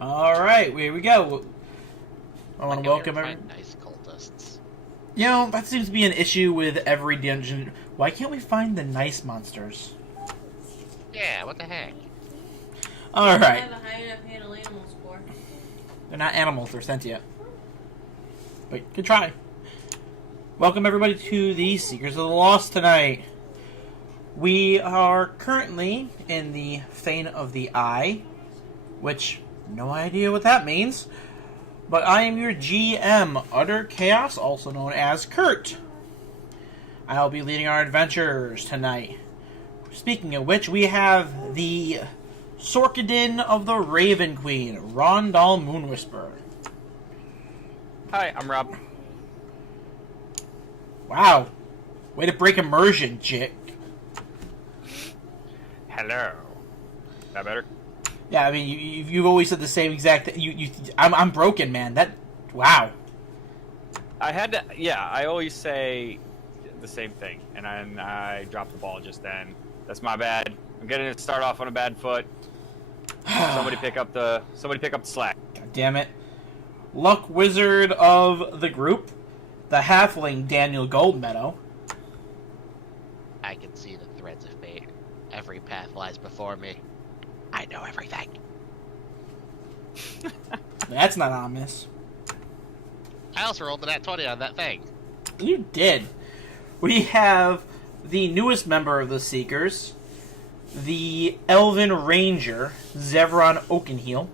All right, here we go. I want to welcome everyone. Nice cultists. You know, that seems to be an issue with every dungeon. Why can't we find the nice monsters? Yeah, what the heck? All right. I have a high enough handle animal score. They're not animals, they're sentient. But good try. Welcome everybody to the Seekers of the Lost tonight. We are currently in the Fane of the Eye, which, no idea what that means. But I am your GM, Utter Chaos, also known as Kurt. I'll be leading our adventures tonight. Speaking of which, we have the Sorkadin of the Raven Queen, Rondal Moonwhisper. Hi, I'm Rob. Wow. Way to break immersion, Jit. Hello. That better? Yeah, I mean, you've always said the same exact thing. I'm broken, man. Wow. I had to, I always say the same thing, and I dropped the ball just then. That's my bad. I'm getting to start off on a bad foot. Somebody pick up the slack. God damn it. Luck Wizard of the group, the halfling Daniel Goldmeadow. I can see the threads of fate. Every path lies before me. I know everything. That's not ominous. I also rolled a nat 20 on that thing. You did. We have the newest member of the Seekers, the Elven Ranger, Zevron Oakenheel.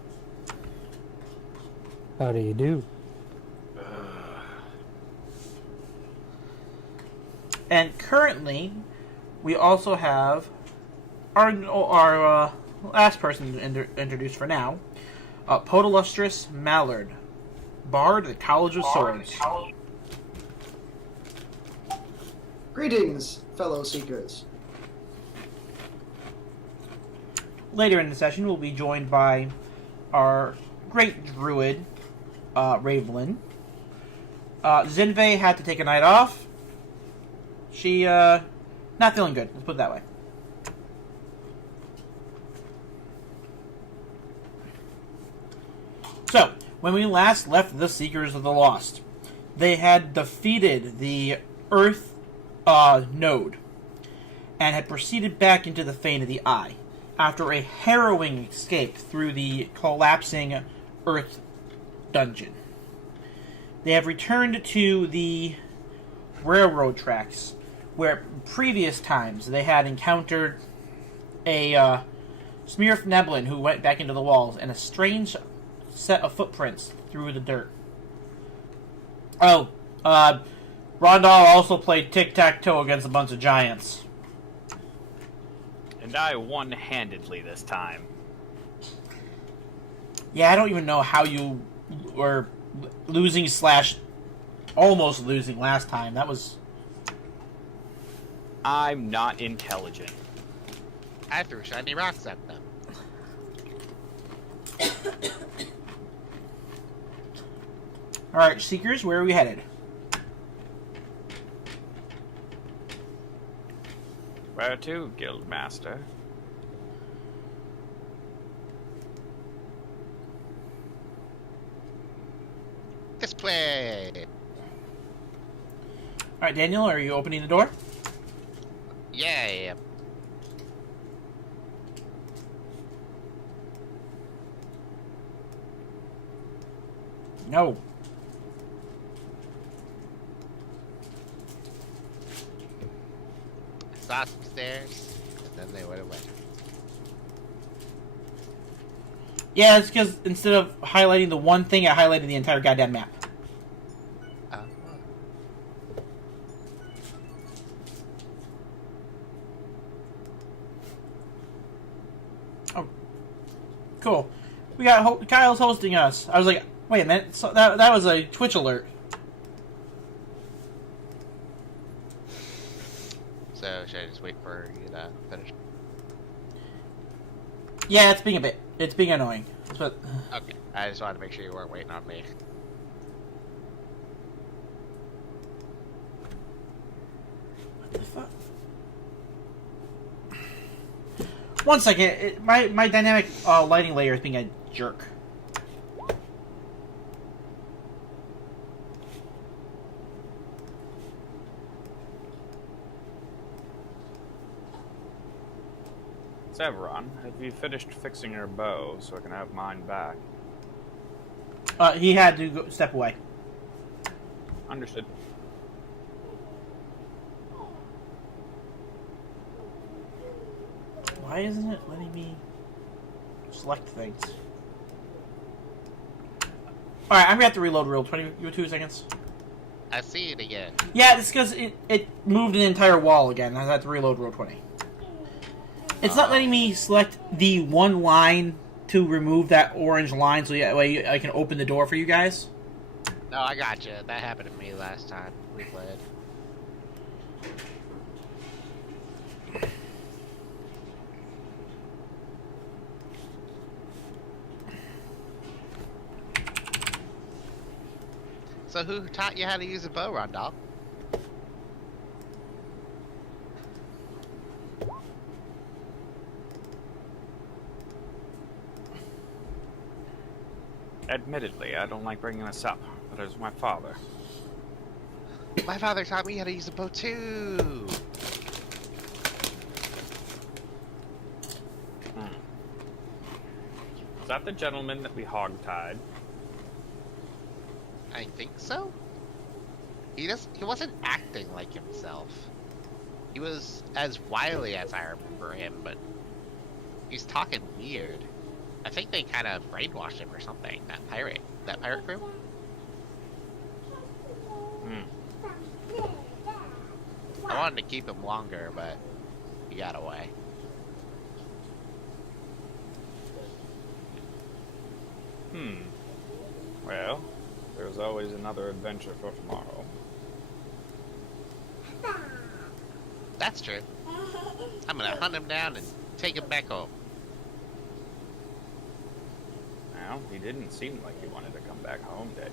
How do you do? And currently, we also have our last person to introduce for now, Podillustrous Mallard, Bard, the College of Swords. Greetings, fellow seekers. Later in the session, we'll be joined by our great druid, Ravelin. Zinve had to take a night off. She, not feeling good. Let's put it that way. So, when we last left the Seekers of the Lost, they had defeated the Earth node and had proceeded back into the Fane of the Eye after a harrowing escape through the collapsing Earth dungeon. They have returned to the railroad tracks where previous times they had encountered a Smearf Neblin who went back into the walls and a strange set of footprints through the dirt. Oh, Rondal also played tic-tac-toe against a bunch of giants. And I one-handedly this time. Yeah, I don't even know how you were losing / almost losing last time. That was... I'm not intelligent. I threw shiny rocks at them. Alright, Seekers, where are we headed? Where to, Guildmaster? This way. Alright, Daniel, are you opening the door? Yeah. No. I saw some stairs, and then they went away. Yeah, it's because instead of highlighting the one thing, I highlighted the entire goddamn map. Oh. Oh. Cool. We got Kyle's hosting us. I was like, wait a minute, so that was a Twitch alert. So, should I just wait for you to finish? Yeah, it's being annoying. That's what... Okay. I just wanted to make sure you weren't waiting on me. What the fuck? One second. My dynamic lighting layer is being a jerk. Severon, have you finished fixing your bow so I can have mine back? He had to go, step away. Understood. Why isn't it letting me select things? Alright, I'm gonna have to reload real 22 seconds. I see it again. Yeah, it's because it moved an entire wall again. I had to reload row 20. It's not letting me select the one line to remove that orange line so I can open the door for you guys. No, I got you. That happened to me last time we played. So who taught you how to use a bow, Rondell? Admittedly, I don't like bringing this up, but it was my father. My father taught me how to use a bow too. Is that the gentleman that we hogtied? I think so. He wasn't acting like himself. He was as wily as I remember him, but he's talking weird. I think they kind of brainwashed him or something. That pirate crew. I wanted to keep him longer, but he got away. Well, there's always another adventure for tomorrow. That's true. I'm gonna hunt him down and take him back home. Well, he didn't seem like he wanted to come back home, did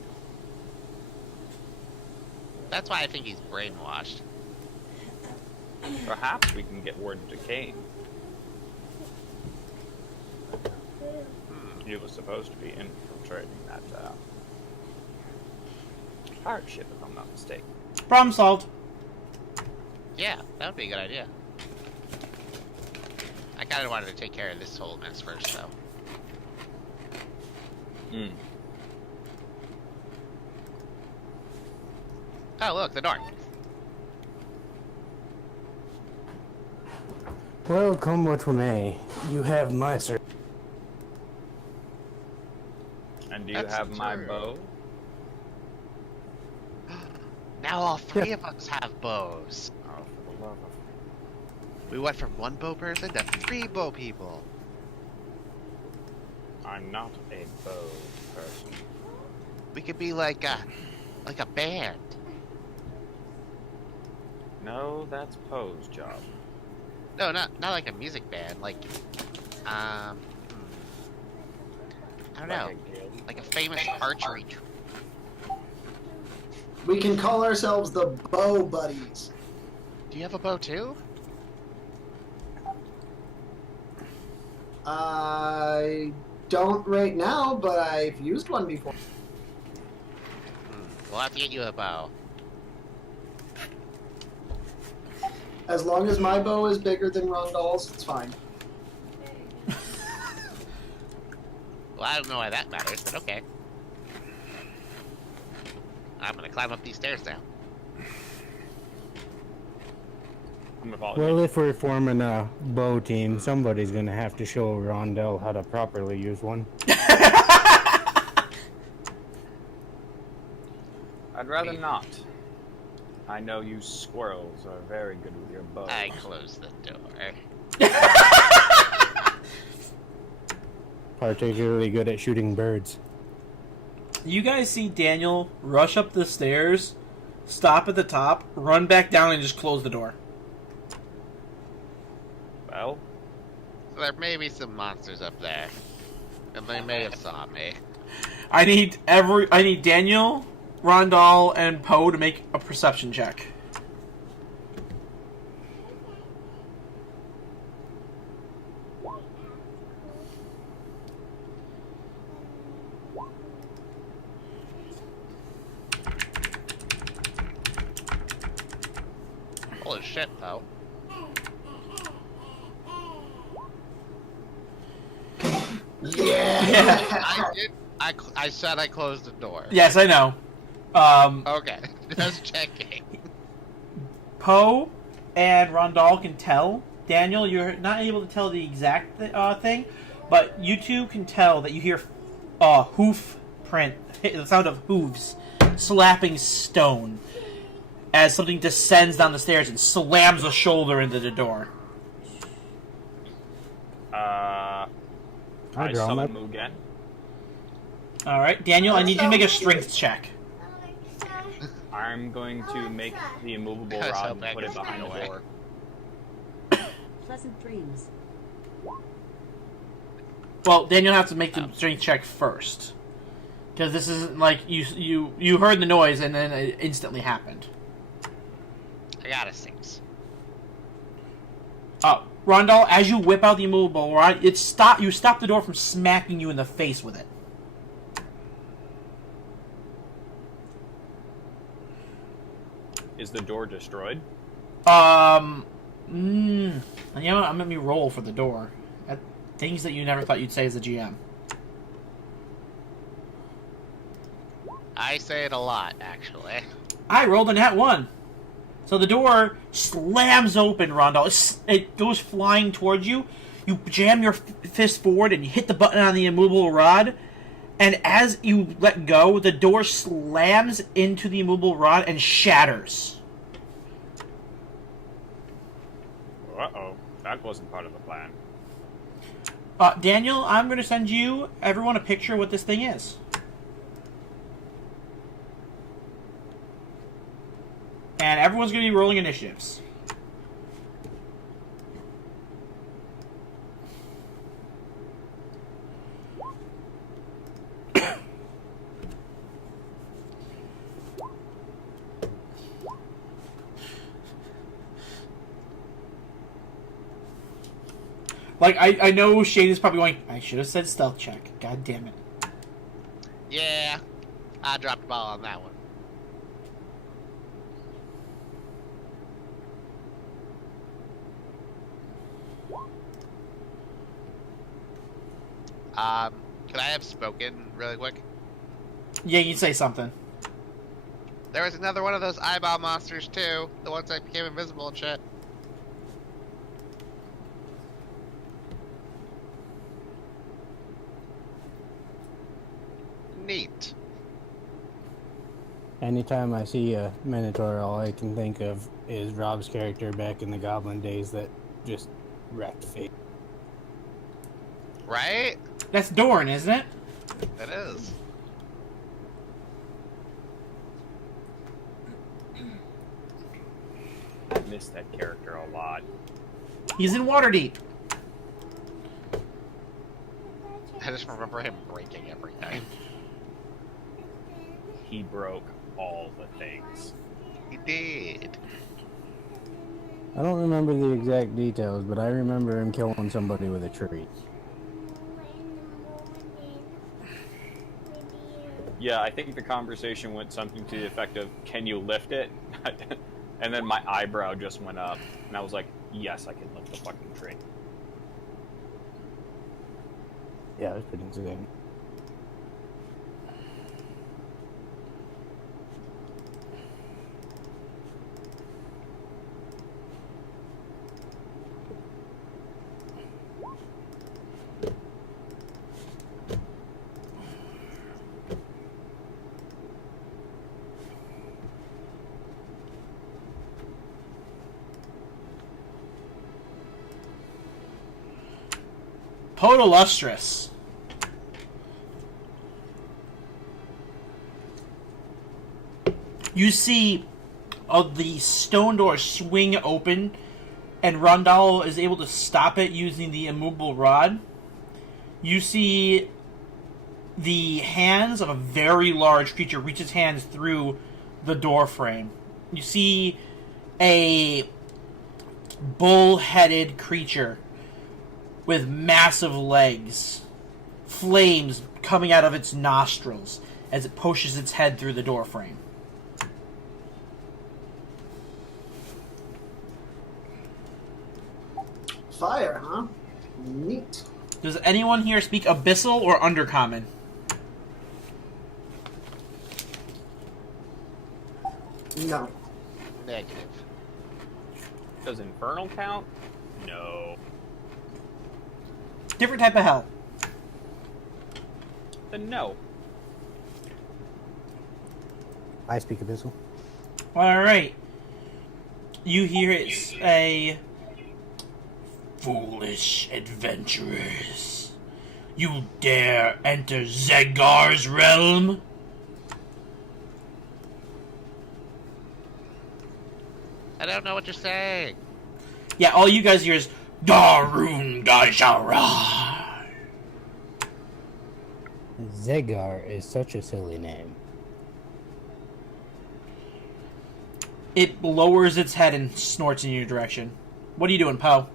That's why I think he's brainwashed. Perhaps we can get word to Kane. He was supposed to be infiltrating that pirate ship, if I'm not mistaken. Problem solved. Yeah, that would be a good idea. I kind of wanted to take care of this whole mess first, though. Oh, look, the door. Well, come what may, you have my service. And do you That's have my true. bow? Now all three of us have bows. Oh, for the love of... We went from one bow person to 3 bow people. I'm not a bow person. We could be like a band. No, that's Poe's job. No, not like a music band. Like, I don't know, Like a guild. like a famous archery. We can call ourselves the Bow Buddies. Do you have a bow too? I don't right now, but I've used one before. We'll have to get you a bow. As long as my bow is bigger than Rondell's, it's fine. Well, I don't know why that matters, but okay. I'm gonna climb up these stairs now. I'm gonna follow Well, if we're forming a bow team, somebody's gonna have to show Rondell how to properly use one. I'd rather not. I know you squirrels are very good with your bows. I closed the door. Particularly good at shooting birds. You guys see Daniel rush up the stairs, stop at the top, run back down, and just close the door. Well, So there may be some monsters up there, and they may have saw me. I need Daniel, Rondell, and Poe to make a perception check. Holy shit, though. Yeah. I did. I said I closed the door. Yes, I know. Okay, just checking. Poe and Rondal can tell. Daniel, you're not able to tell the exact thing, but you two can tell that you hear hoof print, the sound of hooves slapping stone as something descends down the stairs and slams a shoulder into the door. I draw summon my- Mugen. All right, Daniel, I need you to make a strength check. I'm going to make the immovable I was rod hoping I and put could it behind sneak the away. door. Pleasant dreams. Well, Daniel has to make the strength check first, because this isn't like you heard the noise and then it instantly happened. I got a 6. Rondal, as you whip out the immovable rod, you stop the door from smacking you in the face with it. Is the door destroyed? You know what? I'm gonna be roll for the door. Things that you never thought you'd say as a GM. I say it a lot, actually. I rolled a nat 1. So the door slams open, Rondal. It goes flying towards you. You jam your fist forward and you hit the button on the immovable rod. And as you let go, the door slams into the immovable rod and shatters. Uh-oh. That wasn't part of the plan. Daniel, I'm going to send you, everyone, a picture of what this thing is. And everyone's going to be rolling initiatives. Like, I know Shane is probably going, I should have said stealth check. God damn it. Yeah, I dropped the ball on that one. Could I have spoken really quick? Yeah, you say something. There was another one of those eyeball monsters too. The ones that became invisible and shit. Neat. Anytime I see a Minotaur, all I can think of is Rob's character back in the Goblin days that just wrecked fate. Right? That's Dorn, isn't it? It is. I miss that character a lot. He's in Waterdeep. I just remember him breaking everything. He broke all the things. He did. I don't remember the exact details, but I remember him killing somebody with a tree. Yeah, I think the conversation went something to the effect of, can you lift it? And then my eyebrow just went up, and I was like, yes, I can lift the fucking tree. Yeah, it was pretty insane. Podolustrous. You see the stone door swing open, and Rondal is able to stop it using the immovable rod. You see the hands of a very large creature reach its hands through the door frame. You see a bull-headed creature with massive legs, flames coming out of its nostrils as it pushes its head through the door frame. Fire, huh? Neat. Does anyone here speak Abyssal or Undercommon? No. Negative. Does Infernal count? No. Different type of hell. Then no. I speak Abyssal. Alright. You hear it say, "Foolish adventurers, you dare enter Zegar's realm?" I don't know what you're saying. Yeah, all you guys hear is, "Darun Dajara." Zegar is such a silly name. It lowers its head and snorts in your direction. What are you doing, Poe?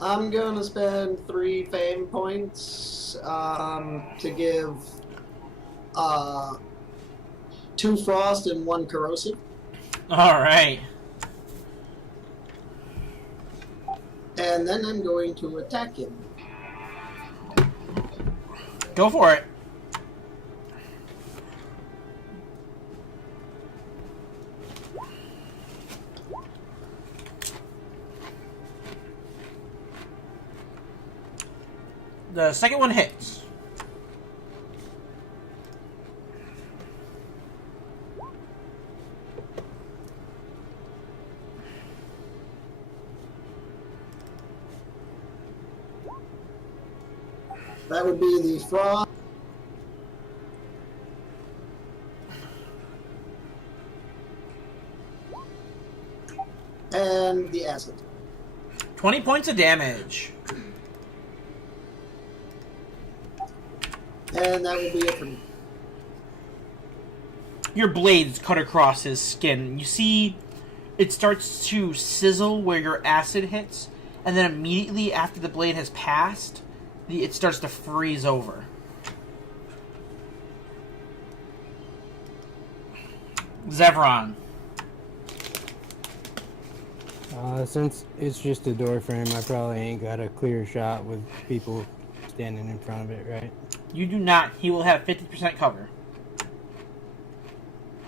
I'm gonna spend 3 fame points to give 2 frost and 1 corrosive. Alright. And then I'm going to attack him. Go for it. The second one hits. That would be the frost. And the acid. 20 points of damage. And that will be it for me. Your blades cut across his skin. You see it starts to sizzle where your acid hits, and then immediately after the blade has passed, it starts to freeze over. Zevron. Since it's just a door frame, I probably ain't got a clear shot with people standing in front of it, right? You do not. He will have 50% cover.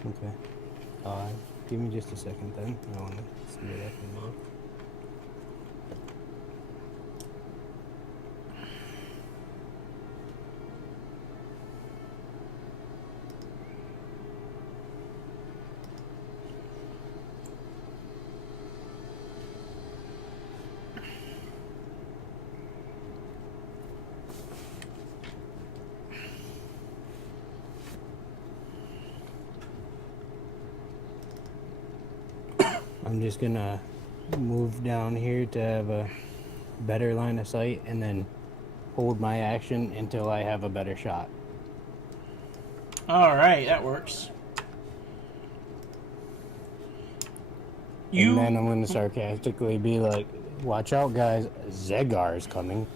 Okay. Give me just a second then. I want to see what I can do. I'm just gonna move down here to have a better line of sight and then hold my action until I have a better shot. Alright, that works. And then I'm gonna sarcastically be like, watch out guys, Zegar's coming.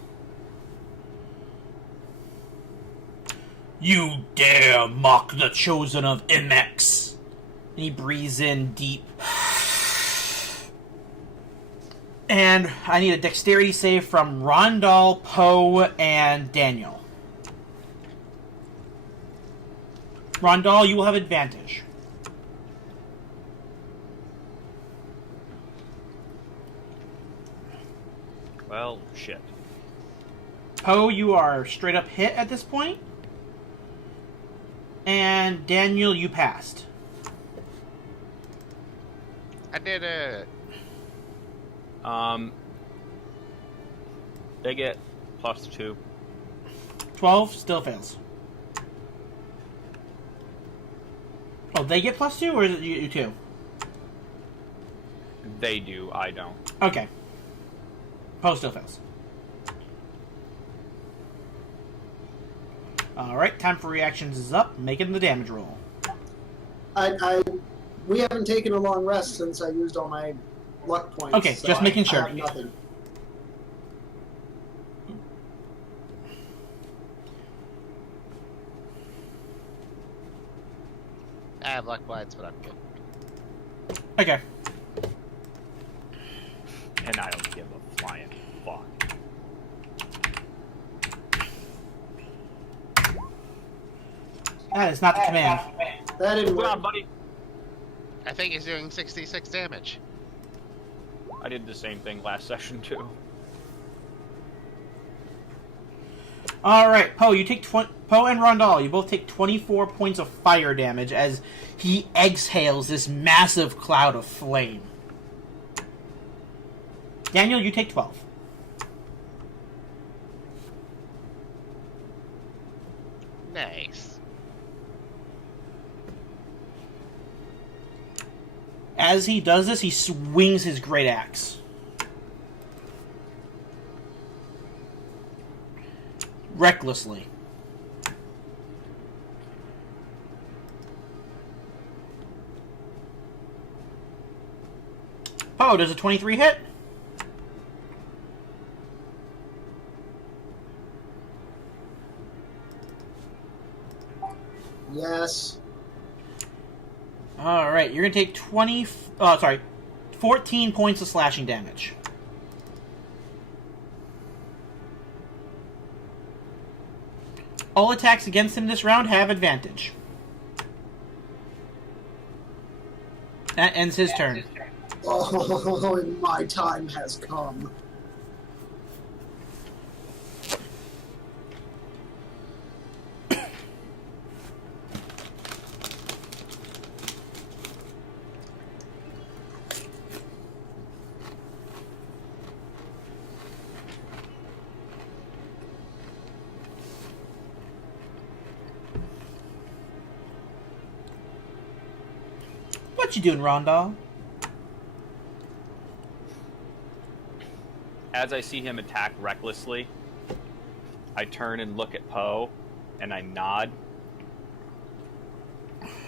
You dare mock the chosen of Imex. And he breathes in deep. And I need a dexterity save from Rondal, Poe, and Daniel. Rondal, you will have advantage. Well, shit. Poe, you are straight up hit at this point. And Daniel, you passed. I did it. They get +2. 12 still fails. Oh, they get +2, or is it you two? They do, I don't. Okay. Poe still fails. Alright, time for reactions is up. Making the damage roll. We haven't taken a long rest since I used all my luck points. Okay, so just making I sure. have nothing. I have luck points, but I'm good. Okay. And I don't give a flying fuck. That is not the command. That didn't Good work. job, buddy. I think he's doing 66 damage. I did the same thing last session too. All right, Poe. You take Poe and Rondal. You both take 24 points of fire damage as he exhales this massive cloud of flame. Daniel, you take 12. Nice. As he does this, he swings his great axe. Recklessly. Oh, does a 23 hit? Yes. Alright, you're gonna take 14 points of slashing damage. All attacks against him this round have advantage. That ends his turn. Oh, and my time has come. What you doing, Rondal? As I see him attack recklessly, I turn and look at Poe, and I nod. And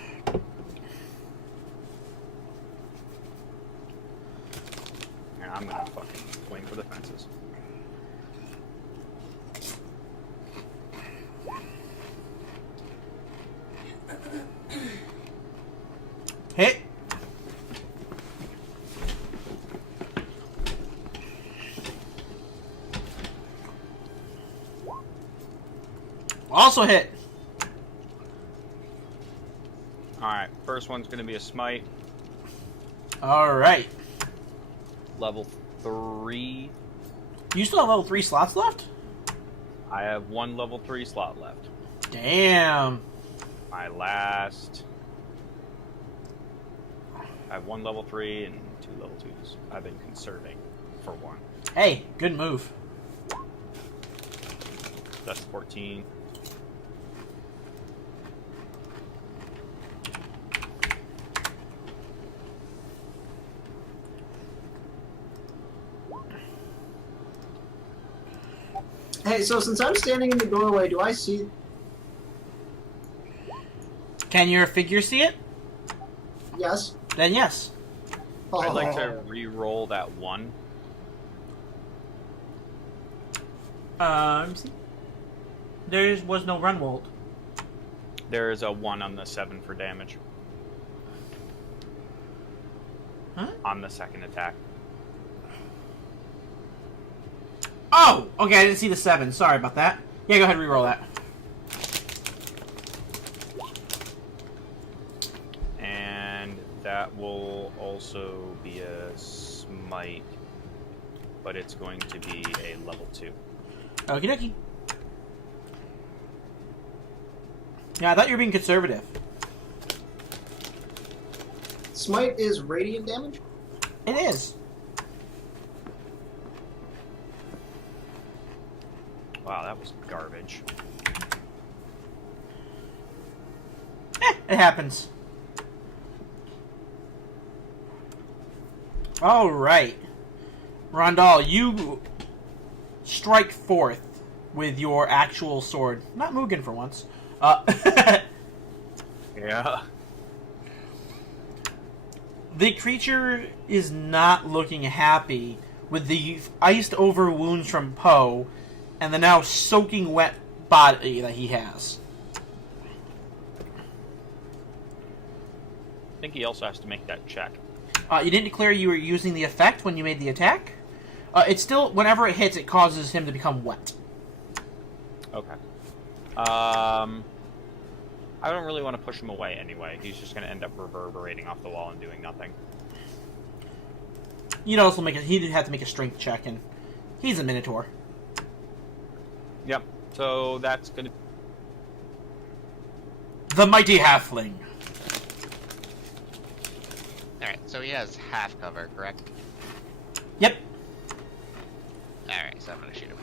I'm gonna fucking swing for the fences. Hit. Also hit. Alright, first one's gonna be a smite, Alright. level 3. You still have level 3 slots left? I have one level 3 slot left. Damn. My last... I have one level 3 and 2 level 2s. I've been conserving for one. Hey, good move. That's 14. Hey, so since I'm standing in the doorway, do I see... Can your figure see it? Yes? Then yes. Oh. I'd like to re-roll that 1. See. There was no run rolled. There's a 1 on the 7 for damage. Huh? On the second attack. Oh! Okay, I didn't see the 7. Sorry about that. Yeah, go ahead and re-roll that. And that will also be a smite, but it's going to be a level 2. Okie dokie. Yeah, I thought you were being conservative. Smite is radiant damage? It is. Wow, that was garbage. It happens. Alright. Rondal, you strike forth with your actual sword. Not Mugen for once. Yeah. The creature is not looking happy with the iced over wounds from Poe and the now soaking wet body that he has. I think he also has to make that check. You didn't declare you were using the effect when you made the attack. It's still, whenever it hits, it causes him to become wet. Okay. I don't really want to push him away anyway. He's just going to end up reverberating off the wall and doing nothing. You'd also he'd have to make a strength check, and he's a Minotaur. Yep. So that's going to... The mighty halfling. Alright, so he has half cover, correct? Yep. Alright, so I'm gonna shoot him.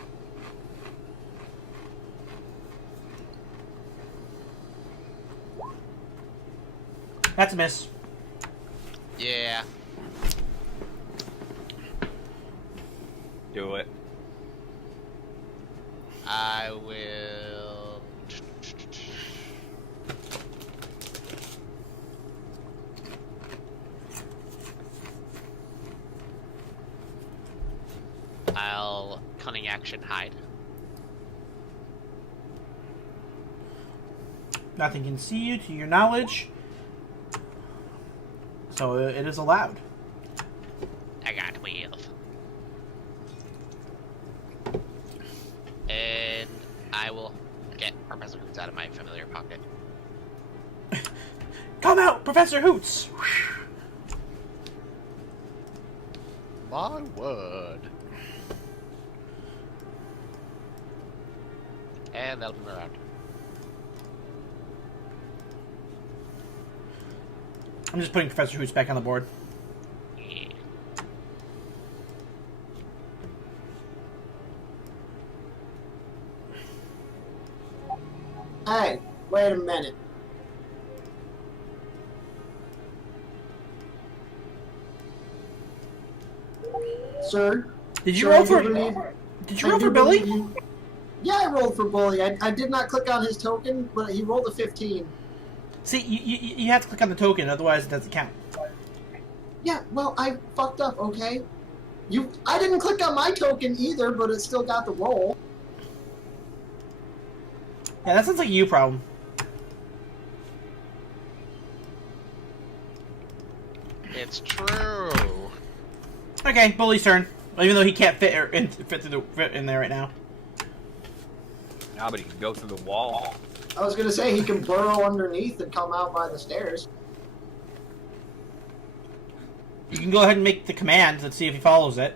That's a miss. Yeah. Do it. I will... I'll cunning action hide. Nothing can see you, to your knowledge. So it is allowed. I got 12. And I will get Professor Hoots out of my familiar pocket. Come out, Professor Hoots! My word. And that'll be around. I'm just putting Professor Hoots back on the board. Yeah. Hey, wait a minute. Sir? Did you sir, roll I for? do believe- Did you I roll do for Billy? believe you- Yeah, I rolled for Bully. I did not click on his token, but he rolled a 15. See, you have to click on the token, otherwise it doesn't count. Yeah, well, I fucked up, okay? I didn't click on my token either, but it still got the roll. Yeah, that sounds like a you problem. It's true. Okay, Bully's turn. Even though he can't fit in there right now. Nah, but he can go through the wall. I was gonna say he can burrow underneath and come out by the stairs. You can go ahead and make the command. Let's see if he follows it.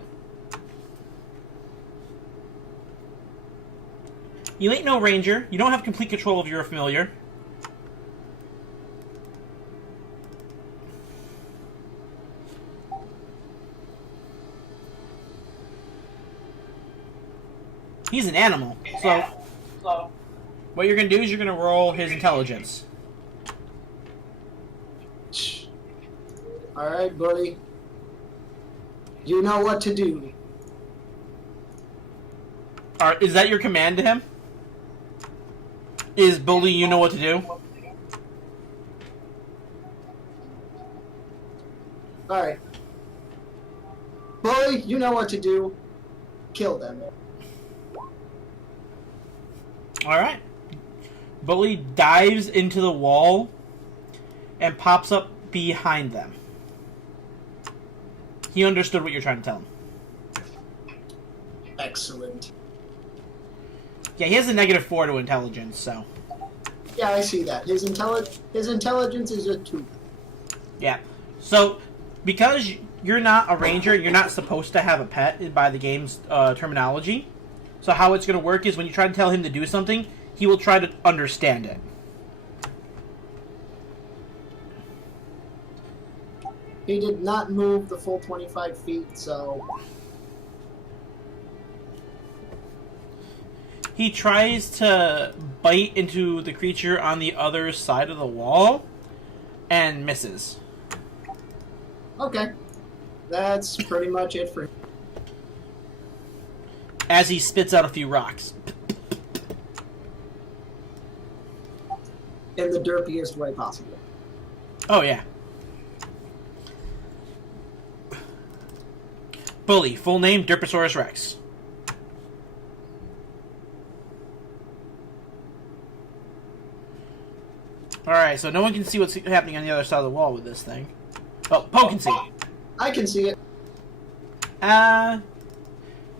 You ain't no ranger. You don't have complete control of your familiar. He's an animal, so what you're going to do is you're going to roll his intelligence. Alright, buddy. You know what to do. Alright, is that your command to him? Is Bully, you know what to do? Alright. Bully, you know what to do. Kill them. Alright. Bully dives into the wall and pops up behind them. He understood what you're trying to tell him. Excellent. Yeah, he has a -4 to intelligence, so... Yeah, I see that. His intelligence is a 2. Yeah. So, because you're not a ranger, you're not supposed to have a pet by the game's terminology. So how it's going to work is when you try to tell him to do something, he will try to understand it. He did not move the full 25 feet, so... He tries to bite into the creature on the other side of the wall and misses. Okay. That's pretty much it for him. As he spits out a few rocks. In the derpiest way possible. Oh, yeah. Bully, full name, Derposaurus Rex. Alright, so no one can see what's happening on the other side of the wall with this thing. Well, Poe can see. I can see it.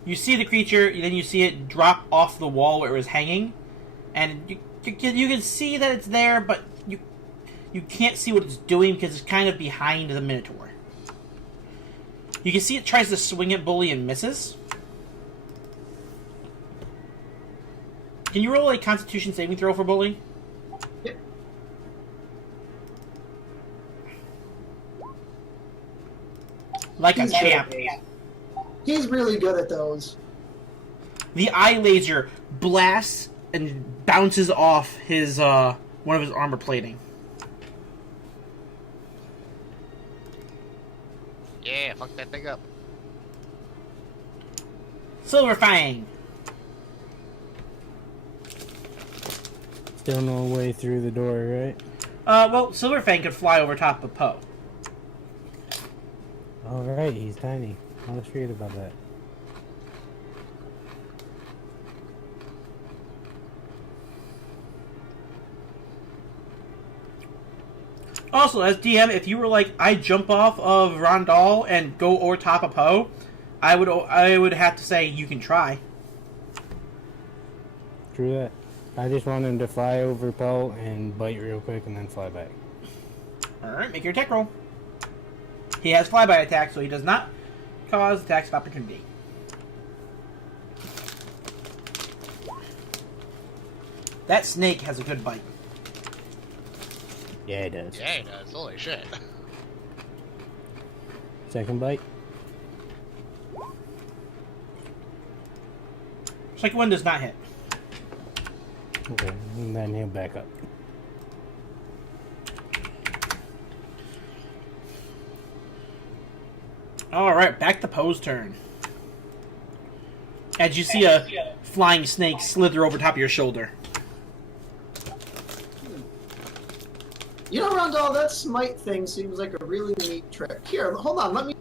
You see the creature, then you see it drop off the wall where it was hanging, and you can see that it's there, but you can't see what it's doing because it's kind of behind the Minotaur. You can see it tries to swing at Bully and misses. Can you roll a Constitution saving throw for Bully? Yep. Like a He's good champ. at those. He's really good at those. The eye laser blasts and bounces off his one of his armor plating. Yeah, fuck that thing up. Silver Fang. Still no way through the door, right? Well, Silver Fang could fly over top of Poe. All right, he's tiny. I was forget about that. Also, as DM, if you were like, I jump off of Rondal and go over top of Poe, I would have to say you can try. True that. I just want him to fly over Poe and bite real quick and then fly back. Alright, make your attack roll. He has flyby attack, so he does not cause attacks of opportunity. That snake has a good bite. Yeah, it does. Yeah, he does. Holy shit. Second bite. Second one does not hit. Okay, and then he'll back up. Alright, back to Poe's turn. As you see a flying snake slither over top of your shoulder. You know, Rondell, that smite thing seems like a really neat trick. Here, hold on, let me...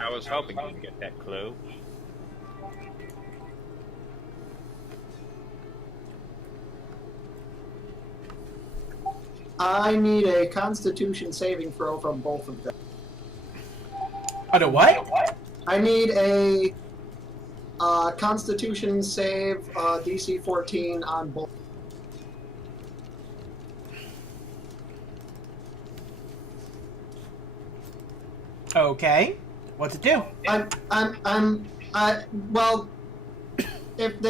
I was hoping you'd get that clue. I need a Constitution saving throw from both of them. Oh, no, what? I need a Constitution save DC 14 on both. Okay. What's it do? Well, if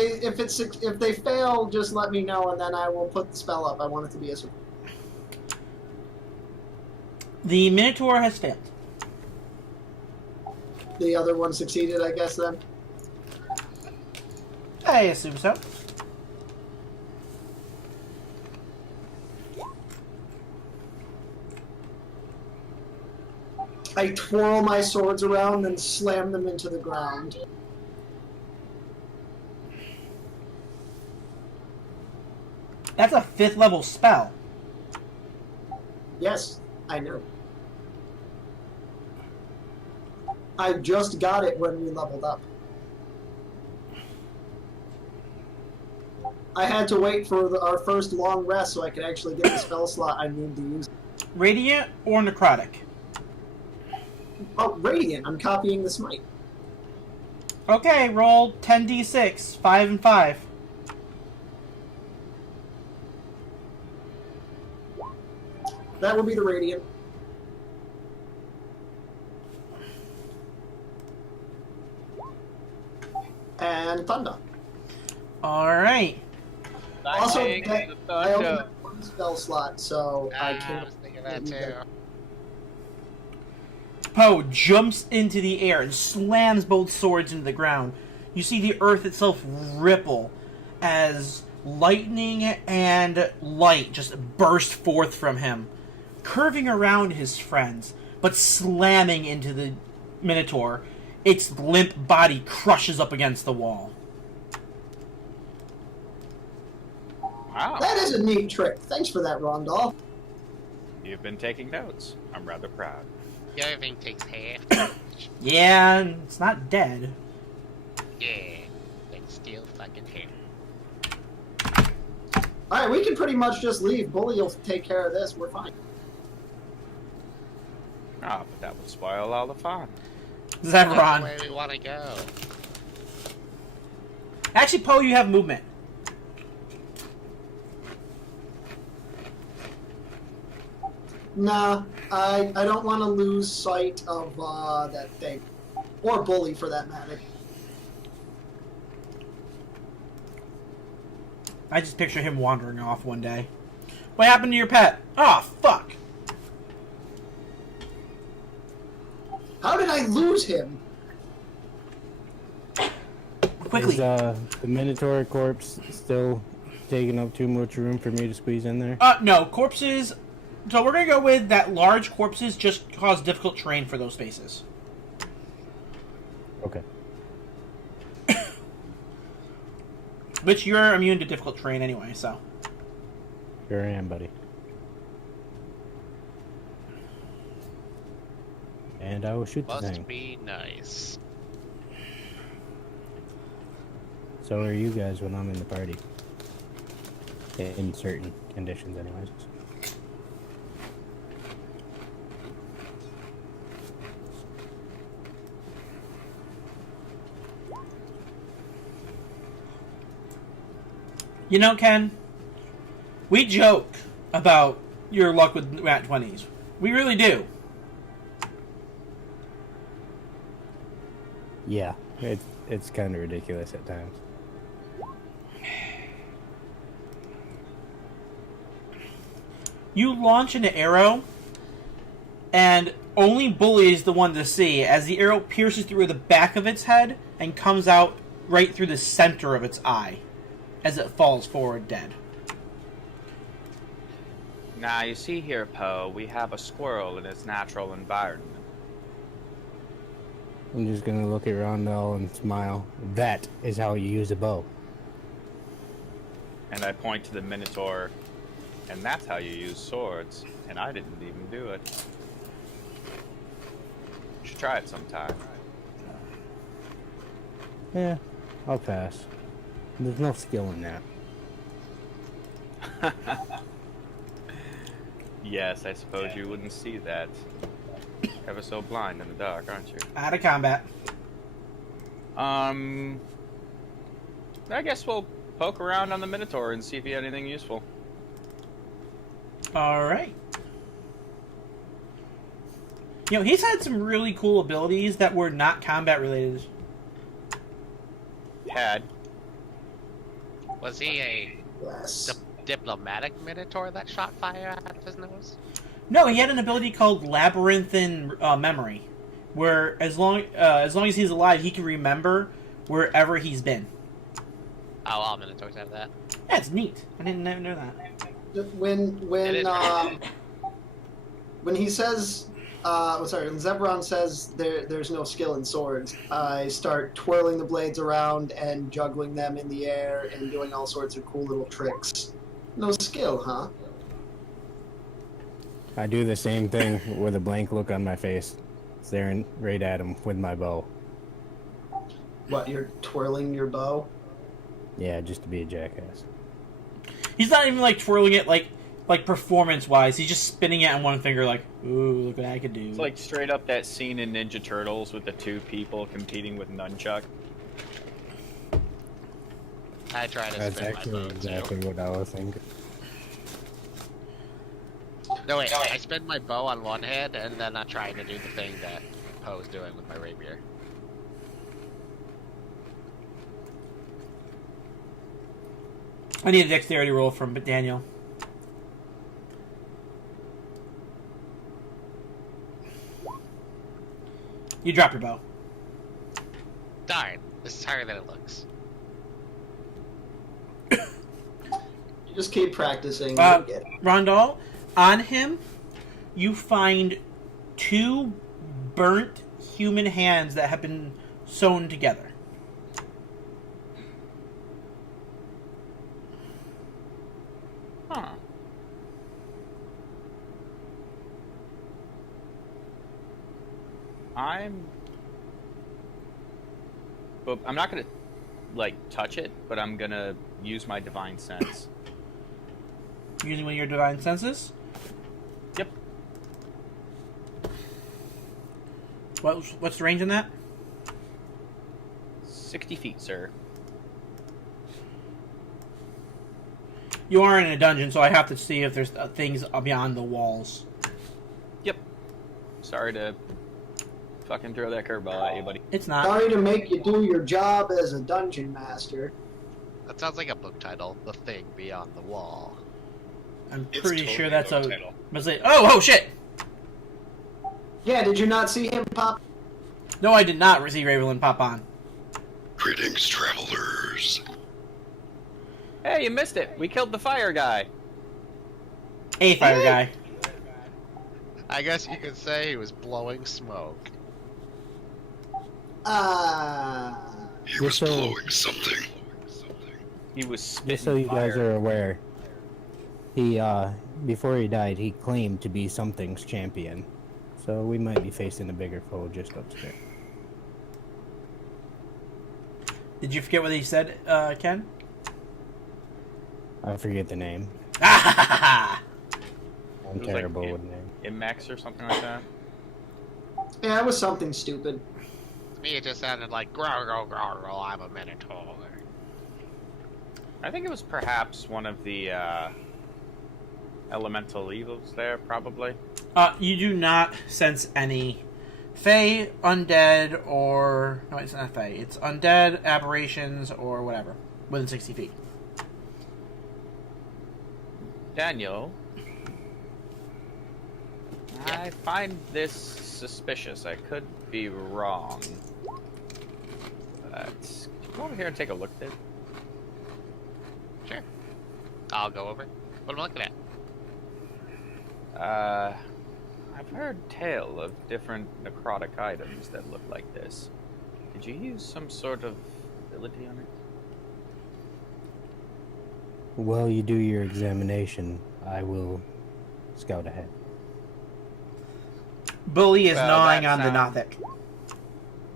they fail, just let me know and then I will put the spell up. I want it to be a surprise. The Minotaur has failed. The other one succeeded, I guess, then. I assume so. I twirl my swords around and slam them into the ground. That's a 5th level spell. Yes, I know. I just got it when we leveled up. I had to wait for our first long rest so I could actually get the spell slot I need to use. Radiant or Necrotic? Oh, Radiant. I'm copying the smite. Okay, roll 10d6, 5 and 5. That would be the Radiant. And Thunder. Alright. Also, Lightning, that- the I only thunder. have one spell slot, so I I can't. was thinking that too. Poe jumps into the air and slams both swords into the ground. You see the earth itself ripple as lightning and light just burst forth from him, curving around his friends, but slamming into the Minotaur. Its limp body crushes up against the wall. Wow, That is a neat trick. Thanks for that, Rondolph. you've been taking notes. I'm rather proud. The other thing takes half damage. Yeah, it's not dead. Yeah, it's still fucking hair. All right, we can pretty much just leave. Bully will take care of this. We're fine. Ah, but that would spoil all the fun. That's the Zevron. way we want to go. Actually, Poe, you have movement. Nah, I don't want to lose sight of that thing. Or Bully, for that matter. I just picture him wandering off one day. What happened to your pet? Oh, fuck. How did I lose him? Quickly. Is the Minotaur corpse still taking up too much room for me to squeeze in there? No, corpses... So we're gonna go with that large corpses just cause difficult terrain for those spaces. Okay. Which you're immune to difficult terrain anyway, so... Sure am, buddy. And I will shoot the Must thing. be nice. So are you guys when I'm in the party. In certain conditions, anyways. You know, Ken, we joke about your luck with Nat 20s. We really do. Yeah, it's kind of ridiculous at times. You launch an arrow, and only Bully is the one to see as the arrow pierces through the back of its head and comes out right through the center of its eye as it falls forward dead. Now, you see here, Poe, we have a squirrel in its natural environment. I'm just gonna look at Rondell and smile. That is how you use a bow. And I point to the Minotaur, and that's how you use swords. And I didn't even do it. You should try it sometime. Yeah, I'll pass. There's no skill in that. Yes, I suppose you wouldn't see that. Ever so blind in the dark, aren't you? Out of combat. I guess we'll poke around on the Minotaur and see if he had anything useful. Alright. You know, he's had some really cool abilities that were not combat related. Had. Was he a Yes. diplomatic minotaur that shot fire out of his nose? No, he had an ability called Labyrinthine Memory, where as long as he's alive, he can remember wherever he's been. Oh, all minotaurs have that. That's neat. I didn't know that. When he says, when Zebron says there's no skill in swords, I start twirling the blades around and juggling them in the air and doing all sorts of cool little tricks. No skill, huh? I do the same thing with a blank look on my face, staring right at him with my bow. What, you're twirling your bow? Yeah, just to be a jackass. He's not even like twirling it like performance wise. He's just spinning it on one finger, like, ooh, look what I could do. It's like straight up that scene in Ninja Turtles with the two people competing with nunchuck. I try to That's spin my actually bow exactly too. what I was thinking. No, wait, I spin my bow on one hand, and then I'm trying to do the thing that Poe's doing with my rapier. I need a dexterity roll from Daniel. You drop your bow. Darn, this is harder than it looks. You just keep practicing. You'll get it. Rondell, on him, you find 2 burnt human hands that have been sewn together. Huh. I'm not gonna like touch it, but I'm gonna use my divine sense using one of your divine senses. Yep. What's the range in that? 60 feet, sir. You are in a dungeon, so I have to see if there's things beyond the walls. Yep. Sorry to fucking throw that curveball at you, buddy. It's not. Sorry to make you do your job as a dungeon master. That sounds like a book title. The Thing Beyond the Wall. I'm It's pretty totally sure that's book a. title. Must say, oh shit! Yeah, did you not see him pop? No, I did not see Ravenlin pop on. Greetings, travelers. Hey, you missed it. We killed the fire guy. A fire guy. I guess you could say he was blowing smoke. He was so- blowing something. He was spitting Just so you guys fire. are aware, he before he died, he claimed to be something's champion. So we might be facing a bigger foe just upstairs. Did you forget what he said, Ken? I forget the name. Ah! I'm It was like terrible it- with names. Imax or something like that. Yeah, it was something stupid. To me, it just sounded like, growl, growl, growl, growl, I'm a minotaur. I think it was perhaps one of the elemental evils there, probably. You do not sense any Fey, undead, or... No, it's not Fey. It's undead, aberrations, or whatever. Within 60 feet. Daniel, I find this suspicious. I could be wrong. But come over here and take a look, dude. Sure. I'll go over. What am I looking at? I've heard tale of different necrotic items that look like this. Did you use some sort of ability on it? While you do your examination, I will scout ahead. Bully is Well, gnawing that on the sounds- Nothic.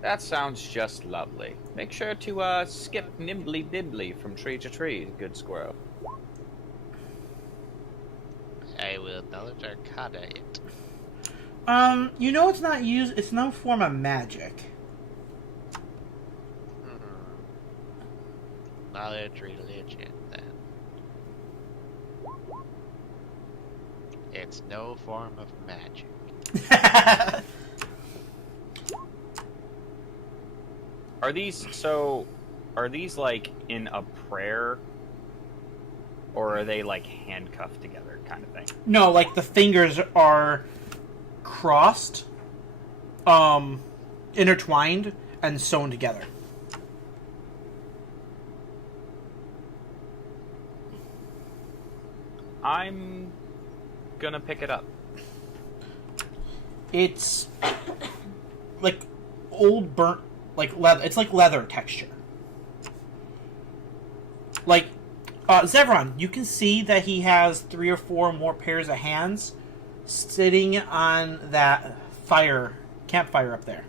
That sounds just lovely. Make sure to skip nimbly dibbly from tree to tree, good squirrel. I will knowledge arcana it. You know it's not used... It's no form of magic. Knowledge religion, then. It's no form of magic. Are these like in a prayer? Or are they like handcuffed together kind of thing? No, like the fingers are crossed, intertwined, and sewn together. I'm gonna pick it up. It's like old burnt, like leather. It's like leather texture. Like Zevron, you can see that he has 3 or 4 more pairs of hands sitting on that campfire up there.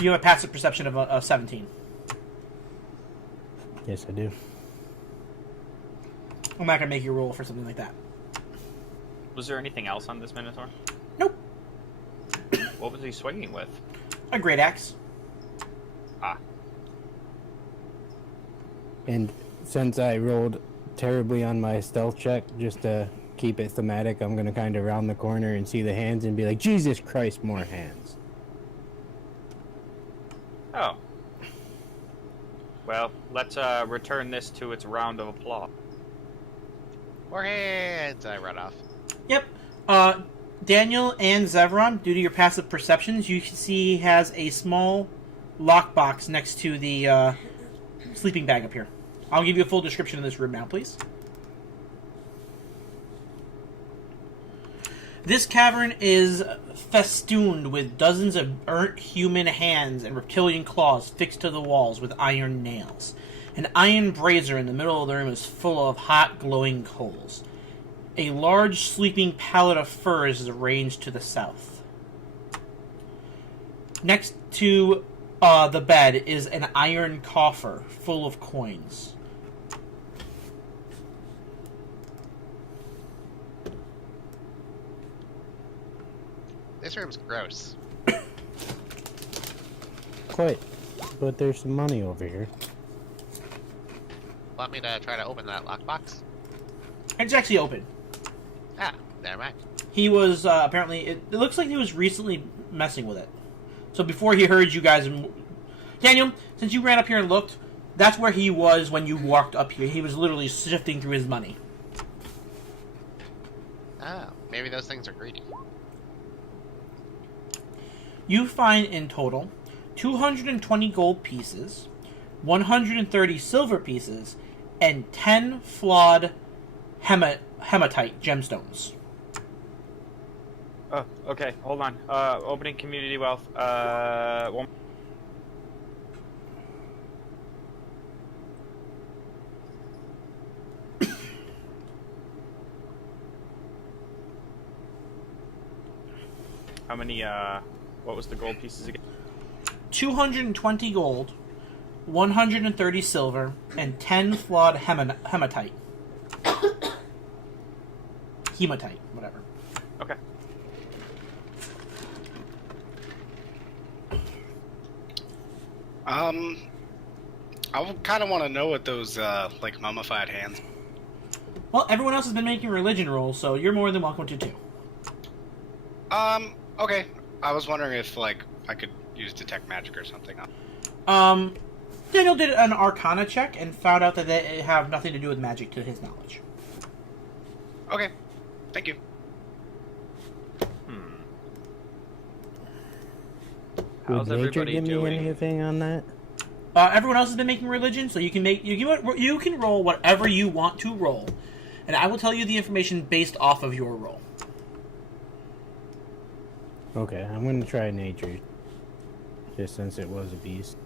You have a passive perception of a 17. Yes, I do. I'm not gonna make you roll for something like that. Was there anything else on this Minotaur? Nope. What was he swinging with? A great axe. Ah, And since I rolled terribly on my stealth check, just to keep it thematic, I'm gonna kind of round the corner and see the hands and be like, Jesus Christ, more hands. oh. Well, let's return this to its round of applause. More hands! I run off. Yep. Daniel and Zevron, due to your passive perceptions, you can see he has a small lockbox next to the sleeping bag up here. I'll give you a full description of this room now, please. This cavern is festooned with dozens of burnt human hands and reptilian claws fixed to the walls with iron nails. An iron brazier in the middle of the room is full of hot, glowing coals. A large sleeping pallet of furs is arranged to the south. Next to the bed is an iron coffer full of coins. This room's gross. Quite. But there's some money over here. Want me to try to open that lockbox? It's actually open. Ah, never mind. He was apparently. It looks like he was recently messing with it. So before he heard you guys, Daniel, since you ran up here and looked, that's where he was when you walked up here. He was literally sifting through his money. Oh, maybe those things are greedy. You find in total 220 gold pieces, 130 silver pieces, and 10 flawed hematite gemstones. Oh, okay. Hold on. Opening community wealth. One. How many? What was the gold pieces again? 220 gold, 130 silver, and 10 flawed hematite. Hematite, whatever. Okay. I kind of want to know what those like mummified hands. Well, everyone else has been making religion rolls, so you're more than welcome to too. Okay. I was wondering if like I could use detect magic or something. Daniel did an Arcana check and found out that they have nothing to do with magic to his knowledge. Okay. Thank you. Would How's nature everybody give me doing? anything on that? Everyone else has been making religion, so you can roll whatever you want to roll, and I will tell you the information based off of your roll. Okay, I'm gonna try nature. Just since it was a beast.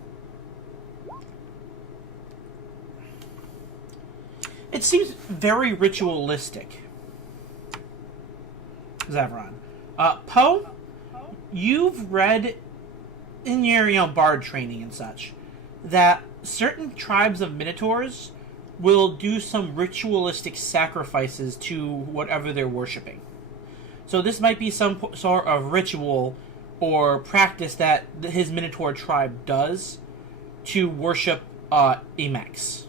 It seems very ritualistic. Zavron. Poe, you've read in your bard training and such that certain tribes of minotaurs will do some ritualistic sacrifices to whatever they're worshipping. So this might be some sort of ritual or practice that his minotaur tribe does to worship Emex.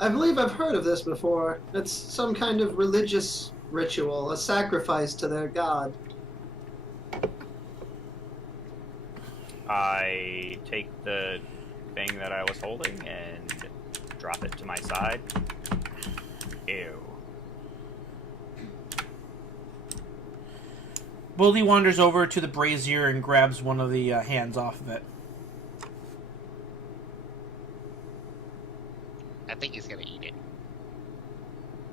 I believe I've heard of this before. It's some kind of religious ritual, a sacrifice to their god. I take the thing that I was holding and drop it to my side. Ew. Bully wanders over to the brazier and grabs one of the hands off of it. I think he's gonna eat it.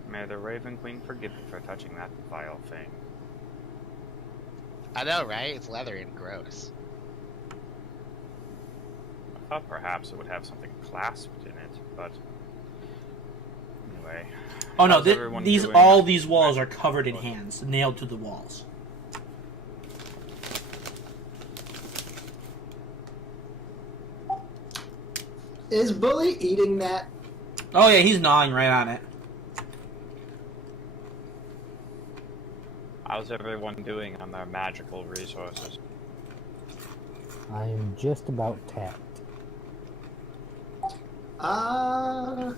May the Raven Queen forgive me for touching that vile thing. I know, right? It's leathery and gross. I thought perhaps it would have something clasped in it, but anyway. Oh no, How's everyone doing? all these walls are covered in hands, nailed to the walls. Is Bully eating that? Oh yeah, he's gnawing right on it. How's everyone doing on their magical resources? I am just about tapped. I'm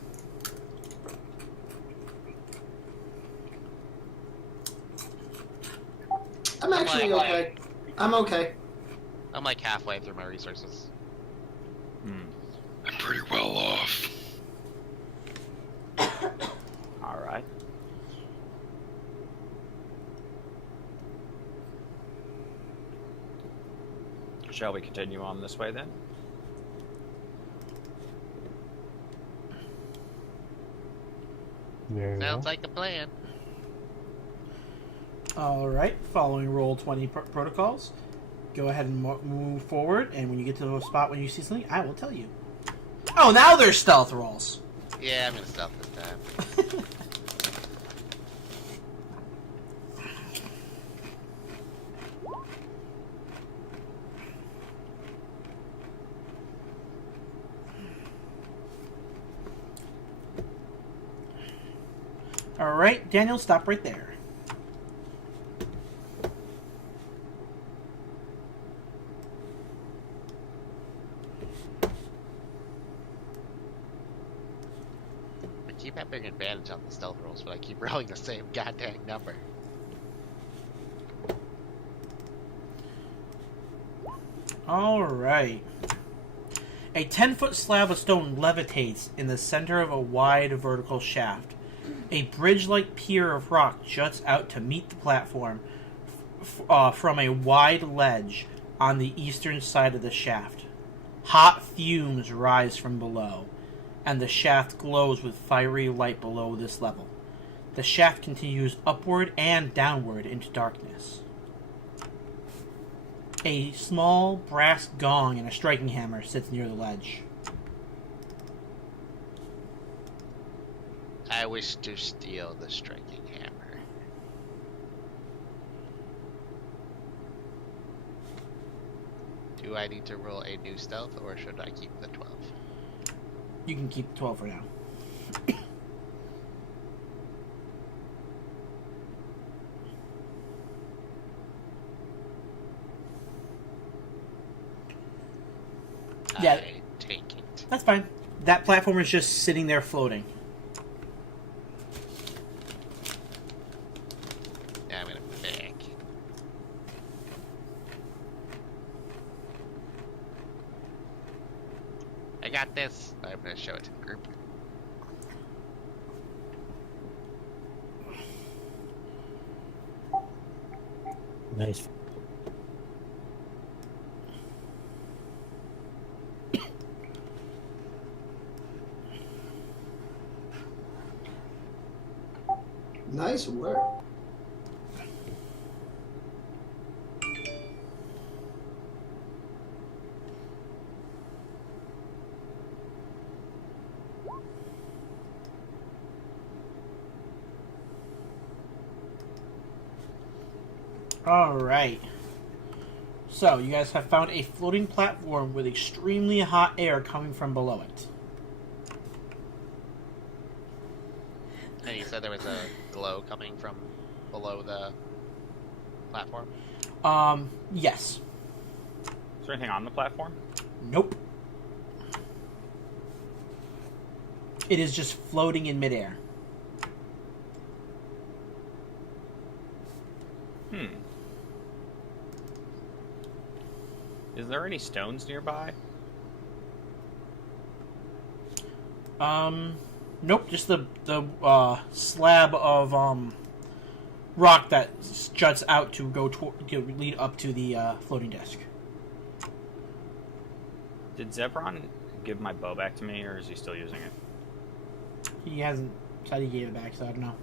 actually okay. I'm okay. I'm like halfway through my resources. I'm pretty well off. Alright. Shall we continue on this way then? Very Sounds well. like a plan. Alright, following roll 20 protocols. Go ahead and move forward, and when you get to a spot when you see something, I will tell you. Oh, now there's stealth rolls. Yeah, I'm gonna stealth this time. All right, Daniel, stop right there. I keep having advantage on the stealth rolls, but I keep rolling the same goddamn number. All right. A 10-foot slab of stone levitates in the center of a wide vertical shaft. A bridge-like pier of rock juts out to meet the platform from a wide ledge on the eastern side of the shaft. Hot fumes rise from below, and the shaft glows with fiery light below this level. The shaft continues upward and downward into darkness. A small brass gong and a striking hammer sits near the ledge. I wish to steal the striking hammer. Do I need to roll a new stealth, or should I keep the 12? You can keep 12 for now. Yeah. I take it. That's fine. That platform is just sitting there floating. Yeah, I'm gonna pick. I got this. I'm gonna show it to the group. Nice. Nice work. Alright. So, you guys have found a floating platform with extremely hot air coming from below it. And you said there was a glow coming from below the platform? Yes. Is there anything on the platform? Nope. It is just floating in midair. Is there any stones nearby? Nope, just the slab of rock that juts out to to lead up to the floating disc. Did Zebron give my bow back to me, or is he still using it? He hasn't said he gave it back, so I don't know.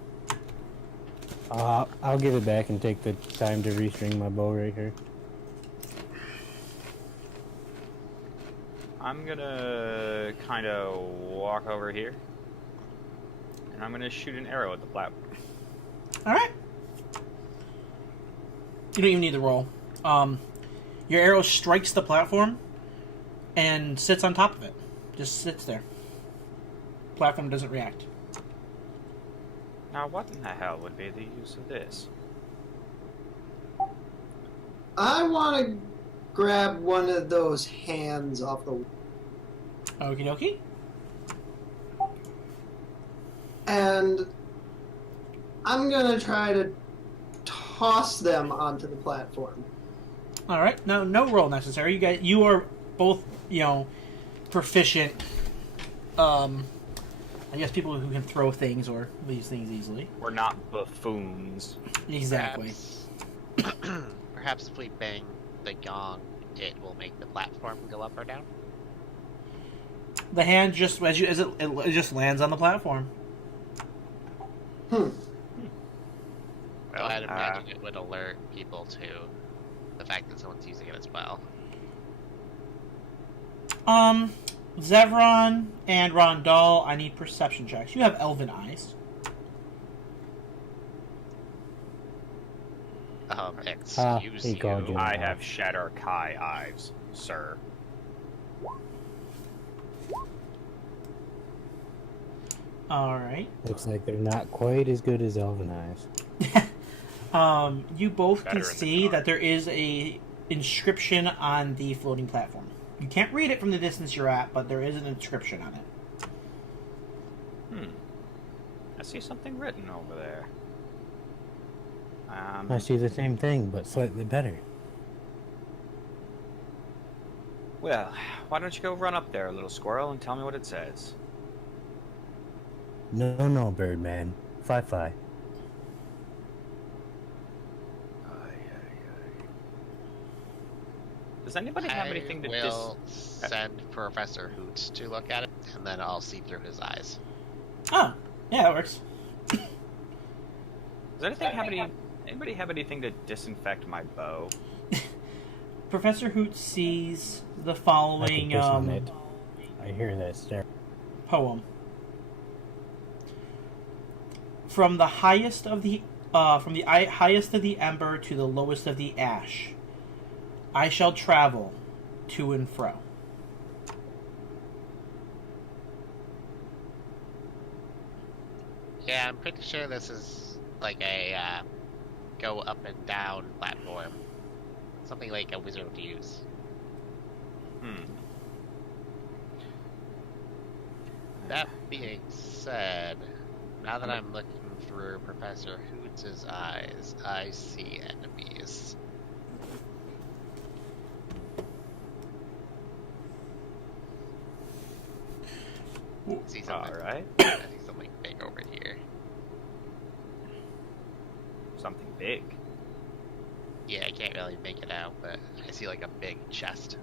I'll give it back and take the time to restring my bow right here. I'm gonna kind of walk over here, and I'm gonna shoot an arrow at the platform. Alright. You don't even need the roll. Your arrow strikes the platform and sits on top of it. Just sits there. Platform doesn't react. Now, what in the hell would be the use of this? I want to grab one of those hands off the... Okie dokie. And I'm going to try to toss them onto the platform. Alright, no roll necessary. You are both, proficient, I guess people who can throw things or these things easily. We're not buffoons. Exactly. Perhaps if we bang the gong, it will make the platform go up or down? The hand just as it just lands on the platform. Well, I'd imagine it would alert people to the fact that someone's using it as well. Zevron and Rondal, I need perception checks. You have elven eyes. Excuse he called you. you. I have Shatter Kai eyes, sir. All right. Looks like they're not quite as good as Elven eyes. You both Better can in the see dark. that there is a inscription on the floating platform. You can't read it from the distance you're at, but there is an inscription on it. I see something written over there. I see the same thing, but slightly better. Well, why don't you go run up there, little squirrel, and tell me what it says? No, Birdman. Fi. Does anybody have anything to I will send Professor Hoots to look at it, and then I'll see through his eyes. Oh, yeah, that works. Does anybody have anything to disinfect my bow? Professor Hoot sees the I can following piss on it. I hear that stare. poem. From the highest of the highest of the ember to the lowest of the ash, I shall travel to and fro. Yeah, I'm pretty sure this is like a go up and down platform. Something like a wizard would use. That being said, now that I'm looking through Professor Hoots' eyes, I see enemies. I see something. Alright. I see something big over here. Something big. Yeah, I can't really make it out, but I see like a big chest.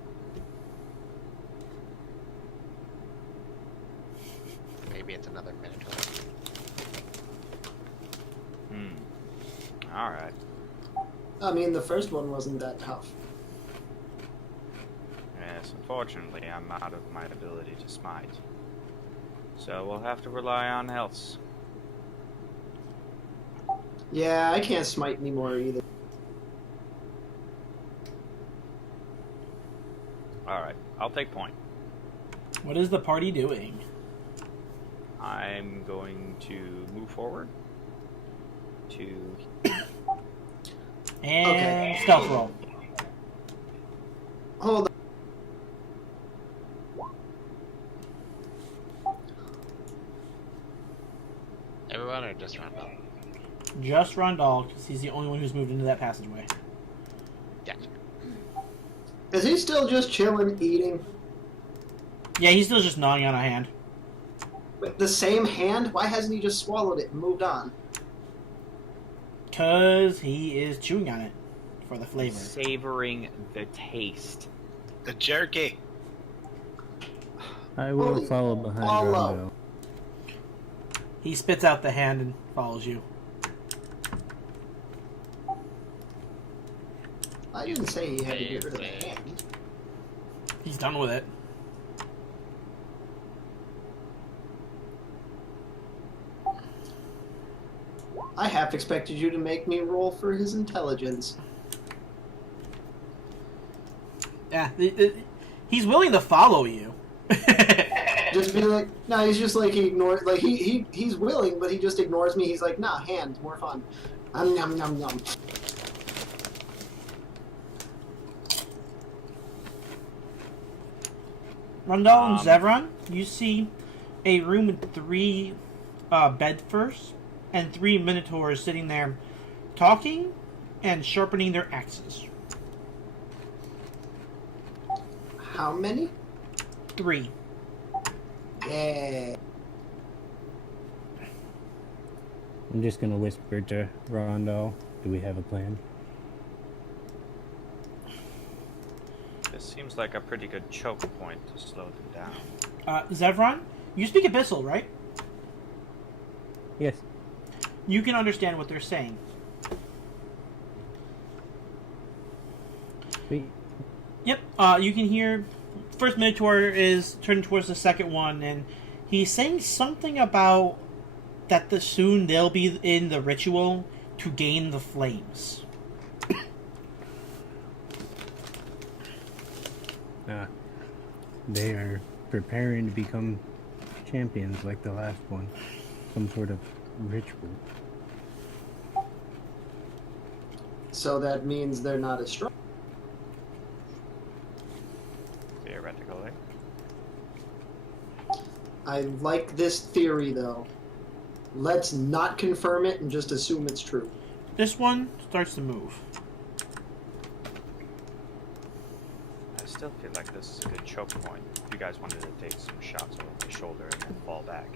Maybe it's another minotaur. Alright. I mean, the first one wasn't that tough. Yes, unfortunately, I'm out of my ability to smite. So we'll have to rely on healths. Yeah, I can't smite anymore either. Alright, I'll take point. What is the party doing? I'm going to move forward to... And Okay. stealth roll. Hold Everyone or just Randall? Just Rondal, because he's the only one who's moved into that passageway. Gotcha. on. Is he still just chilling, eating? Yeah, he's still just gnawing on a hand. With the same hand? Why hasn't he just swallowed it and moved on? Because he is chewing on it for the flavor. Savoring the taste. The jerky. I will Holy follow behind follow. Rondo. He spits out the hand and follows you. I didn't say he had to get rid of the hand. He's done with it. I half expected you to make me roll for his intelligence. Yeah, he's willing to follow you. Just be like, no, he's just like, he ignores, like, he's willing, but he just ignores me. He's like, nah, hand, more fun. Nom, nom, nom. Rondal and Zevron, you see a room with 3 bed first and 3 minotaurs sitting there talking and sharpening their axes. How many? 3. Yeah. I'm just gonna whisper to Rondo. Do we have a plan? This seems like a pretty good choke point to slow them down. Zevron, you speak Abyssal, right? Yes. You can understand what they're saying. Sweet. Yep, you can hear first Minotaur is turning towards the second one, and he's saying something about that soon they'll be in the ritual to gain the flames. They are preparing to become champions like the last one. some sort of ritual. So that means they're not as strong. Theoretically. I like this theory, though. Let's not confirm it and just assume it's true. This one starts to move. I still feel like this is a good choke point. If you guys wanted to take some shots over the shoulder and then fall back.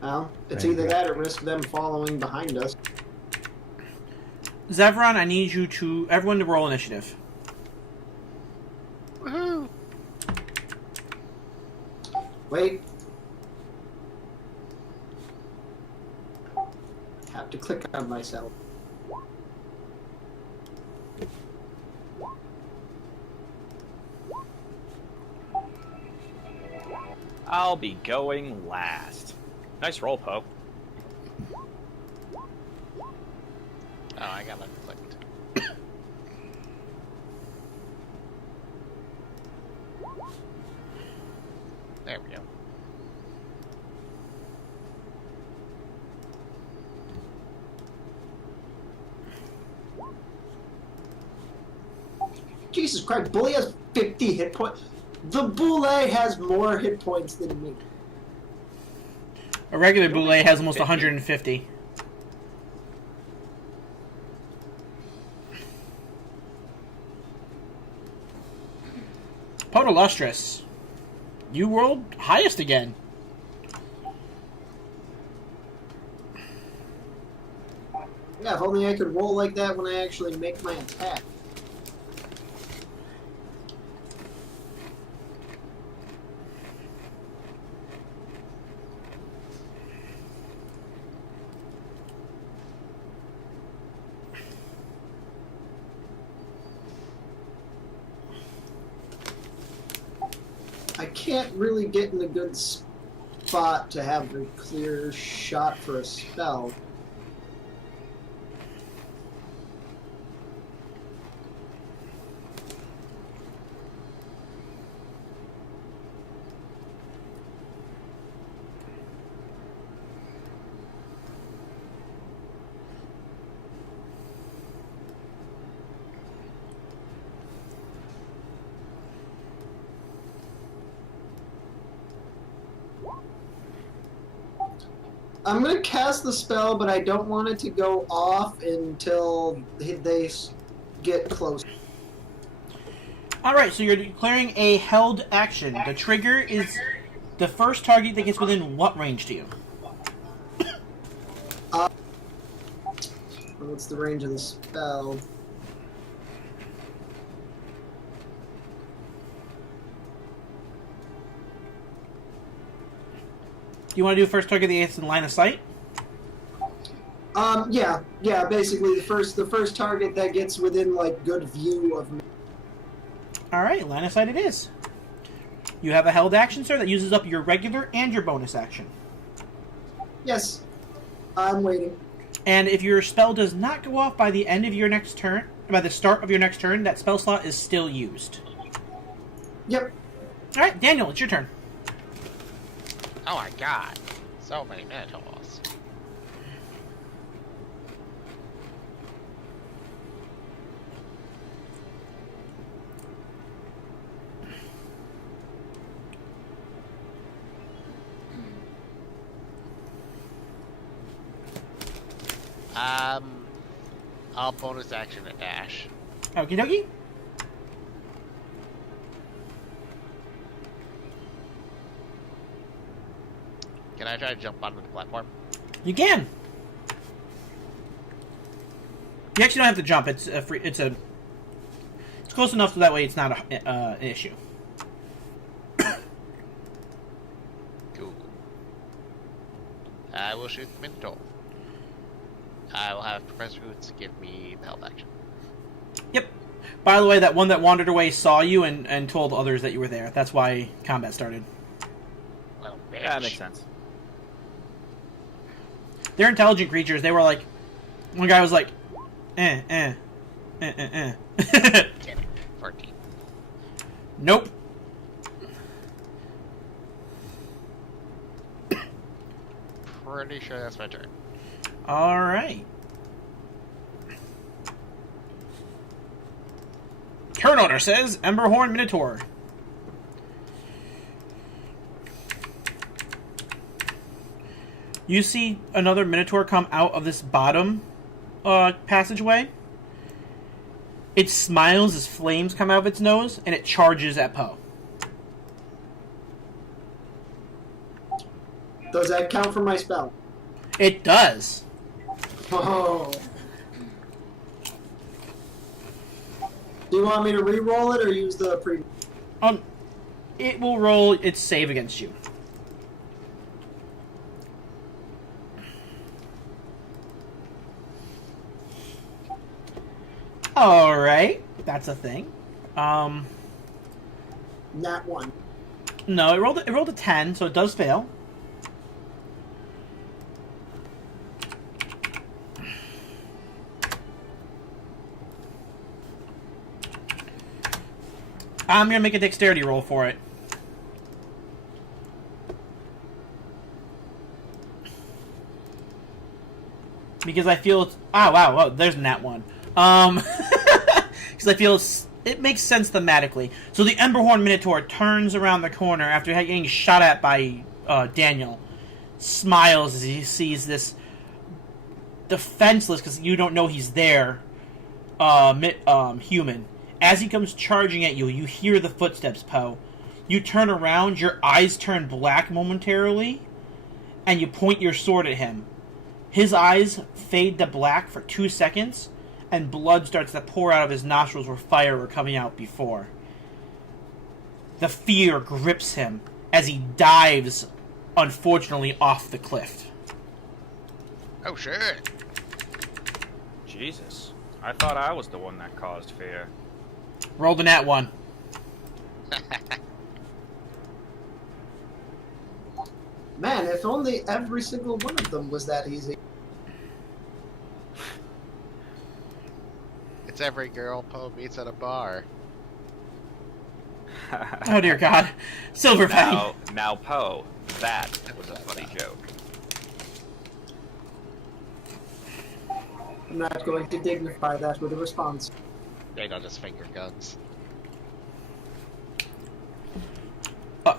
Well, it's Right. either that or risk them following behind us. Zevron, I need you to everyone to roll initiative. Woohoo! Wait. Have to click on myself. I'll be going last. Nice roll, Poe. Oh, I got unclicked. There we go. Jesus Christ, Bully has 50 hit points. The Boule has more hit points than me. A regular Boule has almost 150. Podolustrous, you rolled highest again. Yeah, if only I could roll like that when I actually make my attack. I can't really get in a good spot to have a clear shot for a spell. I'm going to cast the spell, but I don't want it to go off until they get close. Alright, so you're declaring a held action. The trigger is the first target that gets within what range to you? What's the range of the spell? Do you want to do first target that gets in line of sight? Yeah. Basically, the first target that gets within like good view of me. Alright, line of sight it is. You have a held action, sir, that uses up your regular and your bonus action. Yes, I'm waiting. And if your spell does not go off by the end of your next turn, by the start of your next turn, that spell slot is still used. Yep. Alright, Daniel, it's your turn. Oh my god. So many Minotaurs. I'll bonus action a dash. Okie dokie. Can I try to jump onto the platform? You can. You actually don't have to jump. It's a free. It's close enough so that way it's not an issue. Cool. I will shoot the Minotaur. I will have Professor Hoots give me the help action. Yep. By the way, that one that wandered away saw you and told others that you were there. That's why combat started. Well, bitch. Yeah, that makes sense. They're intelligent creatures. They were like, one guy was like, eh. 10, 14. Nope. pretty sure that's my turn. All right. Turn order says Emberhorn Minotaur. You see another Minotaur come out of this bottom passageway. It smiles as flames come out of its nose, and it charges at Poe. Does that count for my spell? It does. Oh. Do you want me to re-roll it or use the pre? It will roll its save against you. All right, that's a thing. Nat 1. No, it rolled a 10, so it does fail. I'm gonna make a dexterity roll for it. Because I feel it's... Oh, wow, oh, there's that one. Because I feel it makes sense thematically. So the Emberhorn Minotaur turns around the corner after getting shot at by Daniel. Smiles as he sees this defenseless, because you don't know he's there, human. As he comes charging at you, you hear the footsteps, Poe. You turn around, your eyes turn black momentarily, and you point your sword at him. His eyes fade to black for 2 seconds, and blood starts to pour out of his nostrils where fire were coming out before. The fear grips him as he dives, unfortunately, off the cliff. Oh shit! Jesus. I thought I was the one that caused fear. Roll the nat 1. Man, if only every single one of them was that easy. It's every girl Poe meets at a bar. Oh dear God. Silverfang. Now, Poe, that was a funny joke. I'm not going to dignify that with a response. They don't just finger guns.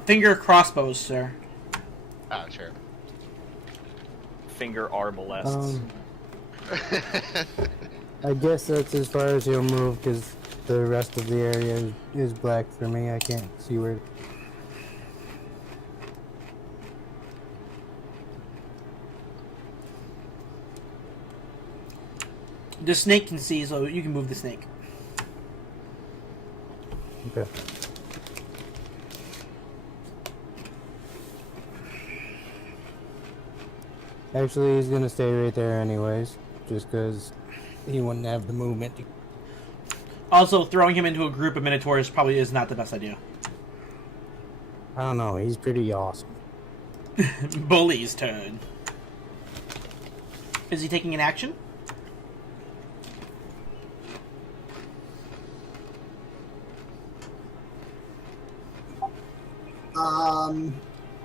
Finger crossbows, sir. Oh, sure. Finger arbalests. I guess that's as far as he'll move, because the rest of the area is black for me. I can't see where... The snake can see, so you can move the snake. Okay. Actually, he's gonna stay right there anyways, just because he wouldn't have the movement. Also, throwing him into a group of Minotaurs probably is not the best idea. I don't know, he's pretty awesome. Bully's turn. Is he taking an action?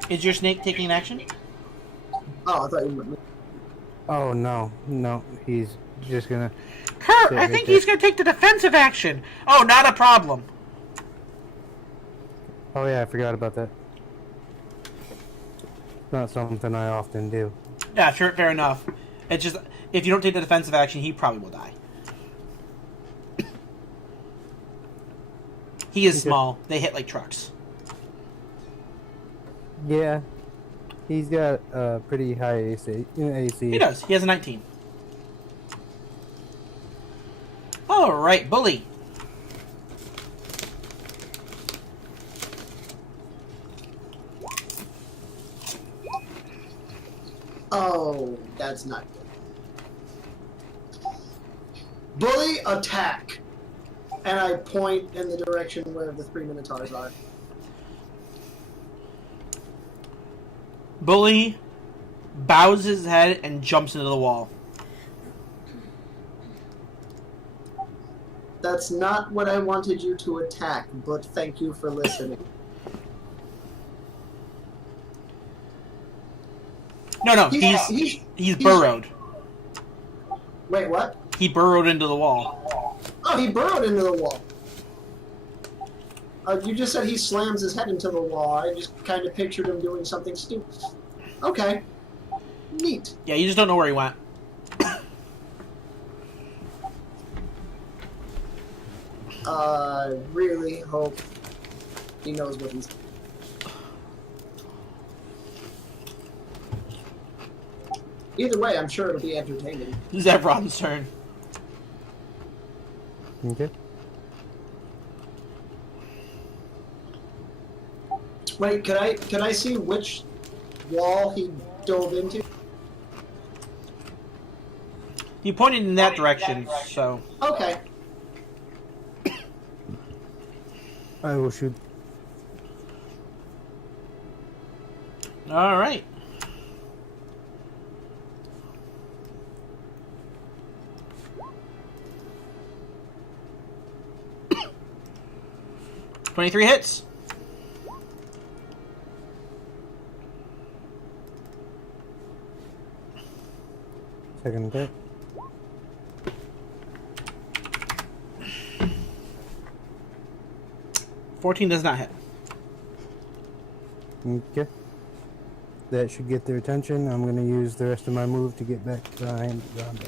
Is your snake taking an action? Oh, I thought you meant me. Oh, no, he's just gonna... Kurt, I think he's going to take the defensive action. Oh, not a problem. Oh yeah, I forgot about that. Not something I often do. Yeah, sure, fair enough. It's just, if you don't take the defensive action, he probably will die. He is small. They hit like trucks. Yeah, he's got a pretty high AC. He does. He has a 19. All right, Bully. Oh, that's not good. Bully, attack! And I point in the direction where the 3 Minotaurs are. Bully bows his head and jumps into the wall. That's not what I wanted you to attack, but thank you for listening. No, He's he's burrowed. Wait, what? He burrowed into the wall. Oh, he burrowed into the wall. You just said he slams his head into the wall. I just kind of pictured him doing something stupid. Okay. Neat. Yeah, you just don't know where he went. Really hope he knows what he's... Either way, I'm sure it'll be entertaining. Zevron's turn. Okay. Wait, could I see which wall he dove into? He pointed in that direction, so... Okay. I will shoot. Alright. $23 hits. Second attack. $14 does not hit. Okay. That should get their attention. I'm going to use the rest of my move to get back behind Rondo.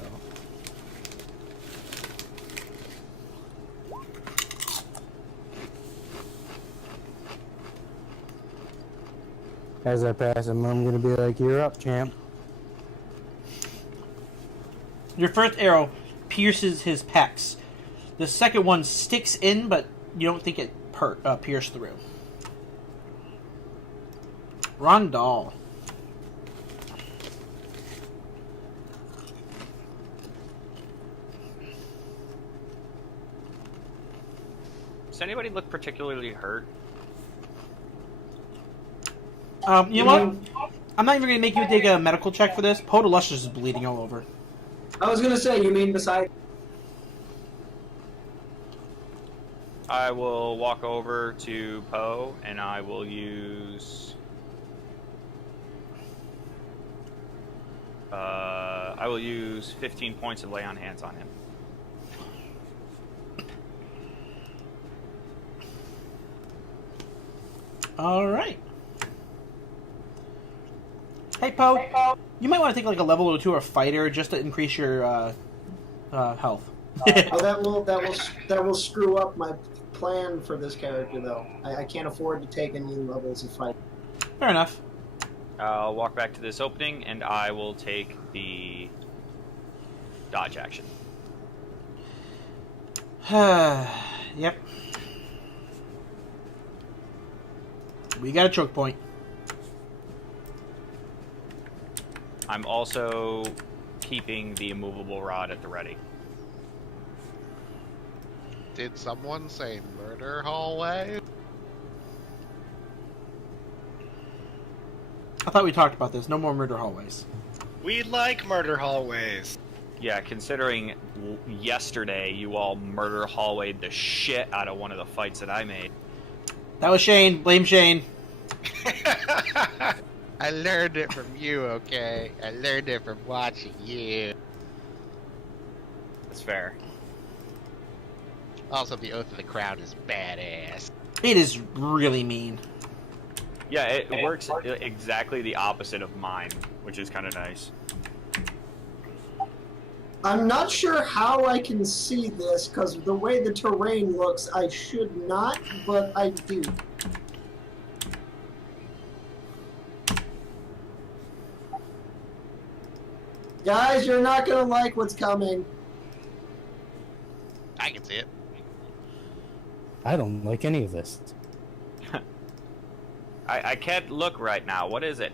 As I pass him, I'm going to be like, "You're up, champ." Your first arrow pierces his pecs. The second one sticks in, but you don't think it pierced through. Rondal. Does anybody look particularly hurt? You know what? I'm not even going to make you take a medical check for this. Podolustrous is bleeding all over. I was gonna say, you mean beside... I will walk over to Poe and I will use. I will use 15 points of lay on hands on him. All right. Hey, Poe. You might want to take like a level or two of fighter just to increase your health. Oh, that will screw up my plan for this character, though. I can't afford to take any levels of fight. Fair enough. I'll walk back to this opening and I will take the dodge action. Yep. We got a choke point. I'm also keeping the immovable rod at the ready. Did someone say murder hallway? I thought we talked about this. No more murder hallways. We like murder hallways. Yeah, considering yesterday you all murder hallwayed the shit out of one of the fights that I made. That was Shane. Blame Shane. I learned it from you, okay? I learned it from watching you. That's fair. Also, the Oath of the Crown is badass. It is really mean. Yeah, it works exactly the opposite of mine, which is kind of nice. I'm not sure how I can see this, because the way the terrain looks, I should not, but I do. Guys, you're not gonna like what's coming. I can see it. I don't like any of this. I can't look right now. What is it?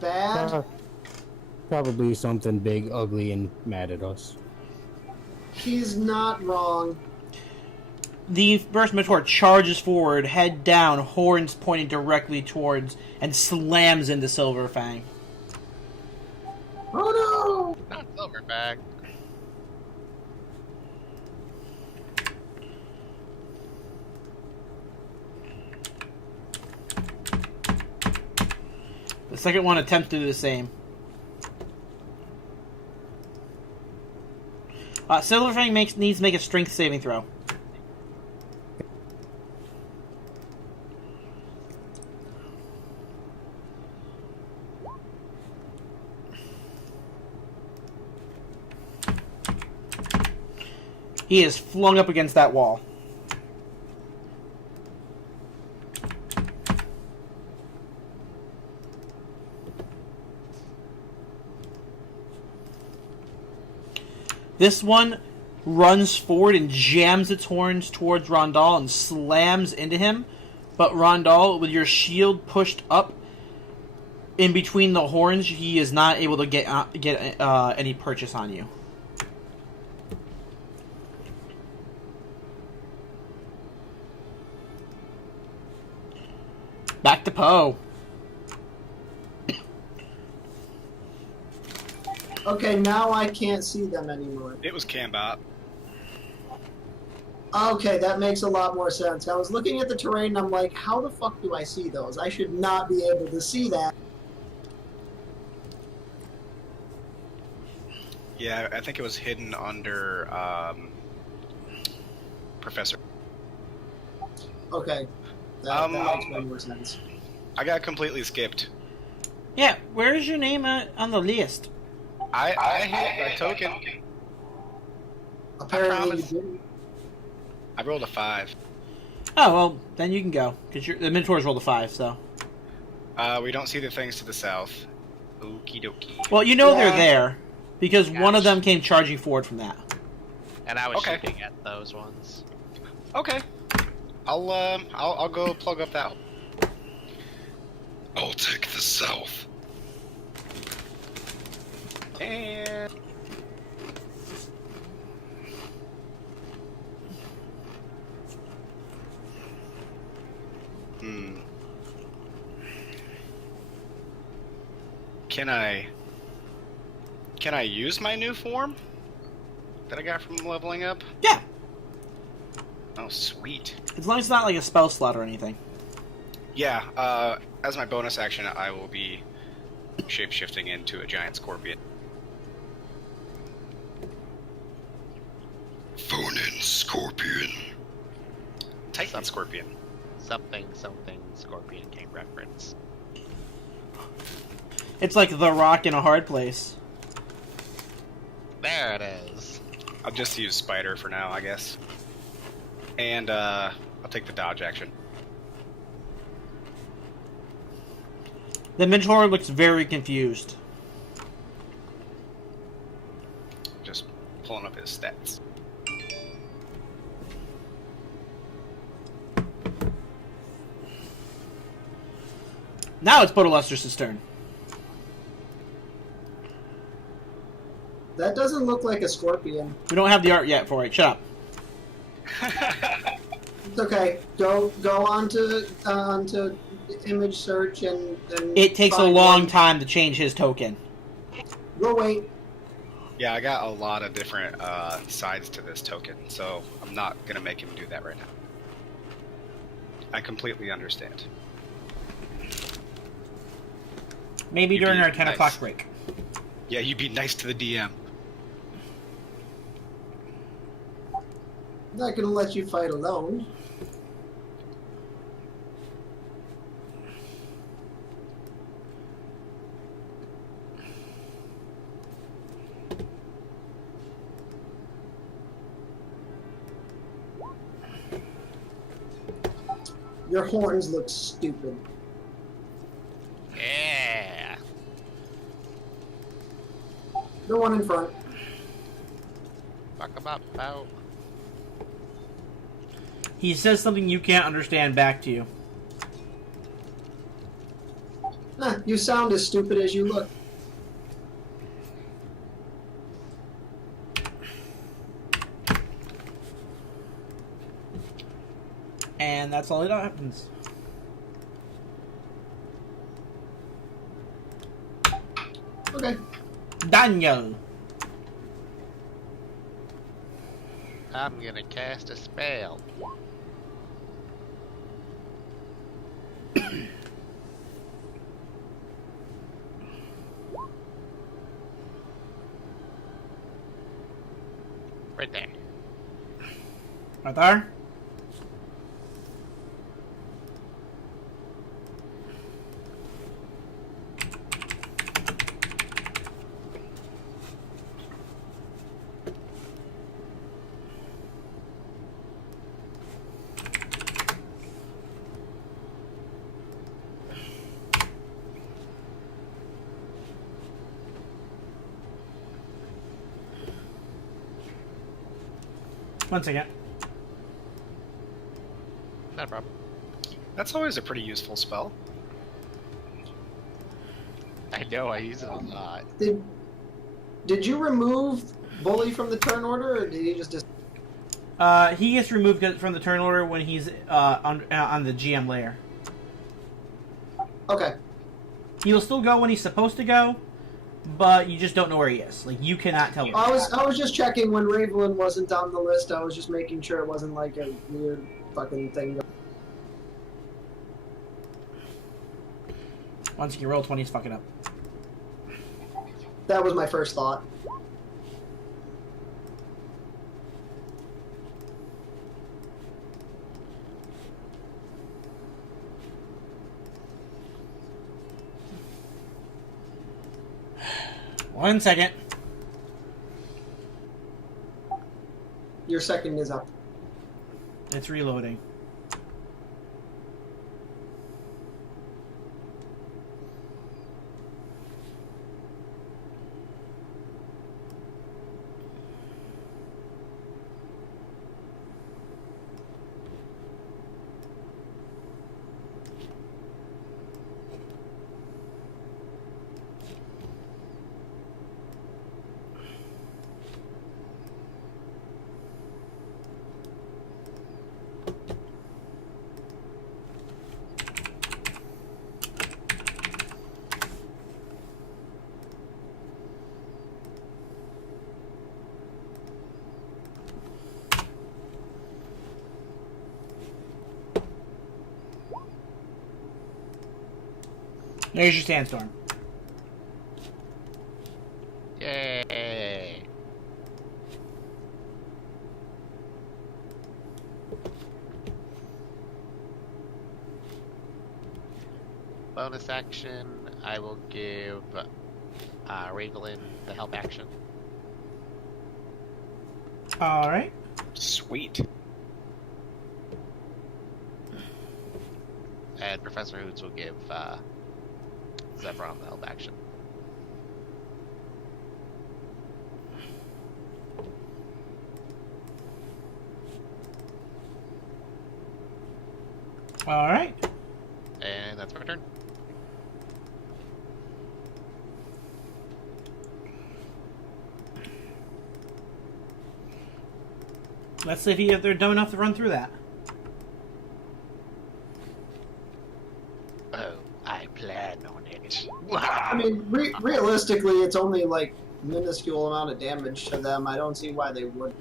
Bad. Probably something big, ugly, and mad at us. He's not wrong. The Burst Minotaur charges forward, head down, horns pointing directly towards, and slams into Silverfang. Oh Not Silverback. second one attempts to do the same. Silverfang needs to make a strength saving throw. He is flung up against that wall. This one runs forward and jams its horns towards Rondal and slams into him. But Rondal, with your shield pushed up in between the horns, he is not able to get any purchase on you. Back to Poe. Okay, now I can't see them anymore. It was Cambot. Okay, that makes a lot more sense. I was looking at the terrain and I'm like, how the fuck do I see those? I should not be able to see that. Yeah, I think it was hidden under Professor. Okay, that makes way more sense. I got completely skipped. Yeah, where's your name on the list? I hit my token. Apparently you didn't. I rolled a 5. Oh, well, then you can go. Because the Minotaurs rolled a 5, so. We don't see the things to the south. Okie dokie. Well, you know Yeah. they're there. Because one of them came charging forward from that. And I was Okay. shooting at those ones. Okay. I'll go plug up that hole. I'll take the south. And Can I use my new form that I got from leveling up? Yeah. Oh, sweet. As long as it's not like a spell slot or anything. Yeah, as my bonus action, I will be shape-shifting into a giant scorpion. Phone in Scorpion. Titan scorpion. Something Scorpion King reference. It's like the rock in a hard place. There it is. I'll just use spider for now, I guess. And I'll take the dodge action. The Minotaur looks very confused. Just pulling up his stats. Now it's Podolestris' turn. That doesn't look like a scorpion. We don't have the art yet for it. Shut up. It's okay. Go onto image search and It takes a find long one. time to change his token. We'll wait. Yeah, I got a lot of different sides to this token, so I'm not going to make him do that right now. I completely understand. Maybe You'd during be our 10 nice. o'clock break. Yeah, you be nice to the DM. I'm not gonna let you fight alone. Your horns look stupid. Yeah. The one in front. Fuck about. He says something you can't understand back to you. You sound as stupid as you look. And that's all that happens. Okay. Daniel. I'm gonna cast a spell. Arthur? One second. Not a problem. That's always a pretty useful spell. I know, I use it a lot. Did you remove Bully from the turn order, or did he just? He gets removed from the turn order when he's on the GM layer. Okay. He'll still go when he's supposed to go, but you just don't know where he is. Like, you cannot tell him. I was just checking when Ravelin wasn't on the list. I was just making sure it wasn't like a weird fucking thing. Once you roll 20, he's fucking up. That was my first thought. One second. Your second is up. It's reloading. There's your sandstorm. Yay! Bonus action, I will give Ravelin the help action. Alright. Sweet. And Professor Hoots will give Zebron the help action. Alright. And that's my turn. Let's see if they're dumb enough to run through that. Oh, I plan on it. I mean, realistically, it's only like minuscule amount of damage to them. I don't see why they would.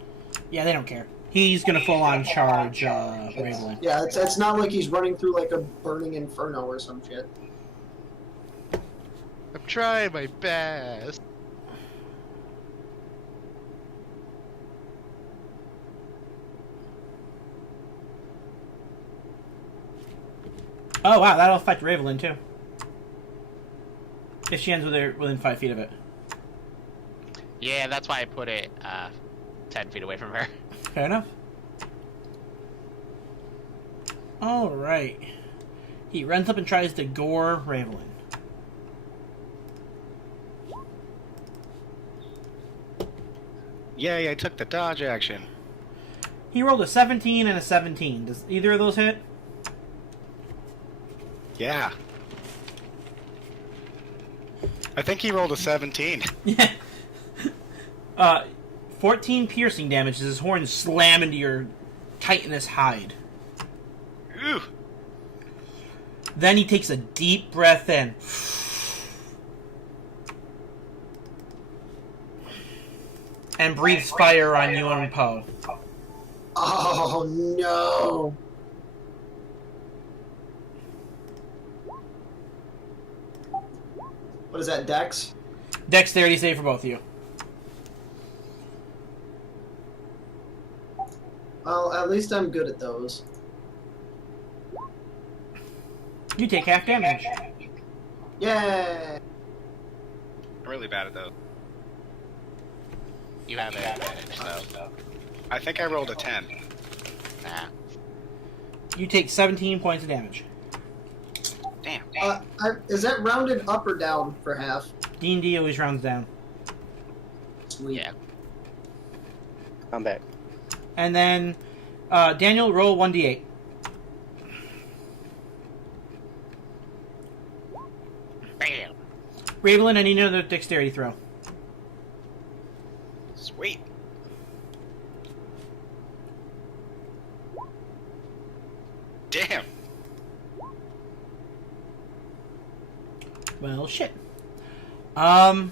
Yeah, they don't care. He's gonna full on charge Ravelin. Yeah, it's not like he's running through like a burning inferno or some shit. I'm trying my best. Oh wow, that'll affect Ravelin too. If she ends within 5 feet of it. Yeah, that's why I put it 10 feet away from her. Fair enough. Alright. He runs up and tries to gore Ravelin. Yay, I took the dodge action. He rolled a 17 and a 17. Does either of those hit? Yeah. I think he rolled a 17. Yeah. 14 piercing damage as his horns slam into your chitinous hide. Ooh. Then he takes a deep breath in. And breathes fire on you and Poe. Oh no! What is that, Dex? Dexterity save for both of you. Well, at least I'm good at those. You take half damage. Yay! I'm really bad at those. You have advantage, so. I think I rolled a 10. Nah. You take 17 points of damage. Damn. Is that rounded up or down for half? D&D always rounds down. Sweet. Yeah. I'm back. And then, Daniel, roll 1d8. Bam! Ravelin, I need another dexterity throw. Sweet. Damn. Well, shit. Let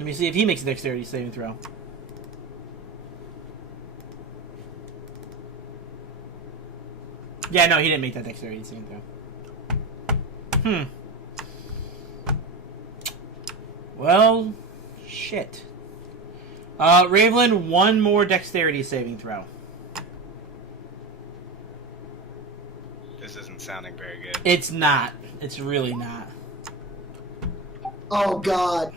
me see if he makes a dexterity saving throw. Yeah, no, he didn't make that dexterity saving throw. Well, shit. Ravelin, one more dexterity saving throw. This isn't sounding very good. It's not. It's really not. Oh god.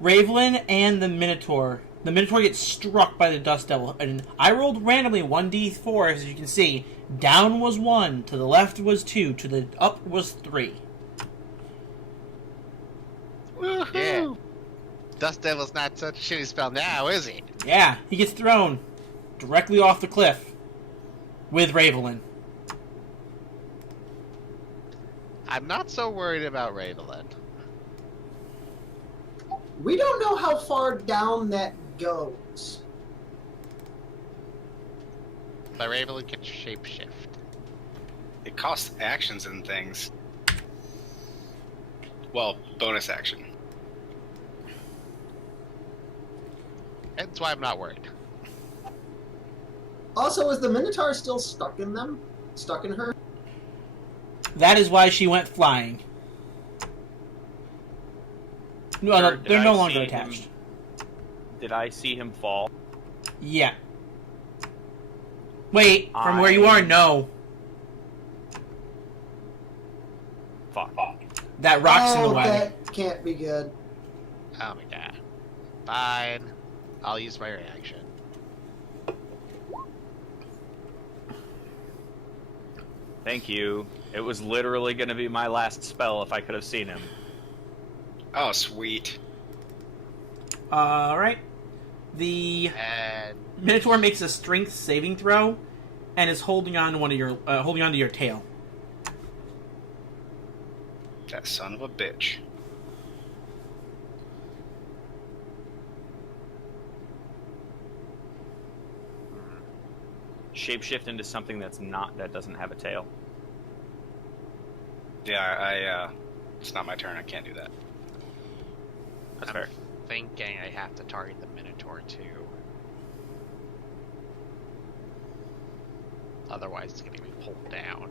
Ravelin and the Minotaur. The Minotaur gets struck by the Dust Devil, and I rolled randomly 1d4, as you can see. Down was 1, to the left was 2, to the up was 3. Yeah. Dust Devil's not such a shitty spell now, is he? Yeah, he gets thrown directly off the cliff with Ravelin. I'm not so worried about Ravelin. We don't know how far down that goes. But Ravelin can shapeshift. It costs actions and things. Well, bonus action. That's why I'm not worried. Also, is the Minotaur still stuck in them? Stuck in her? That is why she went flying. No, Sir, no, did they're I no see longer him- attached. Did I see him fall? Yeah. Wait, from where you are, no. Fuck. That rock's in the Oh, way. that can't be good. Oh my god. Fine. I'll use my reaction. Thank you. It was literally going to be my last spell if I could have seen him. Oh, sweet. Alright. The And Minotaur makes a strength saving throw and is holding on to holding onto your tail. That son of a bitch. Shapeshift into something that doesn't have a tail. Yeah, it's not my turn. I can't do that. That's I'm fair. thinking I have to target the Minotaur too. Otherwise, it's going to be pulled down.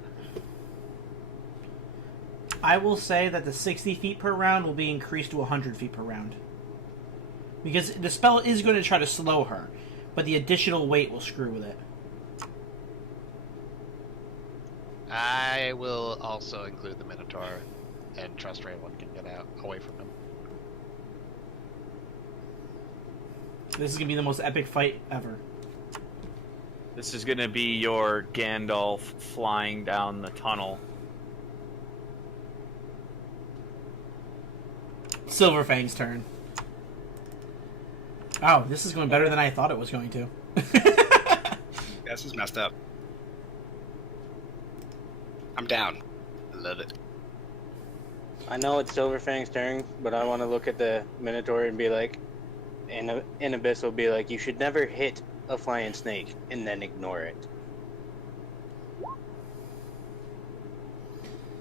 I will say that the 60 feet per round will be increased to 100 feet per round. Because the spell is going to try to slow her, but the additional weight will screw with it. I will also include the Minotaur and trust Raven can get out away from him. This is going to be the most epic fight ever. This is going to be your Gandalf flying down the tunnel. Silverfang's turn. Oh, this is going better than I thought it was going to. This is messed up. I'm down. I love it. I know it's Silverfang's turn, but I want to look at the Minotaur and be like, and Abyss will be like, you should never hit a flying snake and then ignore it.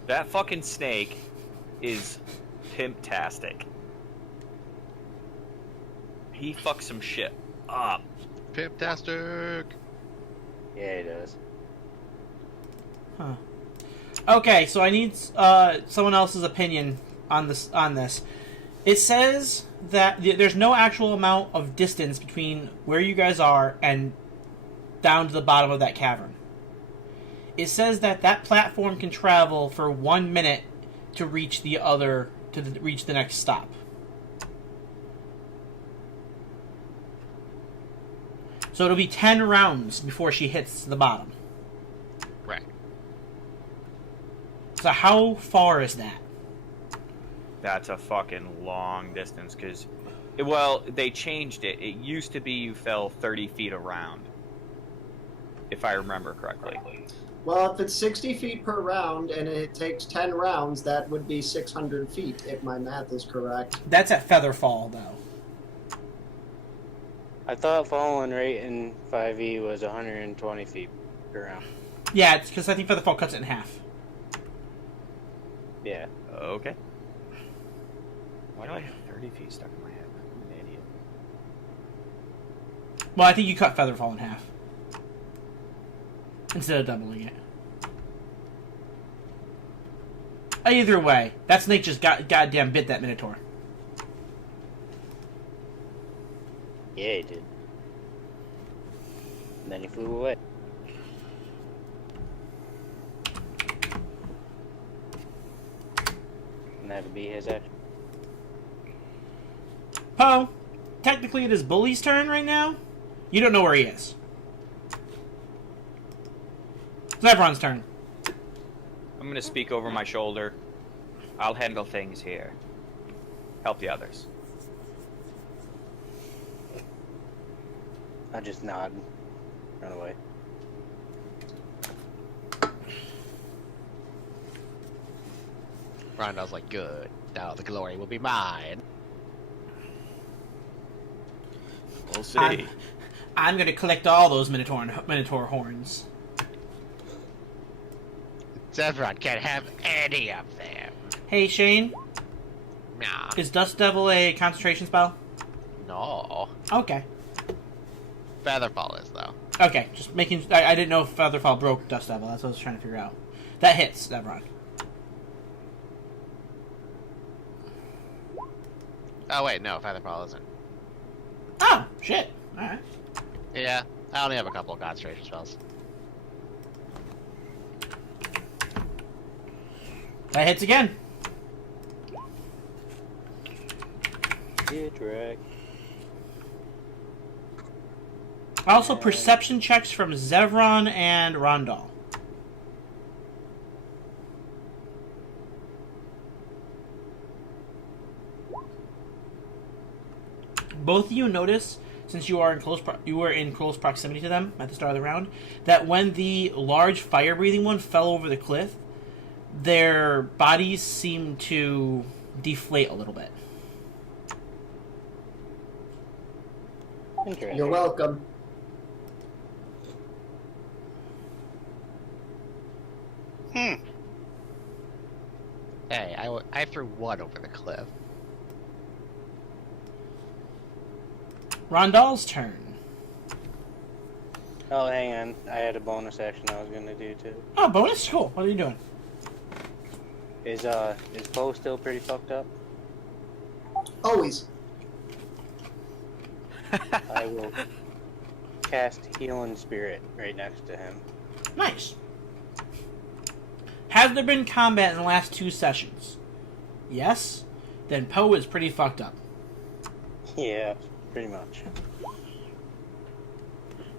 That fucking snake is pimptastic. He fucks some shit up. Pimptastic! Yeah, he does. Huh. Okay, so I need someone else's opinion on this. It says that there's no actual amount of distance between where you guys are and down to the bottom of that cavern. It says that that platform can travel for 1 minute to reach reach the next stop. So it'll be 10 rounds before she hits the bottom. Right. So how far is that? That's a fucking long distance, because... Well, they changed it. It used to be you fell 30 feet around. If I remember correctly. Well, if it's 60 feet per round and it takes 10 rounds, that would be 600 feet, if my math is correct. That's at Featherfall, though. I thought falling rate in 5e was 120 feet per round. Yeah, it's because I think Featherfall cuts it in half. Yeah. Okay. Why do I have 30 feet stuck in my head? I'm an idiot. Well, I think you cut Featherfall in half. Instead of doubling it. Either way, that snake just goddamn bit that Minotaur. Yeah, he did. And then he flew away. And that'd be his action. Poe, technically it is Bully's turn right now. You don't know where he is. It's everyone's turn. I'm going to speak over my shoulder. I'll handle things here. Help the others. I just nod and run away. Rondell's like, good. Now the glory will be mine. We'll see. I'm going to collect all those Minotaur horns. Zevron can't have any of them. Hey, Shane, Nah. is Dust Devil a concentration spell? No. Okay. Featherfall is, though. Okay, just making... I didn't know if Featherfall broke Dust Devil. That's what I was trying to figure out. That hits, Zevron. Oh, wait, no, Featherfall isn't. Oh, shit. Alright. Yeah, I only have a couple of concentration spells. That hits again. Yeah, drag. Also, perception checks from Zevron and Rondal. Both of you notice, since you are in close proximity to them at the start of the round, that when the large fire-breathing one fell over the cliff, their bodies seem to deflate a little bit. Interesting. You're welcome. Hey, I threw one over the cliff. Rondal's turn. Oh, hang on. I had a bonus action I was gonna do too. Oh, bonus? Cool. What are you doing? Is Poe still pretty fucked up? Always. I will cast Healing Spirit right next to him. Nice. Has there been combat in the last 2 sessions? Yes? Then Poe is pretty fucked up. Yeah, pretty much.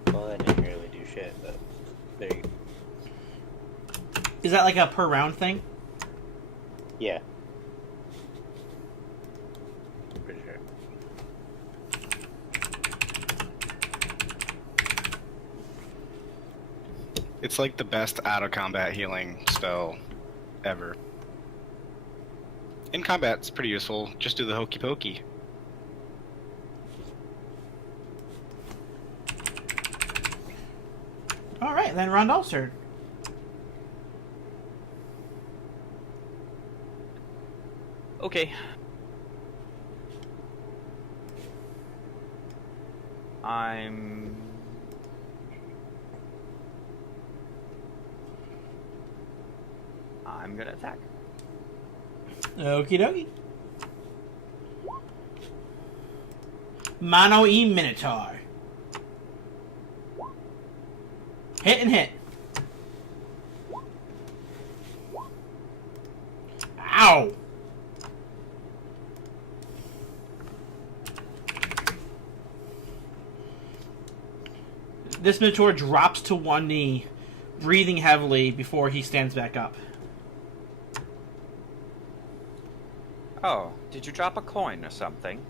Well, that didn't really do shit, but there you go. Is that like a per round thing? Yeah. Pretty sure. It's like the best out of combat healing spell ever. In combat, it's pretty useful. Just do the hokey pokey. Alright, then Rondal's turn. Okay. I'm gonna attack. Okie dokie. Mono E Minotaur. Hit and hit. Ow! This Minotaur drops to one knee, breathing heavily before he stands back up. Oh, did you drop a coin or something?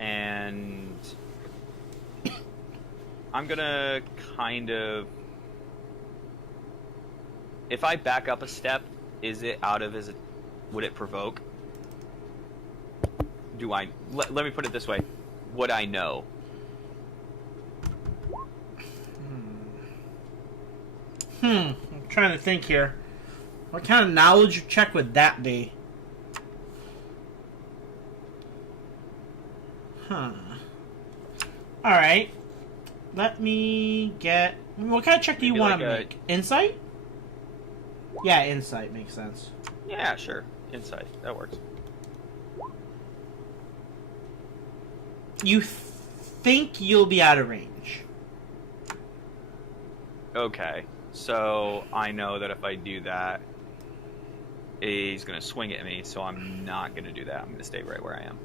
And I'm gonna kind of... If I back up a step, is it out of his... Would it provoke? Do I... Let me put it this way. Would I know? I'm trying to think here. What kind of knowledge check would that be? Huh. Alright. Let me get... What kind of check do you Maybe want to like make? Insight? Yeah, insight makes sense. Yeah, sure. Insight. That works. You think you'll be out of range. Okay. So I know that if I do that, he's going to swing at me, so I'm not going to do that. I'm going to stay right where I am.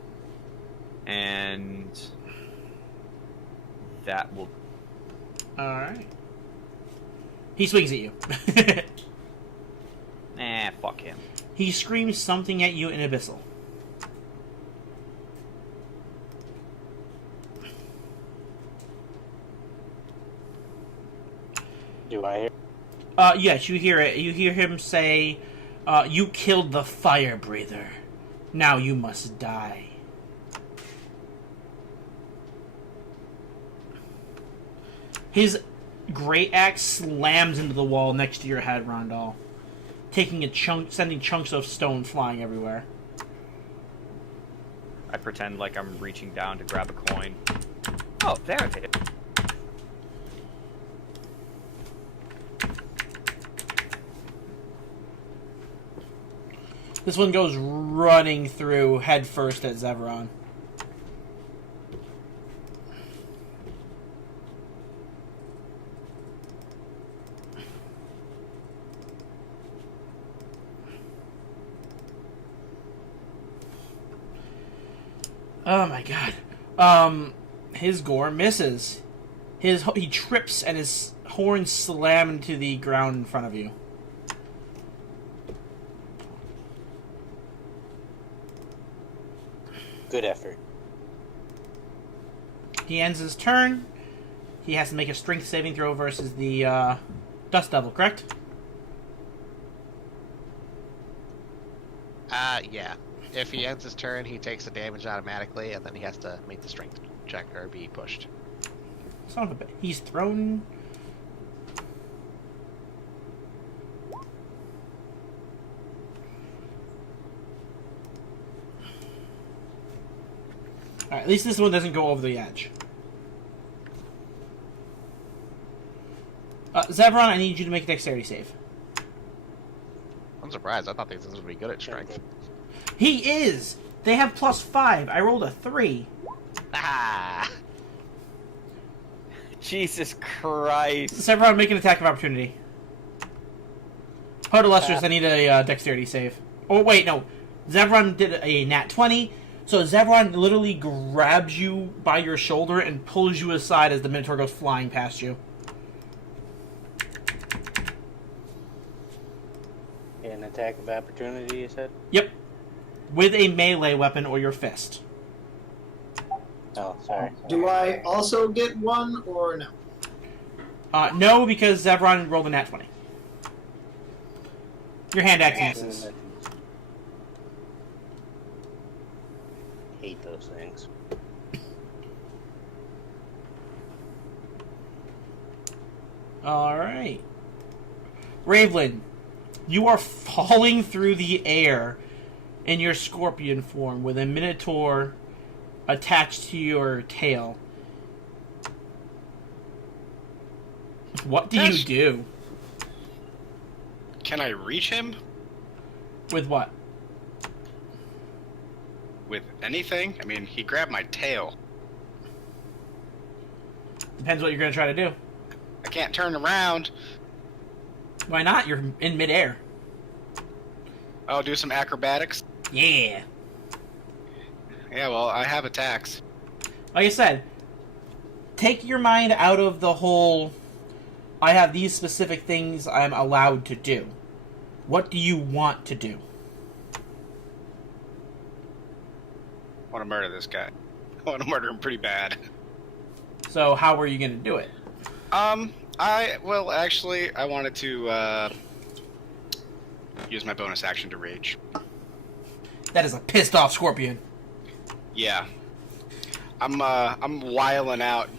And that will... Alright. He swings at you. Fuck him. He screams something at you in Abyssal. Do I hear? Yes, you hear it. You hear him say, you killed the fire breather. Now you must die. His great axe slams into the wall next to your head, Rondal, sending chunks of stone flying everywhere. I pretend like I'm reaching down to grab a coin. Oh, there it is. This one goes running through head first at Zevron. Oh my god. His gore misses. He trips and his horns slam into the ground in front of you. Good effort. He ends his turn. He has to make a strength saving throw versus the Dust Devil, correct? Yeah. If he ends his turn, he takes the damage automatically, and then he has to make the strength check or be pushed. Son of a bitch. He's thrown. Alright, at least this one doesn't go over the edge. Zevron, I need you to make a dexterity save. I'm surprised. I thought these things would be good at strength. He is! They have +5. I rolled a 3. Ah! Jesus Christ. Zevron, make an attack of opportunity. Podolestris, I need a dexterity save. Oh, wait, no. Zevron did a nat 20, so Zevron literally grabs you by your shoulder and pulls you aside as the Minotaur goes flying past you. An attack of opportunity, you said? Yep. With a melee weapon or your fist. Oh, sorry. Do I also get one or no? No, because Zevron rolled a nat 20. Your hand axe misses. Hate those things. Alright. Ravelin, you are falling through the air in your scorpion form with a Minotaur attached to your tail. What do you do? Can I reach him? With what? With anything? I mean, he grabbed my tail. Depends what you're going to try to do. I can't turn around. Why not? You're in midair. Oh, do some acrobatics? Yeah. Yeah, well, I have attacks. Like I said, take your mind out of the whole, I have these specific things I'm allowed to do. What do you want to do? I want to murder this guy. I want to murder him pretty bad. So how are you going to do it? I wanted to, use my bonus action to rage. That is a pissed off scorpion. Yeah. I'm wiling out,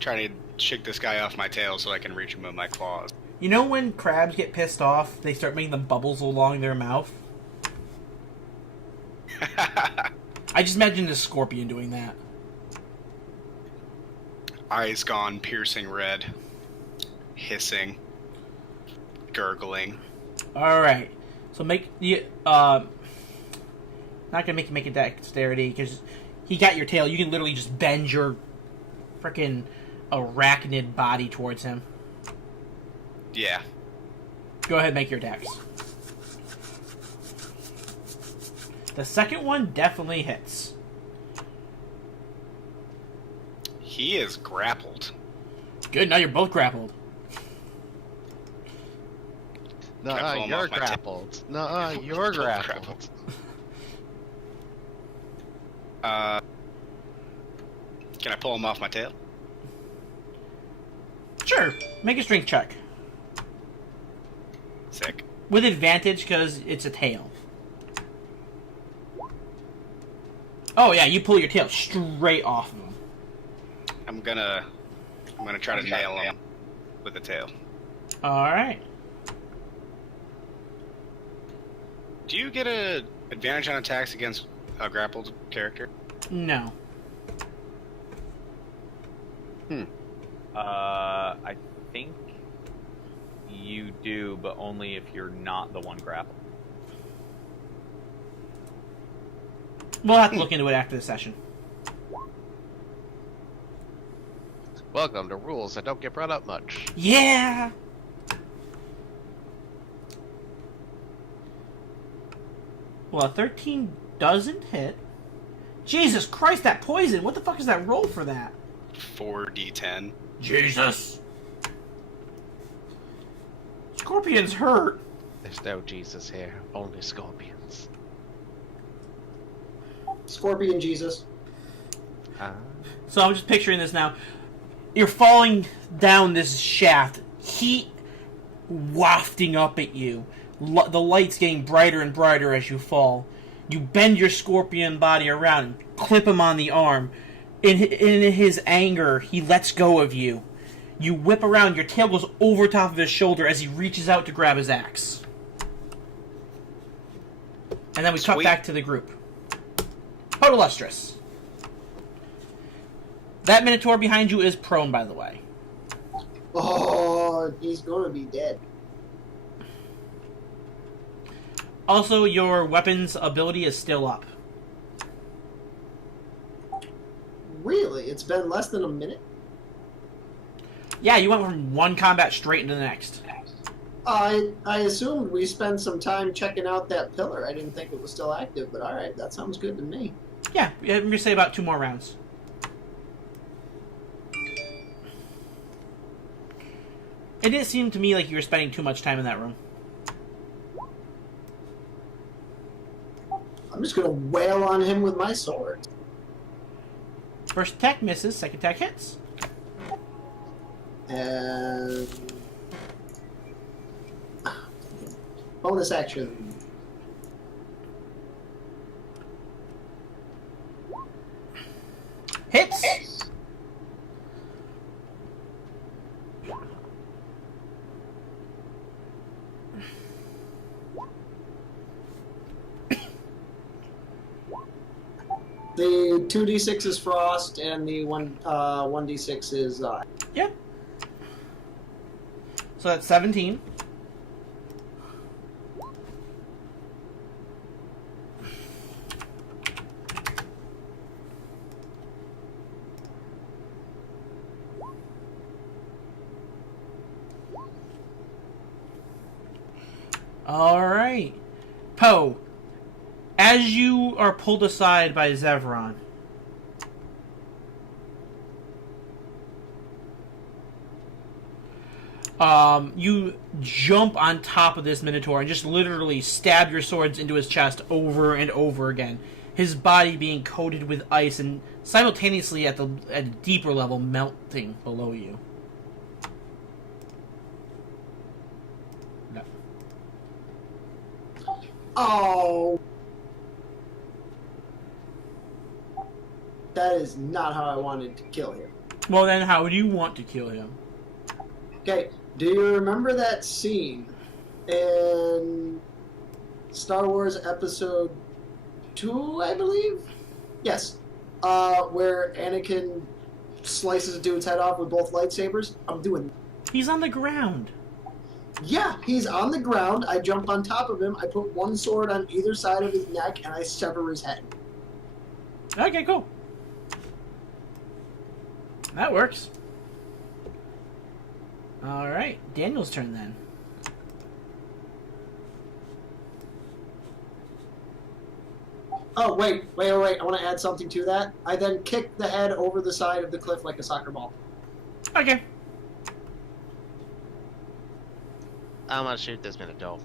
trying to shake this guy off my tail so I can reach him with my claws. You know when crabs get pissed off, they start making the bubbles along their mouth? I just imagine a scorpion doing that. Eyes gone, piercing red, hissing, gurgling. Alright. So make the, not gonna make you make a dexterity, because he got your tail. You can literally just bend your frickin' arachnid body towards him. Yeah. Go ahead and make your attacks. The second one definitely hits. He is grappled. Good, now you're both grappled. No, Can I pull him you're off my grappled. No, you're grappled. Can I pull him off my tail? Sure, make a strength check. Sick. With advantage, because it's a tail. Oh yeah, you pull your tail straight off of him. I'm gonna try to nail him with the tail. Alright. Do you get a advantage on attacks against a grappled character? No. I think you do, but only if you're not the one grappled. We'll have to look into it after the session. Welcome to rules that don't get brought up much. Yeah! Well, a 13 doesn't hit. Jesus Christ, that poison! What the fuck is that roll for that? 4d10. Jesus! Scorpion's hurt. There's no Jesus here, only scorpions. Scorpion Jesus. So I'm just picturing this now. You're falling down this shaft, heat wafting up at you. The light's getting brighter and brighter as you fall. You bend your scorpion body around and clip him on the arm. In his anger, he lets go of you. You whip around, your tail goes over top of his shoulder as he reaches out to grab his axe. And then we cut Sweet. back to the group. Podolustrous. That Minotaur behind you is prone, by the way. Oh, he's gonna be dead. Also, your weapons ability is still up. Really? It's been less than a minute? Yeah, you went from one combat straight into the next. I assumed we spent some time checking out that pillar. I didn't think it was still active, but alright, that sounds good to me. Yeah, I'm going to say about 2 more rounds. It didn't seem to me like you were spending too much time in that room. I'm just gonna wail on him with my sword. First attack misses, second attack hits. And... bonus action. Hits! The 2d6 is frost, and the 1d6 is Yep. So that's 17. Alright. Poe, as you are pulled aside by Zevron, you jump on top of this Minotaur and just literally stab your swords into his chest over and over again. His body being coated with ice and simultaneously at a deeper level melting below you. No. Oh. That is not how I wanted to kill him. Well, then how would you want to kill him? Okay, do you remember that scene in Star Wars Episode 2, I believe? Yes. Where Anakin slices a dude's head off with both lightsabers? I'm doing... He's on the ground. Yeah, he's on the ground. I jump on top of him. I put one sword on either side of his neck, and I sever his head. Okay, cool. That works. Alright, Daniel's turn then. Oh, wait. I want to add something to that. I then kick the head over the side of the cliff like a soccer ball. Okay. I'm gonna shoot this Minotaur.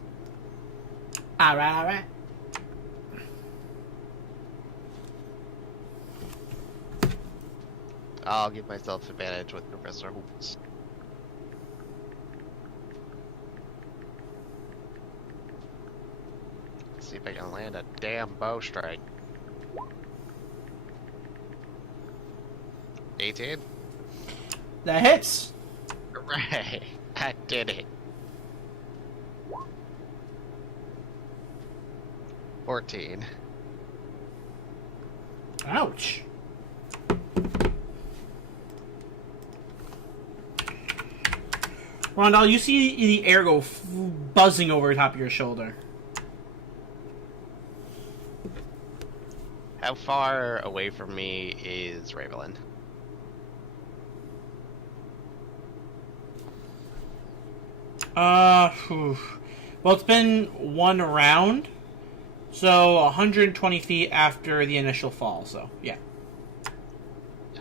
Alright. I'll give myself advantage with Professor Hoops. See if I can land a damn bow strike. 18? That hits. Hooray! I did it. 14. Ouch. Rondell, you see the air go buzzing over the top of your shoulder. How far away from me is Ravelin? Well, it's been one round, so 120 feet after the initial fall, so, yeah.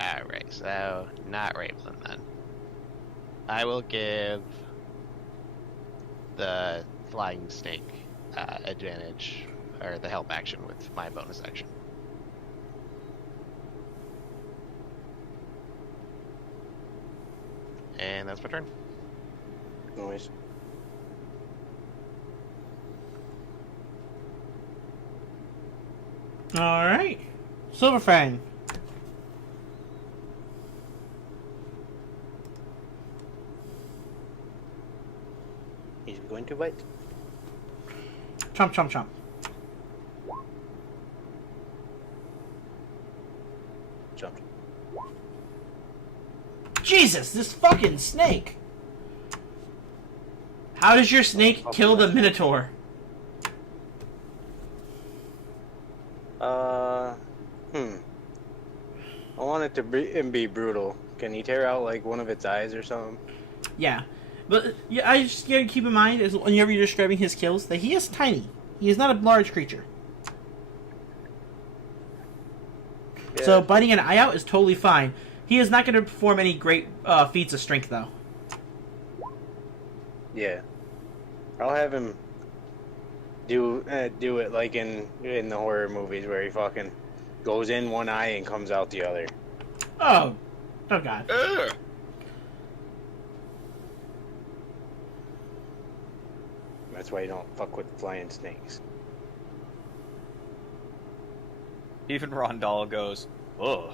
Alright, so not Ravelin then. I will give the flying snake advantage, or the help action with my bonus action. And that's my turn. Noise. Alright. Silverfang. He's going to bite. Chomp, chomp, chomp. Jumped. Jesus, this fucking snake! How does your snake kill the Minotaur? I want it to be brutal. Can he tear out like one of its eyes or something? Yeah. But yeah, I just gotta keep in mind, is whenever you're describing his kills, that he is tiny. He is not a large creature. Yeah. So biting an eye out is totally fine. He is not going to perform any great feats of strength, though. Yeah. I'll have him do it like in the horror movies where he fucking goes in one eye and comes out the other. Oh god. That's why you don't fuck with flying snakes. Even Rondal goes, ugh.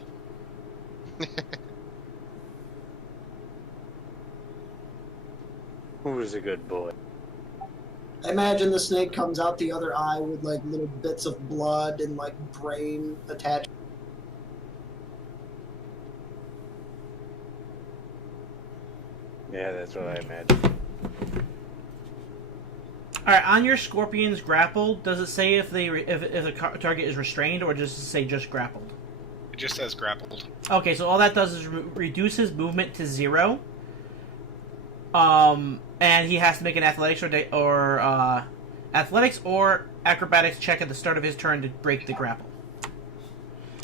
Who's a good boy? I imagine the snake comes out the other eye with like little bits of blood and like brain attached. Yeah, that's what I imagine. Alright, on your scorpion's grapple, does it say if the target is restrained, or does it say just grappled? It just says grappled. Okay, so all that does is reduce his movement to 0. And he has to make an athletics or Athletics or acrobatics check at the start of his turn to break the grapple.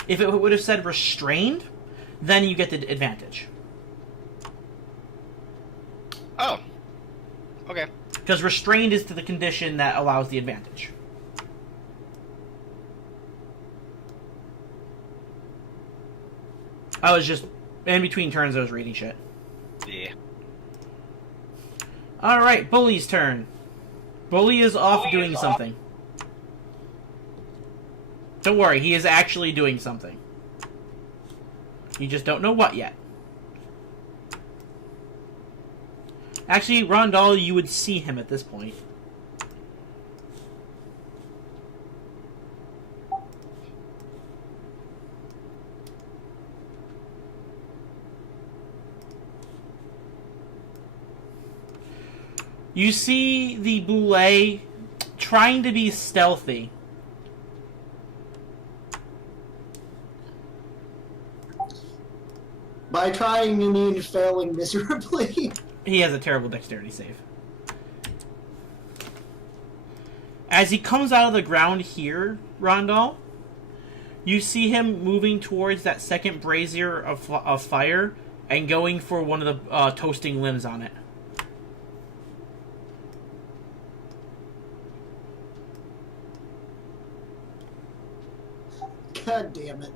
If it would have said restrained, then you get the advantage. Oh. Okay. Because restrained is to the condition that allows the advantage. I was just, in between turns, I was reading shit. Yeah. Alright, Bully's turn. Bully is off doing something. Don't worry, he is actually doing something. You just don't know what yet. Actually, Rondal, you would see him at this point. You see the Boule trying to be stealthy. By trying, you mean failing miserably? He has a terrible dexterity save. As he comes out of the ground here, Rondal, you see him moving towards that second brazier of fire and going for one of the toasting limbs on it. God damn it.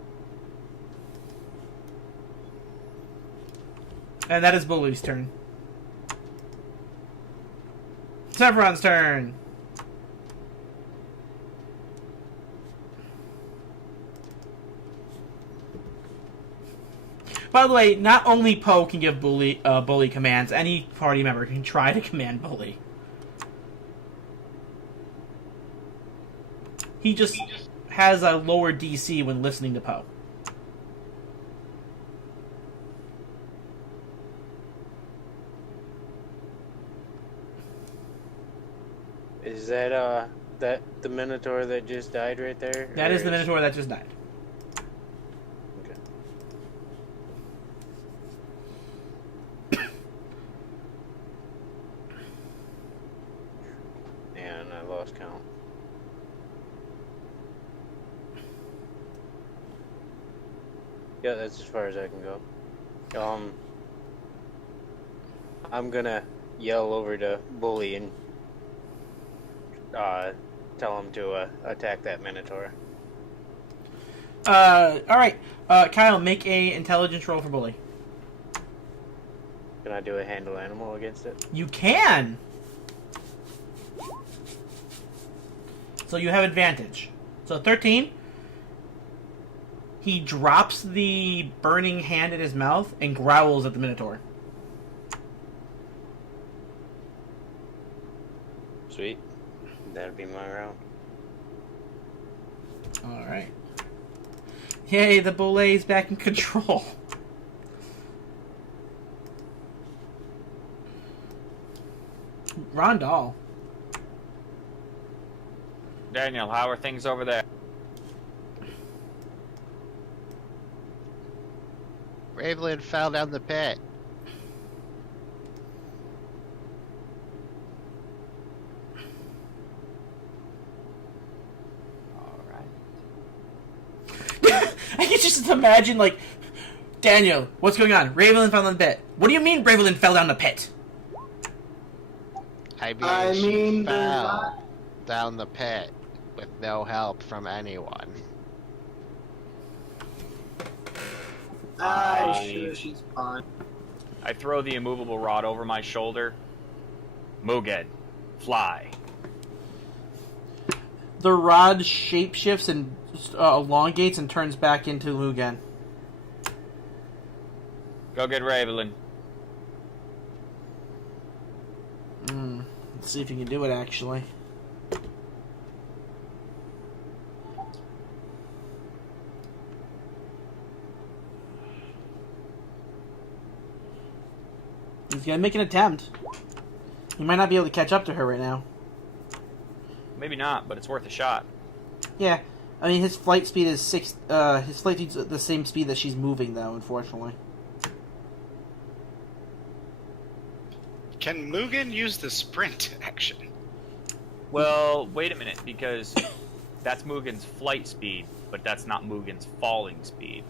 And that is Bully's turn. Sevron's turn. By the way, not only Poe can give Bully commands, any party member can try to command Bully. He just has a lower DC when listening to Poe. Is that the Minotaur that just died right there? That Or is the Minotaur that just died. Okay. And I lost count. Yeah, that's as far as I can go. I'm gonna yell over to Bully and tell him to attack that Minotaur. Alright. Kyle, make a intelligence roll for Bully. Can I do a handle animal against it? You can! So you have advantage. So 13. He drops the burning hand in his mouth and growls at the Minotaur. Sweet. That'd be my round. Alright. Yay, the Bouley's back in control. Rondal. Daniel, how are things over there? Ravelin fell down the pit. I can just imagine, like, Daniel, what's going on? Ravelin fell down the pit. What do you mean Ravelin fell down the pit? I I mean, mean, she there's fell not- down the pit with no help from anyone. I'm Fine. sure she's fine. I throw the immovable rod over my shoulder. Mugen, fly. The rod shapeshifts and elongates and turns back into Mugen. Go get Ravelin. Let's see if you can do it, actually. He's gonna make an attempt. He might not be able to catch up to her right now. Maybe not, but it's worth a shot. Yeah, I mean his flight speed is his flight speed's the same speed that she's moving, though. Unfortunately, Can Mugen use the sprint action? Well, wait a minute, because that's Mugen's flight speed, but that's not Mugen's falling speed.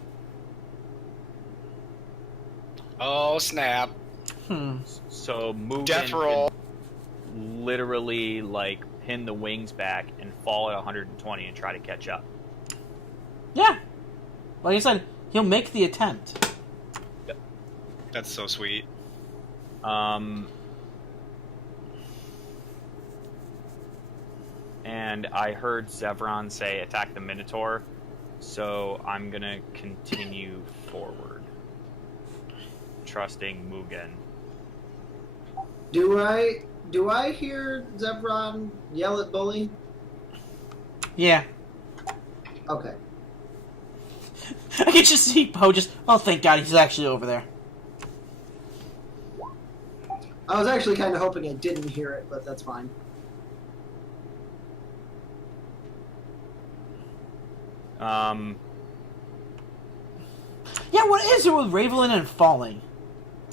Oh, snap. So Mugen Death roll. can literally, like, pin the wings back and fall at 120 and try to catch up. Yeah. Like I said, he'll make the attempt. That's so sweet. And I heard Zevron say attack the Minotaur, so I'm gonna continue forward, trusting Mugen. Do I hear Zebron yell at Bully? Yeah. Okay. I can just see Poe just, oh, thank God he's actually over there. I was actually kind of hoping I didn't hear it, but that's fine. Yeah, what is it with Ravelin and falling?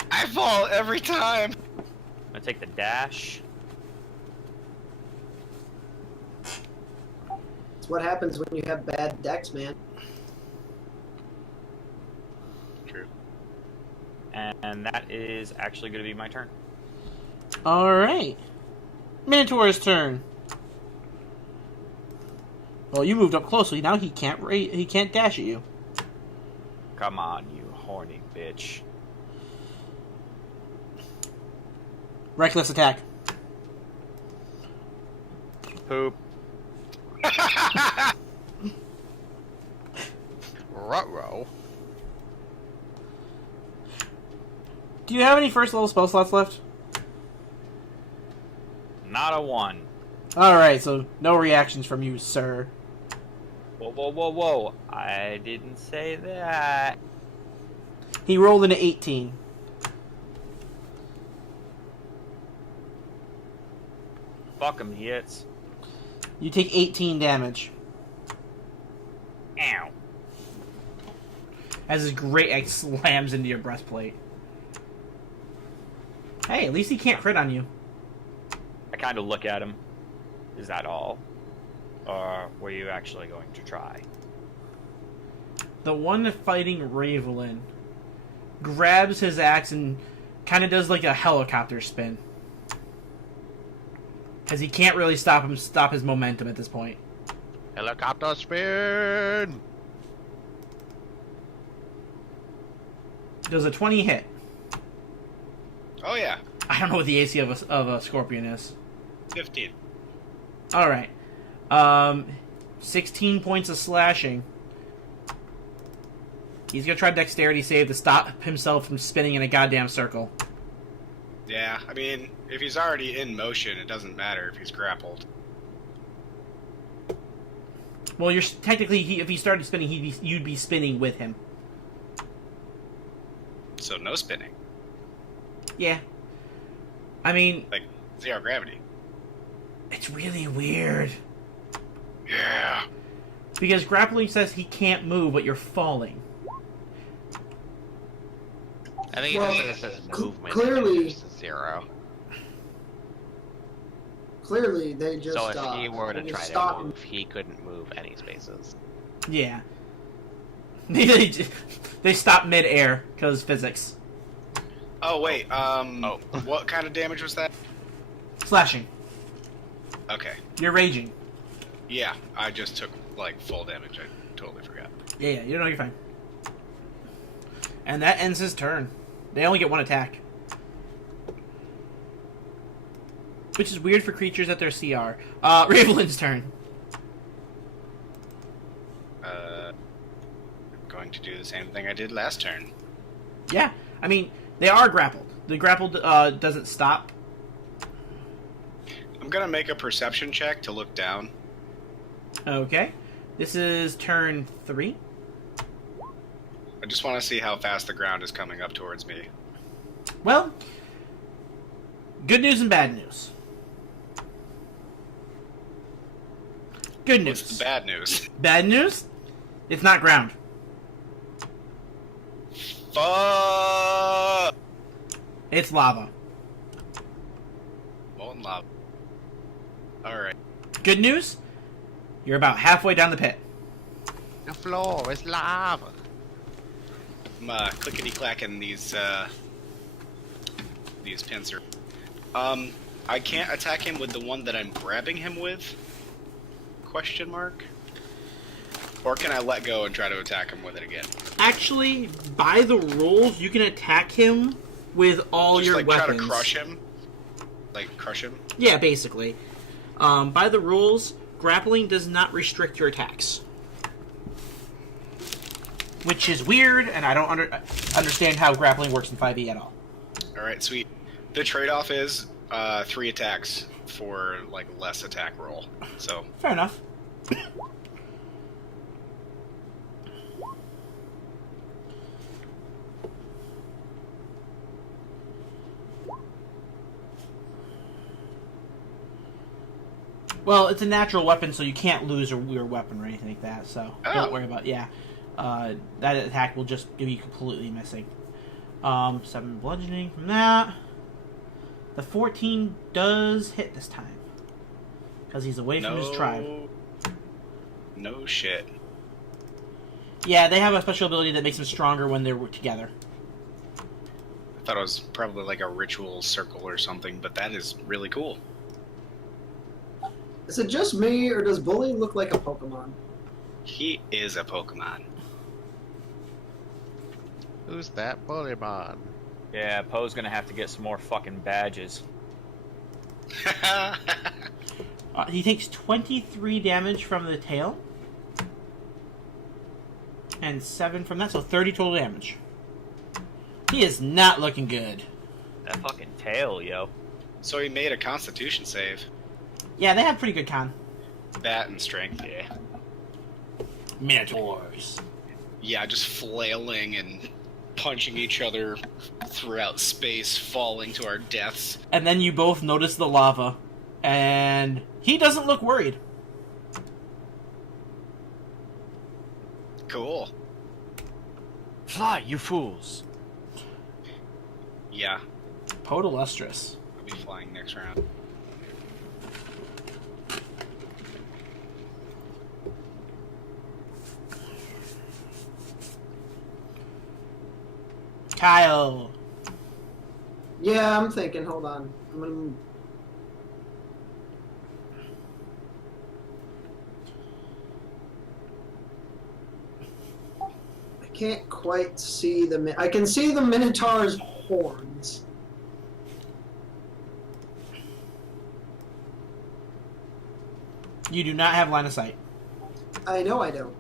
I fall every time. I'm gonna take the dash. It's what happens when you have bad decks, man. True. And that is actually gonna be my turn. Alright. Minotaur's turn. Well, you moved up closely. Now he can't dash at you. Come on, you horny bitch. Reckless attack. Poop. Ruh-roh. Do you have any first level spell slots left? Not a one. Alright, so no reactions from you, sir. Whoa, whoa, whoa, whoa. I didn't say that. He rolled an 18. Fuck him, he hits. You take 18 damage. Ow. As his great axe slams into your breastplate. Hey, at least he can't crit on you. I kind of look at him. Is that all? Or were you actually going to try? The one fighting Ravelin grabs his axe and kind of does like a helicopter spin. Because he can't really stop his momentum at this point. Helicopter spin! Does a 20 hit? Oh yeah, I don't know what the AC of a scorpion is. 15. Alright. 16 points of slashing. He's gonna try dexterity save to stop himself from spinning in a goddamn circle. Yeah, I mean, if he's already in motion, it doesn't matter if he's grappled. Well, you're technically, if he started spinning, you'd be spinning with him. So no spinning. Yeah. I mean, Like, zero gravity. it's really weird. Yeah. Because grappling says he can't move, but you're falling. I think Well, it says movement. clearly- It's just a 0. Clearly, they just. So if he were to they try to stop. move, he couldn't move any spaces. Yeah. They stop mid-air, because physics. Oh wait, Oh. what kind of damage was that? Slashing. Okay. You're raging. Yeah, I just took like full damage. I totally forgot. Yeah, you know you're fine. And that ends his turn. They only get one attack. Which is weird for creatures at their CR. Ravelin's turn. I'm going to do the same thing I did last turn. Yeah, I mean, they are grappled. The grapple doesn't stop. I'm gonna make a perception check to look down. Okay. This is turn 3. I just want to see how fast the ground is coming up towards me. Well, good news and bad news. Good news. What's the bad news? Bad news? It's not ground. Fuck! It's lava. Molten lava. All right. Good news, you're about halfway down the pit. The floor is lava. I'm clickety clacking these pincer. I can't attack him with the one that I'm grabbing him with? Question mark. Or can I let go and try to attack him with it again? Actually, by the rules, you can attack him with all Just your like weapons. try to crush him? Like crush him? Yeah, basically. By the rules, grappling does not restrict your attacks. Which is weird, and I don't understand how grappling works in 5e at all. Alright, sweet. The trade-off is 3 attacks for like less attack roll. So Fair enough. Well, it's a natural weapon, so you can't lose your weapon or anything like that, so don't worry about that attack will just be completely missing. 7 bludgeoning from that. The 14 does hit this time. Because he's away from his tribe. No shit. Yeah, they have a special ability that makes them stronger when they're together. I thought it was probably like a ritual circle or something, but that is really cool. Is it just me, or does Bully look like a Pokemon? He is a Pokemon. Who's that Pokemon? Yeah, Poe's gonna have to get some more fucking badges. He takes 23 damage from the tail. And 7 from that, so 30 total damage. He is not looking good. That fucking tail, yo. So he made a Constitution save. Yeah, they have pretty good con. That and strength, yeah. Minotaurs. Yeah, just flailing and punching each other throughout space, falling to our deaths. And then you both notice the lava. And he doesn't look worried. Cool. Fly, you fools. Yeah, Podolustrous. I'll be flying next round. Kyle. Yeah, I'm thinking. Hold on. I can't quite see the. I can see the Minotaur's horns. You do not have line of sight. I know I don't.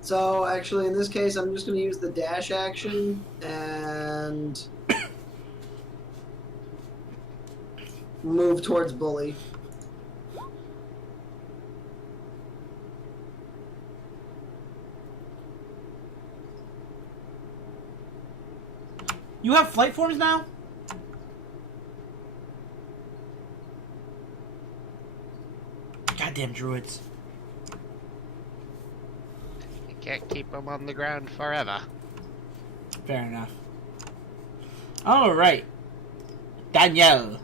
So, actually, in this case, I'm just going to use the dash action and move towards Bully. You have flight forms now? Goddamn druids. You can't keep them on the ground forever. Fair enough. Alright. Danielle.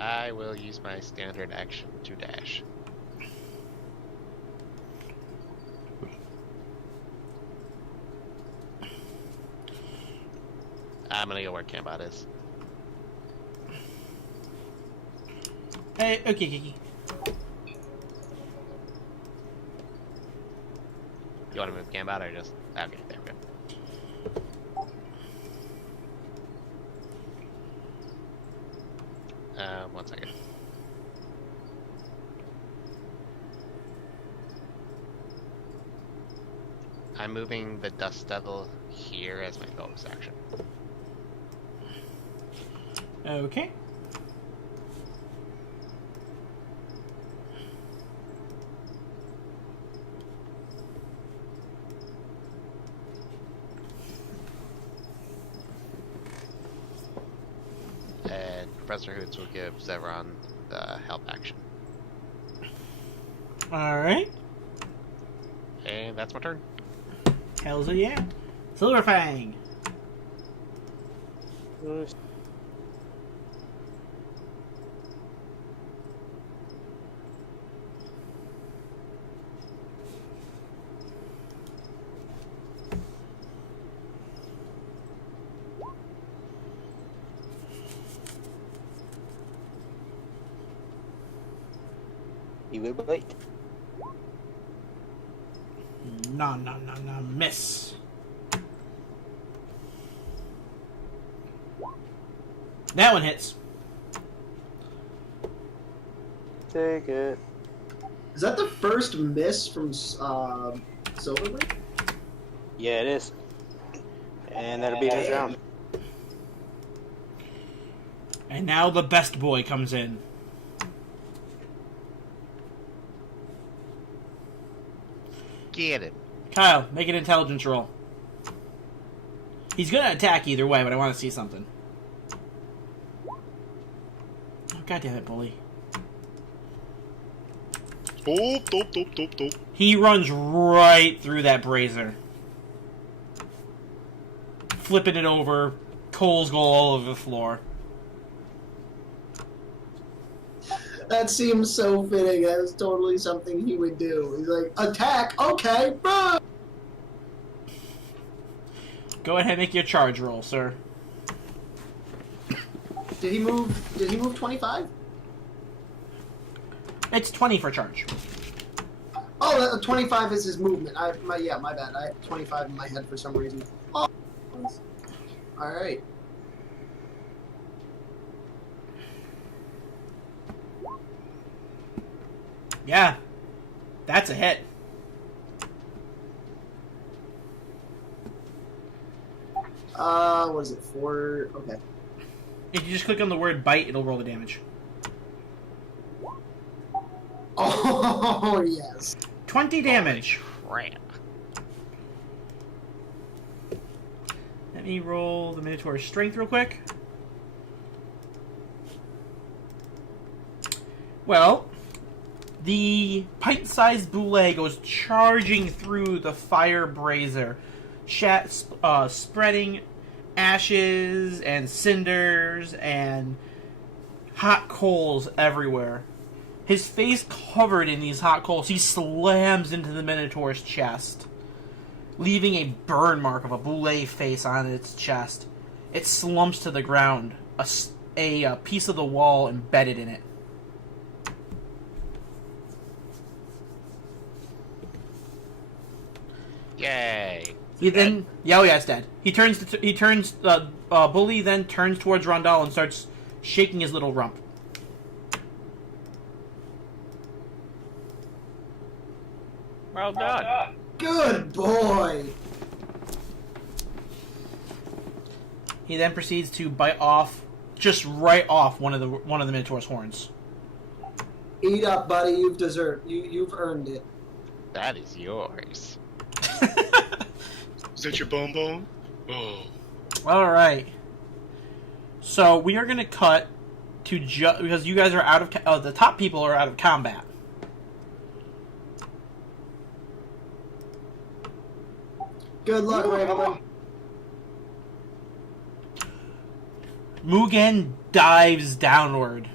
I will use my standard action to dash. I'm gonna go where Cambot is. Hey, okay, Kiki. You want to move Cambot or just... Okay, there we go. 1 second. I'm moving the Dust Devil here as my bonus action. Okay. And Professor Hoots will give Zevron the help action. Alright. And that's my turn. Hells yeah. Silverfang. He will bite. No, miss. That one hits. Take it. Is that the first miss from Silverblade? Yeah, it is. And that'll be this round. And now the best boy comes in. Get him. Kyle, make an intelligence roll. He's gonna attack either way, but I want to see something. Oh, God damn it, bully. Dope. He runs right through that brazier. Flipping it over. Coals go all over the floor. That seems so fitting. That was totally something he would do. He's like, attack, okay, boom! Go ahead and make your charge roll, sir. Did he move 25? It's 20 for charge. Oh, 25 is his movement. My bad. I had 25 in my head for some reason. Oh. Alright. Yeah. That's a hit. What is it? 4? Okay. If you just click on the word bite, it'll roll the damage. Oh, yes. 20 damage. Crap. Let me roll the Minotaur's strength real quick. Well, the pint-sized boule goes charging through the fire brazier, spreading ashes and cinders and hot coals everywhere. His face covered in these hot coals, he slams into the Minotaur's chest, leaving a burn mark of a boule face on its chest. It slumps to the ground, a piece of the wall embedded in it. Yay. He then, yeah, it's dead. Bully then turns towards Rondell and starts shaking his little rump. Well done. Good boy. He then proceeds to bite off, just right off one of the Minotaur's horns. Eat up, buddy. You've earned it. That is yours. Is that your bone? Oh. All right. So we are going to cut to because you guys are out of the top people are out of combat. Good luck, Raven. Mugen dives downward,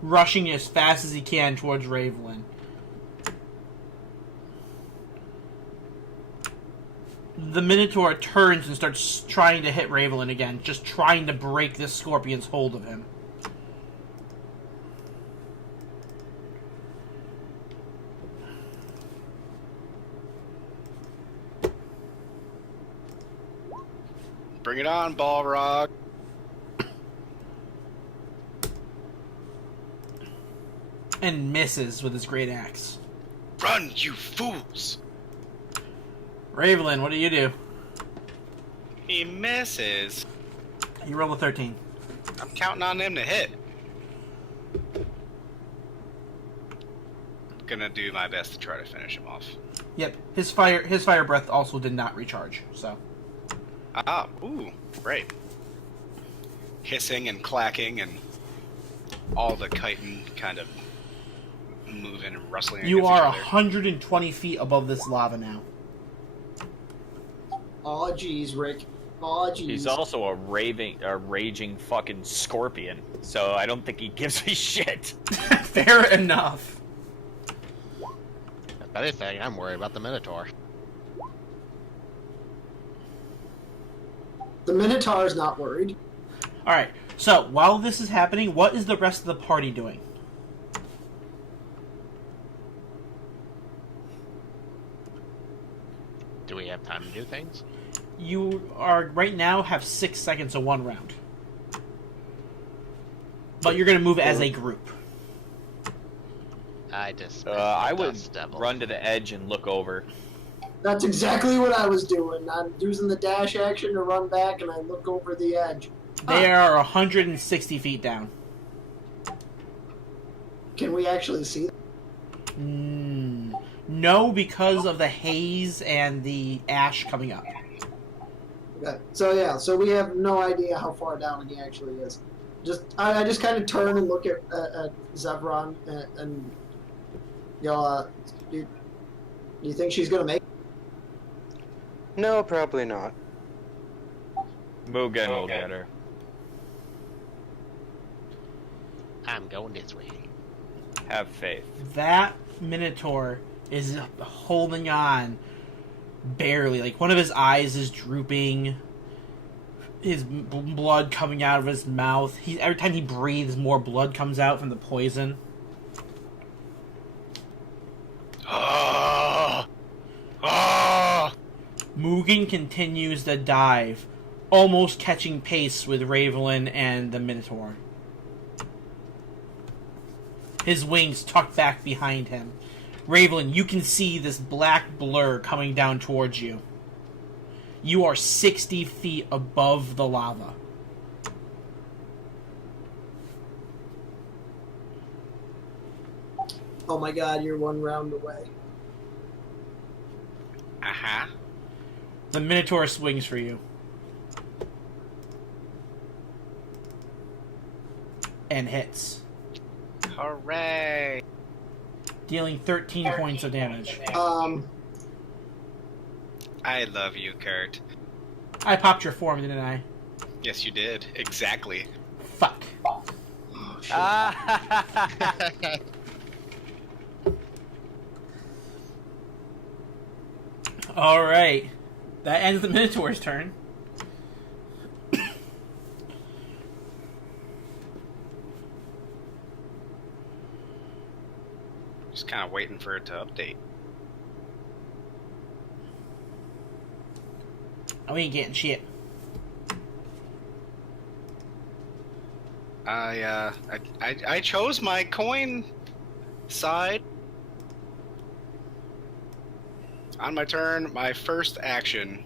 rushing as fast as he can towards Ravelin. The Minotaur turns and starts trying to hit Ravelin again, just trying to break this scorpion's hold of him. Bring it on, Balrog. And misses with his great axe. Run, you fools! Ravelin, what do you do? He misses. You roll a 13. I'm counting on him to hit. Gonna do my best to try to finish him off. Yep, his fire breath also did not recharge, so. Ah, ooh, great. Hissing and clacking and all the chitin kind of moving and rustling You against are each other. 120 feet above this lava now. Aw, geez, Rick. Oh, jeez. He's also a raging fucking scorpion, so I don't think he gives a shit. Fair enough. If anything, I'm worried about the Minotaur. The Minotaur is not worried. Alright, so while this is happening, what is the rest of the party doing? Do we have time to do things? You are, right now, have 6 seconds of one round. But you're going to move as a group. I just. I would run to the edge and look over. That's exactly what I was doing. I'm using the dash action to run back, and I look over the edge. They are 160 feet down. Can we actually see them? No, because of the haze and the ash coming up. Okay. So yeah, so we have no idea how far down he actually is. I just kind of turn and look at Zevron and do you think she's gonna make it? No, probably not. Mugen will get her. I'm going this way. Have faith. That Minotaur is holding on barely. Like, one of his eyes is drooping. His blood coming out of his mouth. Every time he breathes, more blood comes out from the poison. Mugen continues the dive, almost catching pace with Ravelin and the Minotaur. His wings tucked back behind him. Ravelin, you can see this black blur coming down towards you. You are 60 feet above the lava. Oh my god, you're one round away. Uh-huh. The Minotaur swings for you. And hits. Hooray! Dealing 13 points of damage. I love you, Kurt. I popped your form, didn't I? Yes, you did. Exactly. Fuck. Oh, shit. Alright. That ends the Minotaur's turn. Just kind of waiting for it to update. We ain't getting shit. I chose my coin side. On my turn, my first action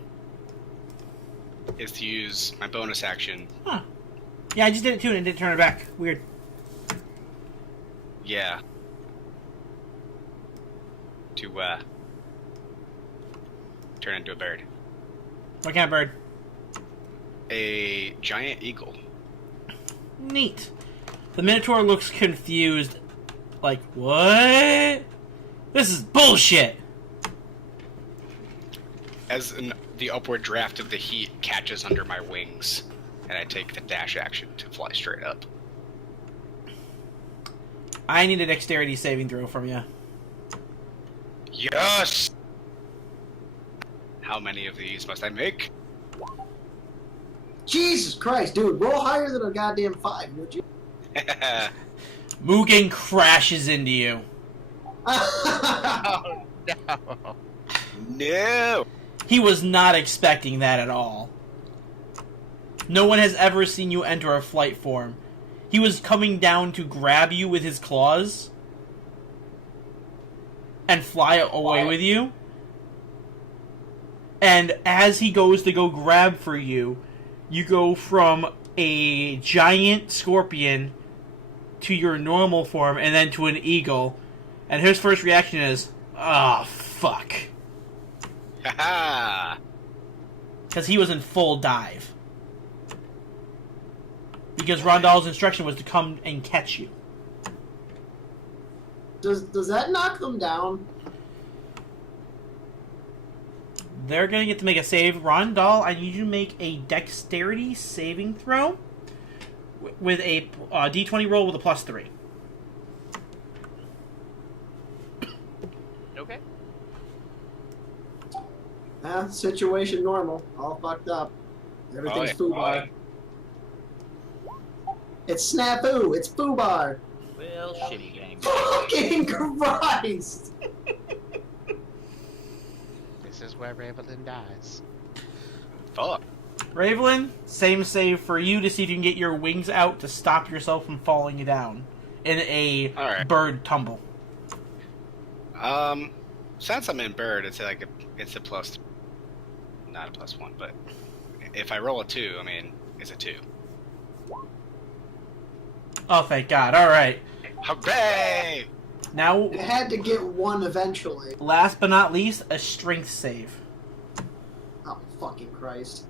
is to use my bonus action. Huh. Yeah, I just did it too and it didn't turn it back. Weird. Yeah. To turn into a bird. What kind of bird? A giant eagle. Neat. The Minotaur looks confused. Like, what? This is bullshit. As the upward draft of the heat catches under my wings, and I take the dash action to fly straight up. I need a dexterity saving throw from you. Yes! How many of these must I make? Jesus Christ, dude, roll higher than a goddamn 5, would you? Mugen crashes into you. Oh no! No! He was not expecting that at all. No one has ever seen you enter a flight form. He was coming down to grab you with his claws and fly away with you. And as he goes to go grab for you, you go from a giant scorpion to your normal form and then to an eagle. And his first reaction is, oh, fuck. Haha! Because he was in full dive. Because Rondal's instruction was to come and catch you. Does that knock them down? They're going to get to make a save. Rondal, I need you to make a dexterity saving throw with a d20 roll with a +3. Okay. Situation normal. All fucked up. Everything's foobar. It's snafu. It's foobar. Well, shitty game. Fucking Christ! This is where Ravelin dies. Fuck. Ravelin, same save for you to see if you can get your wings out to stop yourself from falling down in a bird tumble. Since I'm in bird, it's like it's a plus, not a +1, but if I roll a 2, I mean, it's a 2. Oh, thank God. All right. Hooray! Now, It had to get one eventually. last but not least, a strength save. Oh, fucking Christ.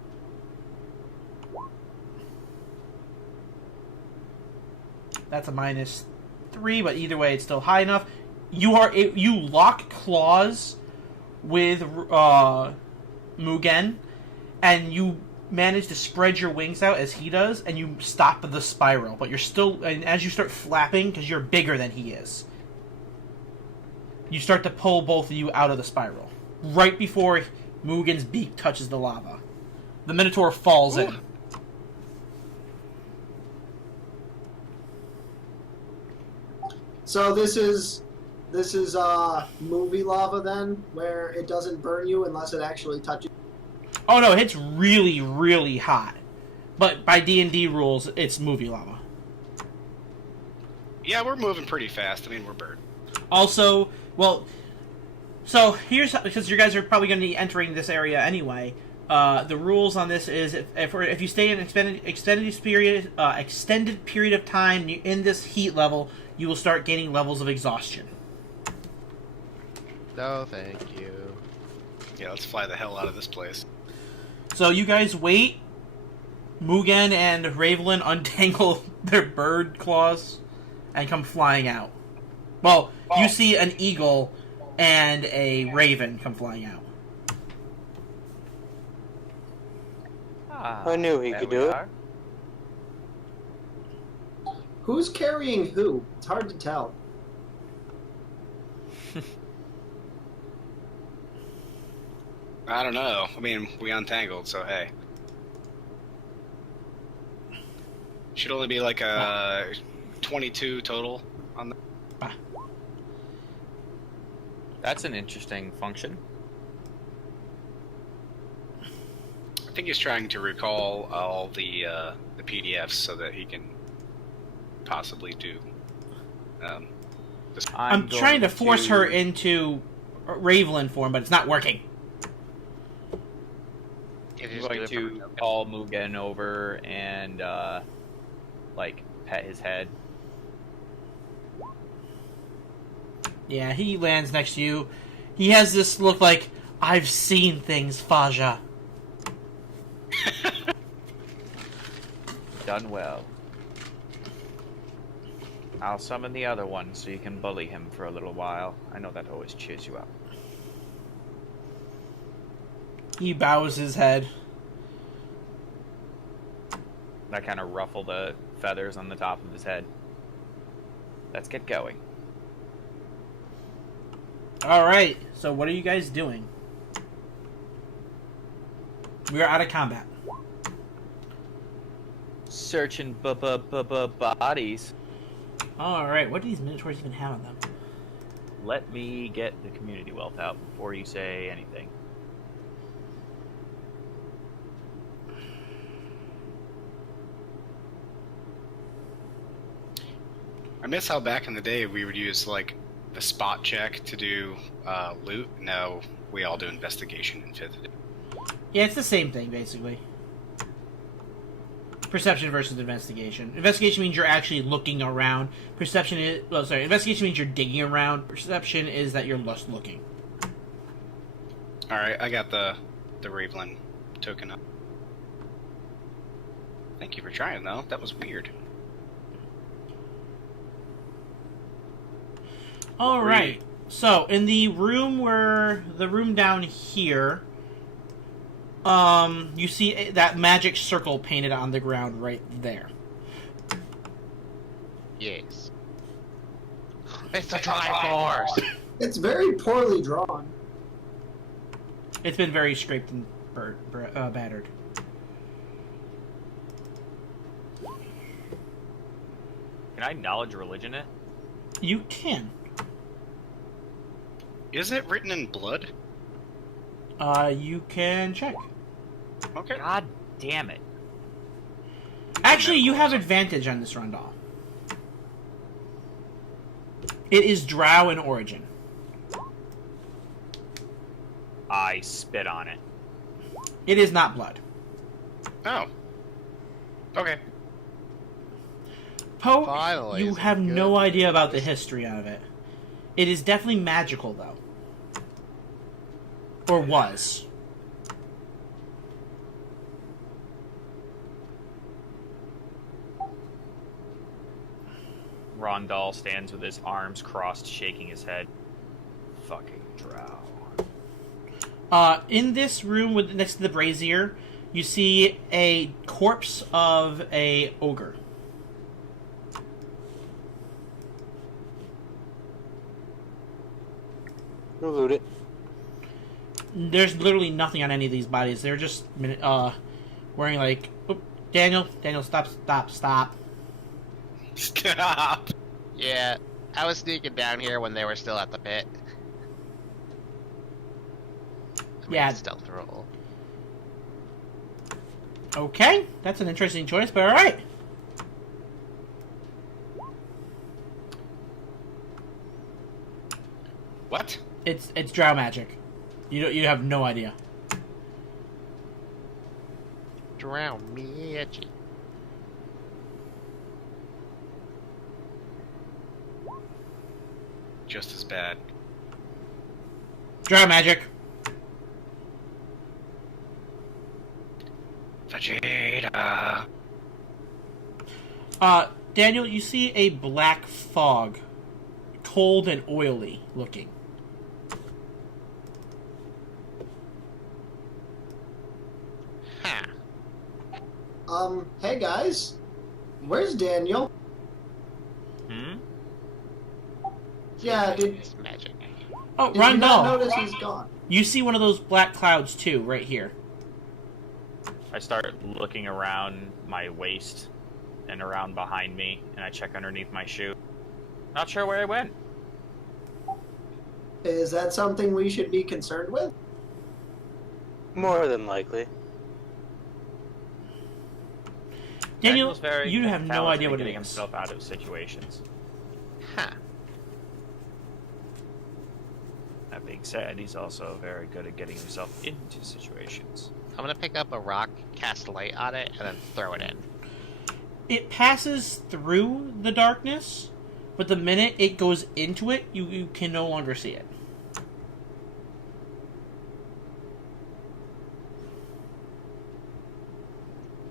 That's a -3, but either way, it's still high enough. You lock claws with Mugen, and you manage to spread your wings out as he does, and you stop the spiral. But you're still, and as you start flapping, because you're bigger than he is, you start to pull both of you out of the spiral right before Mugen's beak touches the lava. The Minotaur falls in. So this is movie lava then, where it doesn't burn you unless it actually touches. Oh no, it's really, really hot. But by D&D rules, it's movie lava. Yeah, we're moving pretty fast. I mean, we're bird. Also, well, so here's because you guys are probably going to be entering this area anyway. The rules on this is if you stay in an extended period of time in this heat level, you will start gaining levels of exhaustion. No, thank you. Yeah, let's fly the hell out of this place. So you guys wait. Mugen and Ravelin untangle their bird claws and come flying out. Well, you see an eagle and a raven come flying out. I knew he could do it. Who's carrying who? It's hard to tell. I don't know. I mean, we untangled, so hey. Should only be like a 22 total on the. That's an interesting function. I think he's trying to recall all the PDFs so that he can possibly do. This. I'm trying to force her into Ravelin form, but it's not working. I'm going to call Mugen over and pet his head. Yeah, he lands next to you. He has this look like, I've seen things, Faja. Done well. I'll summon the other one so you can bully him for a little while. I know that always cheers you up. He bows his head. That kind of ruffle the feathers on the top of his head. Let's get going. Alright, so what are you guys doing? We are out of combat. Searching bodies. Alright, what do these Minotaurs even have on them? Let me get the community wealth out before you say anything. I miss how back in the day we would use like the spot check to do loot. Now we all do investigation in 5th edition. Yeah, it's the same thing, basically. Perception versus investigation. Investigation means you're actually looking around. Perception is... Well, sorry. Investigation means you're digging around. Perception is that you're just looking. Alright, I got the Ravelin token up. Thank you for trying, though. That was weird. Alright. So, in the room down here, You see that magic circle painted on the ground right there. Yes. It's a Triforce! It's very poorly drawn. It's been very scraped and battered. Can I knowledge religion it? You can. Is it written in blood? You can check. Okay. God damn it. Actually, you have advantage on this Rondal. It is Drow in origin. I spit on it. It is not blood. Oh. Okay. Poe, Finally, you some have good no idea about the news. history of it. It is definitely magical, though. Or was. Rondal stands with his arms crossed, shaking his head. Fucking drow. In this room next to the brazier, you see a corpse of a ogre. We'll loot it. There's literally nothing on any of these bodies. They're just wearing like... Oop, Daniel, stop. Stop. Yeah, I was sneaking down here when they were still at the pit. I made Yeah. a stealth roll. Okay, that's an interesting choice, but alright. What? It's drow magic. You have no idea. Drown me itchy. Just as bad. Drow magic. Vegeta. Daniel, you see a black fog, cold and oily looking. Ha! Hey guys, where's Daniel? Hmm? Yeah, did It's magic. Oh, you not Rondal, notice he's gone? you see one of those black clouds too, right here. I start looking around my waist and around behind me, and I check underneath my shoe. Not sure where it went. Is that something we should be concerned with? More than likely. Daniel, Daniel's very you have no talented idea at what it getting is. himself out of situations. Ha! That being said, he's also very good at getting himself into situations. I'm gonna pick up a rock, cast light on it, and then throw it in. It passes through the darkness, but the minute it goes into it, you can no longer see it.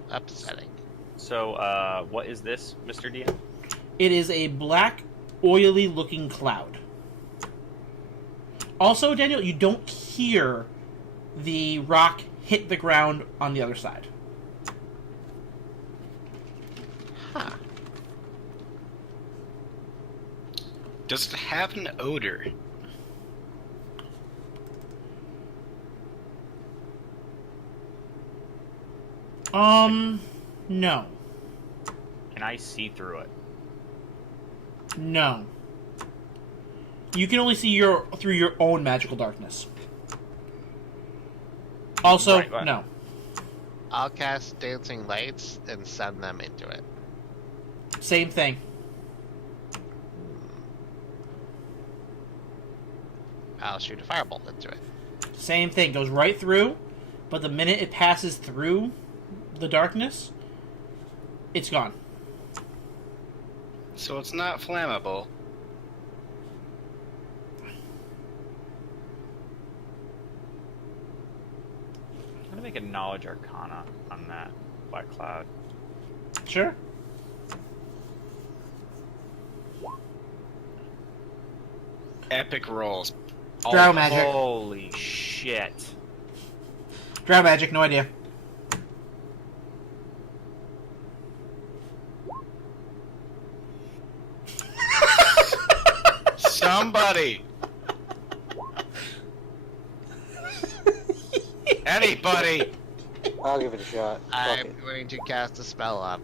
Upsetting. So, what is this, Mr. DM? It is a black, oily looking cloud. Also, Daniel, you don't hear the rock hit the ground on the other side. Huh. Does it have an odor? No. Can I see through it? No. You can only see through your own magical darkness. Also, Right. no. I'll cast dancing lights and send them into it. Same thing. I'll shoot a firebolt into it. Same thing. Goes right through, but the minute it passes through the darkness, it's gone. So it's not flammable. I'm gonna make a knowledge arcana on that black cloud. Sure. Epic rolls. Drow magic. Holy shit. Drow magic, no idea. Somebody! Anybody! I'll give it a shot. Fuck I'm it. going to cast a spell up.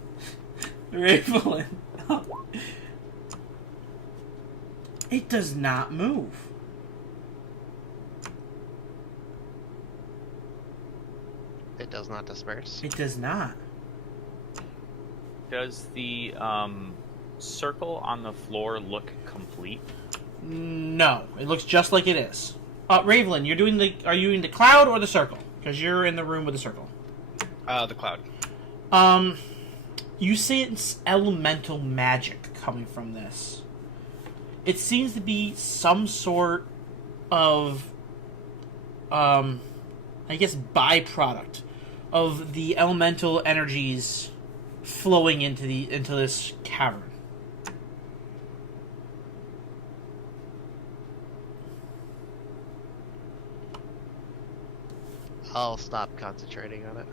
Raven. It does not move. It does not disperse. It does not. Does the circle on the floor look complete? No, it looks just like it is. Ravelin, you're doing the. Are you in the cloud or the circle? Because you're in the room with the circle. The cloud. You see it's elemental magic coming from this. It seems to be some sort of, I guess, byproduct of the elemental energies flowing into this cavern. I'll stop concentrating on it.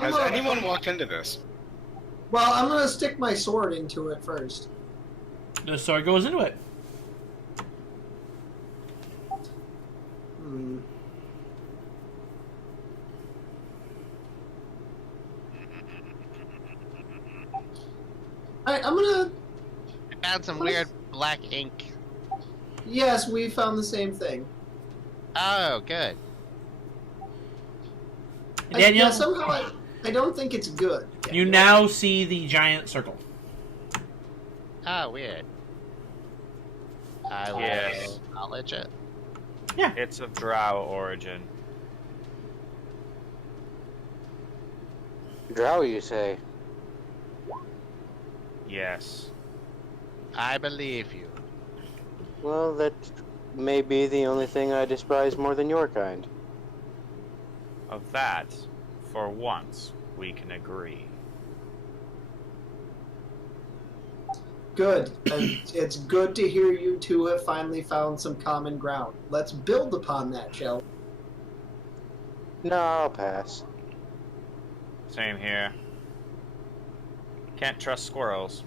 Has anyone walked into this? Well, I'm gonna stick my sword into it first. The sword goes into it. Hmm. I'm gonna. I found some weird black ink. Yes, we found the same thing. Oh, good. Daniel, Somehow I don't think it's good. you now see the giant circle. Oh, weird. I will Yes. acknowledge it. It's of drow origin. Drow, you say? Yes. I believe you. Well, that may be the only thing I despise more than your kind. Of that, for once, we can agree. Good. And it's good to hear you two have finally found some common ground. Let's build upon that, shall we? No, I'll pass. Same here. Can't trust squirrels.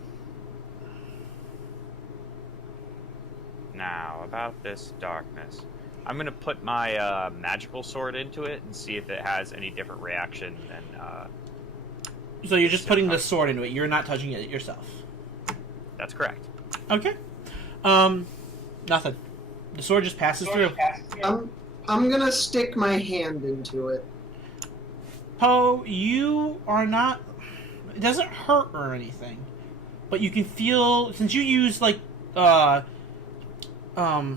Now, about this darkness. I'm gonna put my magical sword into it and see if it has any different reaction than, So you're just putting the sword into it. You're not touching it yourself. That's correct. Okay. Nothing. The sword just passes through. I'm gonna stick my hand into it. Poe, you are not. It doesn't hurt or anything, but you can feel, since you use like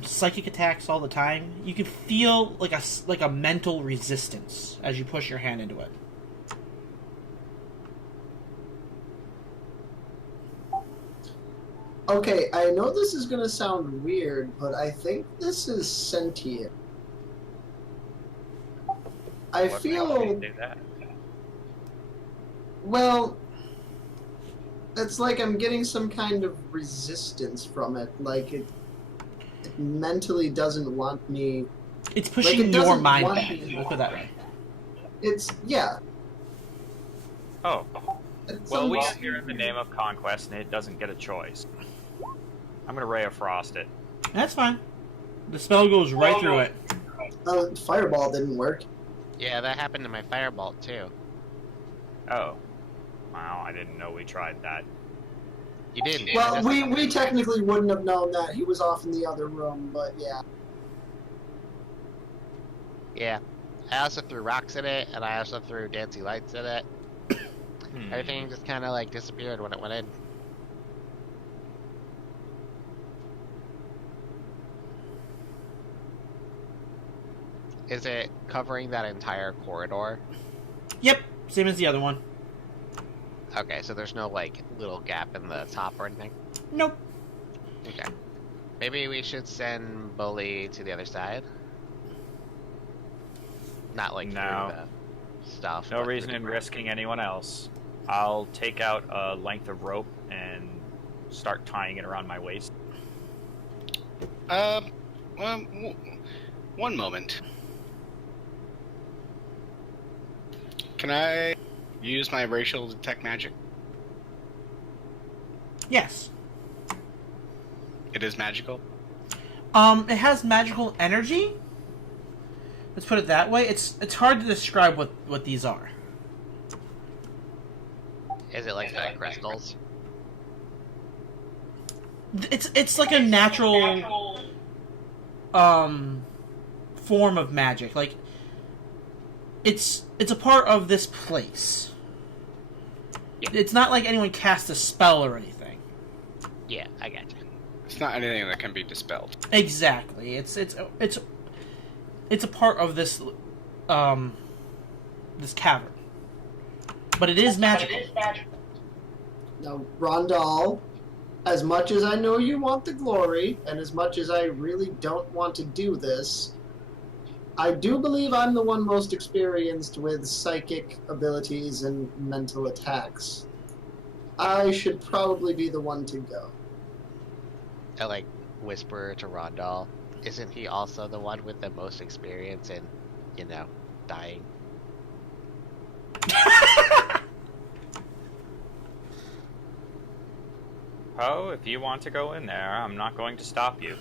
psychic attacks all the time, you can feel like a mental resistance as you push your hand into it. Okay, I know this is gonna sound weird, but I think this is sentient. I What feel. makes me do that? Well, it's like I'm getting some kind of resistance from it. Like it mentally doesn't want me. It's pushing Like, it your doesn't mind want back. me- Look at that way. It's yeah. Oh, It's well, we some- are here in the name of conquest, and it doesn't get a choice. I'm gonna Ray of Frost it. That's fine. The spell goes right through it. Fireball didn't work. Yeah, that happened to my firebolt too. Oh. Wow, I didn't know we tried that. You didn't. Well, It doesn't- we technically wouldn't have known that. He was off in the other room, but yeah. Yeah. I also threw rocks at it, and I also threw dancing lights at it. Everything just kind of like disappeared when it went in. Is it covering that entire corridor? Yep, same as the other one. Okay, so there's no like little gap in the top or anything? Nope. Okay. Maybe we should send Bully to the other side? Not like No. through the stuff. No but reason through in the- risking anyone else. I'll take out a length of rope and start tying it around my waist. One moment. Can I use my racial detect magic? Yes. It is magical. It has magical energy. Let's put it that way. It's hard to describe what these are. Is it like the crystals? It's like a natural form of magic. Like it's a part of this place. Yeah. It's not like anyone cast a spell or anything. Yeah, I got you. It's not anything that can be dispelled. Exactly. It's a part of this this cavern. But it is magical. Now, Rondal, as much as I know you want the glory, and as much as I really don't want to do this, I do believe I'm the one most experienced with psychic abilities and mental attacks. I should probably be the one to go. I like whisper to Rondal. Isn't he also the one with the most experience in, dying? Oh, if you want to go in there, I'm not going to stop you.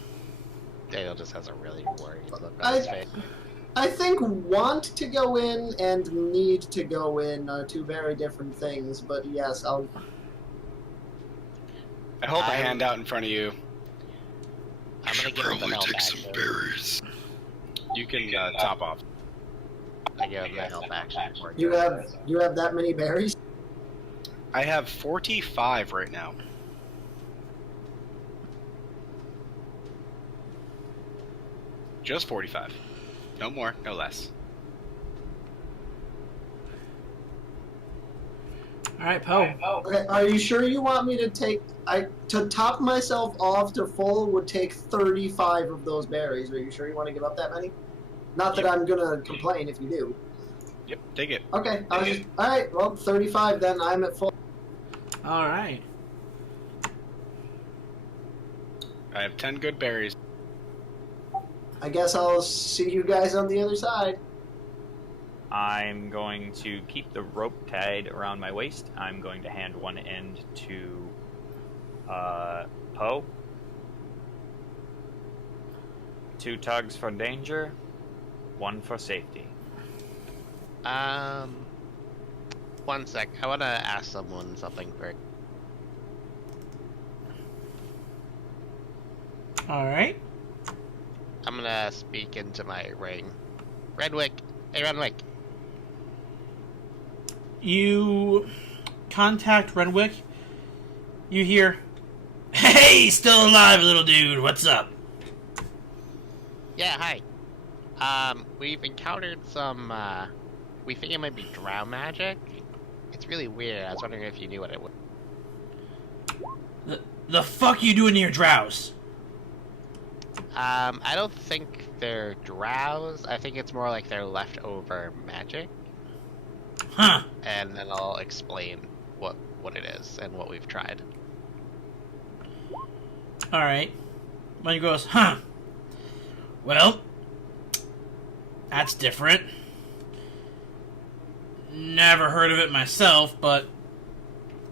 Daniel just has a really worried look on his face. I think want to go in and need to go in are two very different things, but yes, I'll... I hold my hand out in front of you. I'm gonna Should give him the probably health take some action. berries. You can top off. I give him the health action. before he You goes. have that many berries? I have 45 right now. Just 45. No more, no less. All right, Poe. Okay, are you sure you want me to take... to top myself off to full would take 35 of those berries. Are you sure you want to give up that many? Not that I'm gonna complain if you do. Yep, take it. Okay, alright, well, 35 then, I'm at full. All right. I have 10 good berries. I guess I'll see you guys on the other side. I'm going to keep the rope tied around my waist. I'm going to hand one end to Poe. 2 tugs for danger, 1 for safety. One sec. I want to ask someone something quick. All right. I'm gonna speak into my ring. Redwick. Hey, Redwick. You contact Renwick. You hear, "Hey, still alive, little dude. What's up?" Yeah, hi. We've encountered some, we think it might be drow magic. It's really weird. I was wondering if you knew what it was. The fuck you doing to your drows? I don't think they're drows. I think it's more like they're leftover magic. Huh. And then I'll explain what it is and what we've tried. All right. When he goes, huh. Well, that's different. Never heard of it myself, but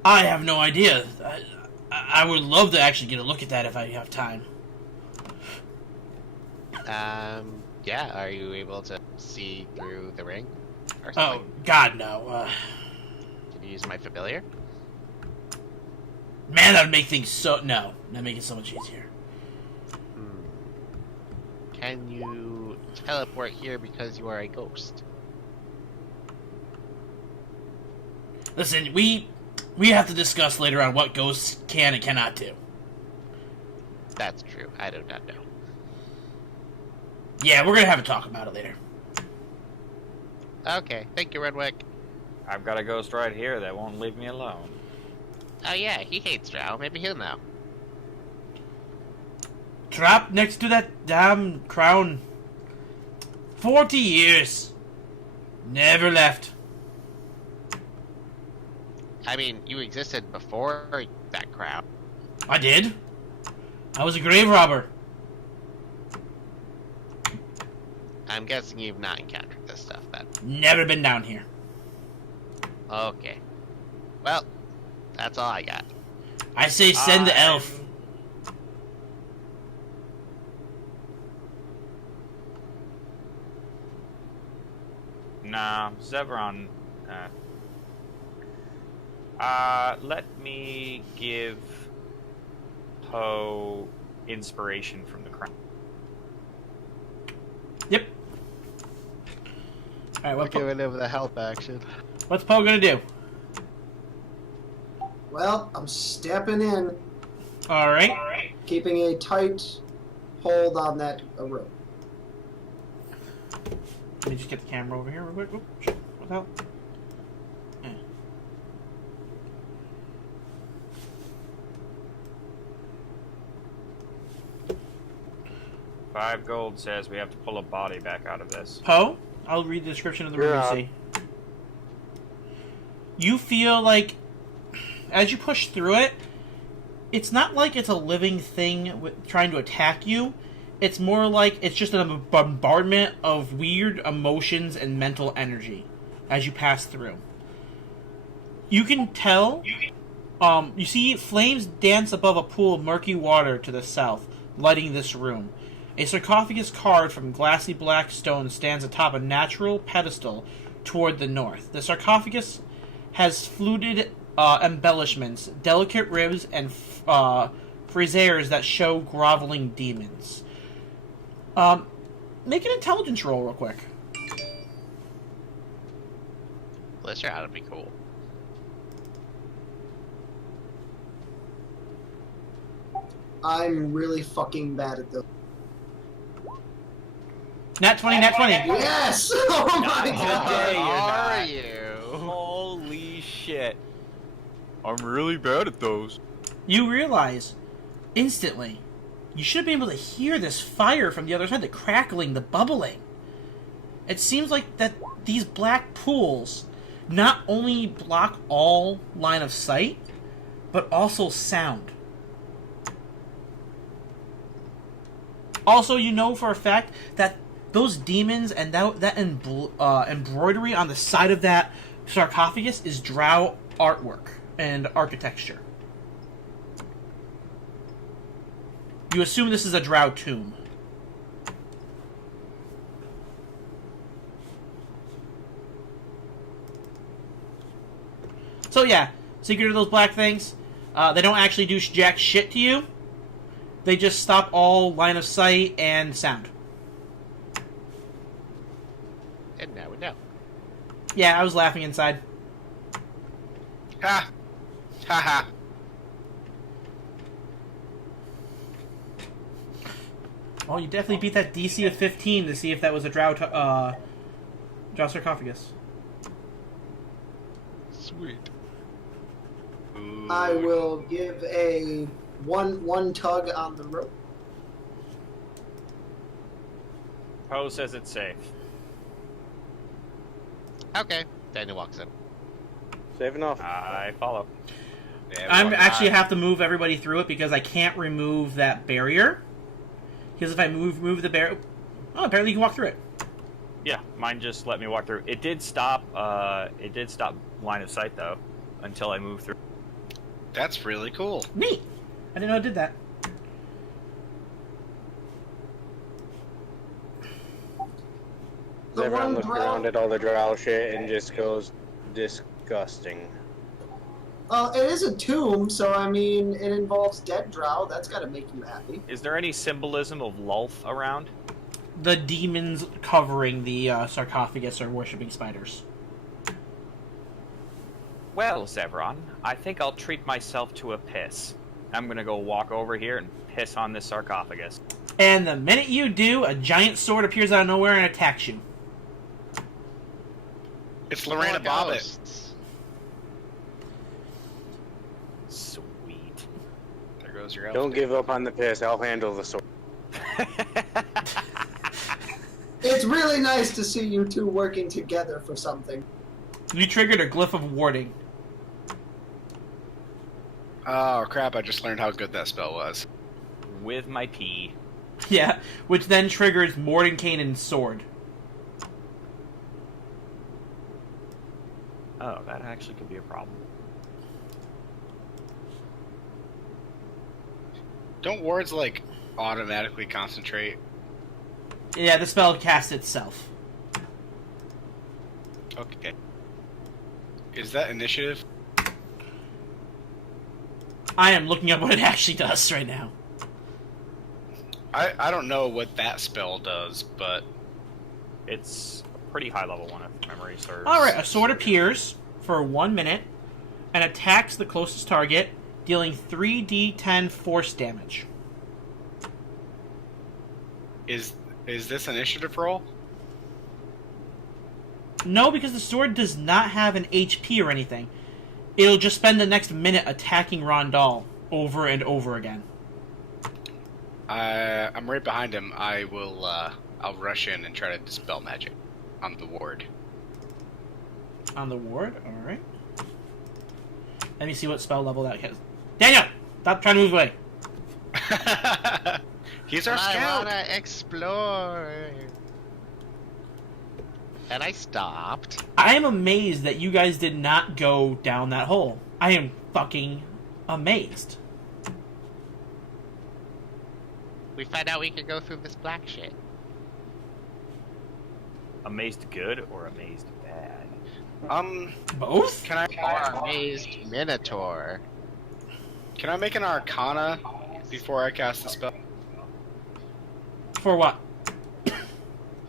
I have no idea. I would love to actually get a look at that if I have time. Yeah, are you able to see through the ring? Or Oh, something? God, no. Can you use my familiar? Man, that would make things so... No, that'd make it so much easier. Can you teleport here because you are a ghost? Listen, we have to discuss later on what ghosts can and cannot do. That's true. I do not know. Yeah, we're gonna have a talk about it later. Okay, thank you, Redwick. I've got a ghost right here that won't leave me alone. Oh yeah, he hates drow. Maybe he'll know. Trapped next to that damn crown. 40 years. Never left. I mean, you existed before that crowd. I did. I was a grave robber. I'm guessing you've not encountered this stuff then. Never been down here. Okay. Well, that's all I got. I say send the elf. Nah, Zevron. Let me give Poe inspiration from the crown. Yep. Alright, We're giving him the help action. what's Poe gonna do? Well, I'm stepping in, Alright. keeping a tight hold on that rope. Let me just get the camera over here real quick. Oh, shit. What the hell? Eh. 5 gold says we have to pull a body back out of this. Poe, I'll read the description of the room Yeah. and see. You feel like, as you push through it, it's not like it's a living thing trying to attack you. It's more like it's just a bombardment of weird emotions and mental energy as you pass through. You can tell. You see flames dance above a pool of murky water to the south, lighting this room. A sarcophagus carved from glassy black stone stands atop a natural pedestal toward the north. The sarcophagus has fluted embellishments, delicate ribs, and friezes that show groveling demons. Make an intelligence roll real quick. This ought to be cool. I'm really fucking bad at this. Nat 20, nat 20. Yes! Oh my god! Are you? Holy shit. I'm really bad at those. You realize instantly you should be able to hear this fire from the other side, the crackling, the bubbling. It seems like that these black pools not only block all line of sight, but also sound. Also, you know for a fact that those demons and that embroidery on the side of that sarcophagus is drow artwork and architecture. You assume this is a drow tomb. So yeah, secret of those black things, they don't actually do jack shit to you. They just stop all line of sight and sound. And now we know. Yeah, I was laughing inside. Ha! Ha ha! Well, you definitely beat that DC of 15 to see if that was a drow sarcophagus. Sweet. I will give a one tug on the rope. Poe says it's safe. Okay. Daniel walks in. Safe enough. I follow. Yeah, I'm well, actually have to move everybody through it because I can't remove that barrier. Because if I move the barrier, oh, apparently you can walk through it. Yeah, mine just let me walk through. It did stop. It did stop line of sight though, until I moved through. That's really cool. Neat. I didn't know it did that. The Everyone one looks drow. around at all the drow shit and just goes, disgusting. It is a tomb, so I mean, it involves dead drow. That's got to make you happy. Is there any symbolism of Lulth around? The demons covering the sarcophagus are worshipping spiders. Well, Zevron, I think I'll treat myself to a piss. I'm gonna go walk over here and piss on this sarcophagus. And the minute you do, a giant sword appears out of nowhere and attacks you. It's Lorena Bobbitt. Ghosts. Sweet. There goes your elf. Don't give up on the piss. I'll handle the sword. It's really nice to see you two working together for something. You triggered a glyph of warding. Oh crap! I just learned how good that spell was. With my pee. Yeah, which then triggers Mordenkainen's sword. Oh, that actually could be a problem. Don't wards, like, automatically concentrate? Yeah, the spell casts itself. Okay. Is that initiative? I am looking up what it actually does right now. I don't know what that spell does, but... It's a pretty high level one, if memory serves. Alright, a sword appears for 1 minute and attacks the closest target, dealing 3d10 force damage. Is this initiative roll? No, because the sword does not have an HP or anything. It'll just spend the next minute attacking Rondal over and over again. I'm right behind him. I'll rush in and try to dispel magic on the ward. On the ward? Alright. Let me see what spell level that has. Daniel! Stop trying to move away. He's our I scout! wanna explore. And I stopped. I am amazed that you guys did not go down that hole. I am fucking amazed. We found out we could go through this black shit. Amazed good or amazed bad? Both? Can Or amazed Minotaur. I make an Arcana before I cast the spell? For what?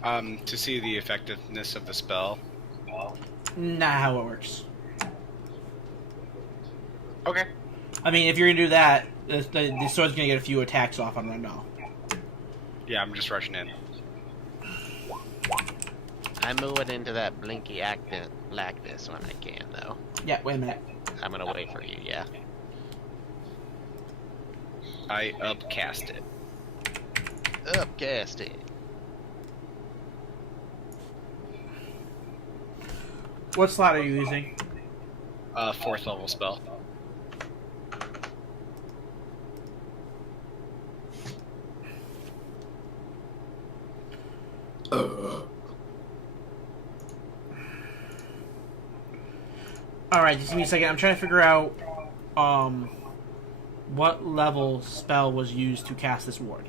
To see the effectiveness of the spell. Not how it works. Okay. I mean, if you're gonna do that, the sword's gonna get a few attacks off on Rondal. Yeah, I'm just rushing in. I'm moving into that blinky blackness when I can, though. Yeah, wait a minute. I'm gonna wait for you, yeah. I upcast it. Upcast it. What slot are you using? 4th level spell. Alright, just give me a second. I'm trying to figure out what level spell was used to cast this ward.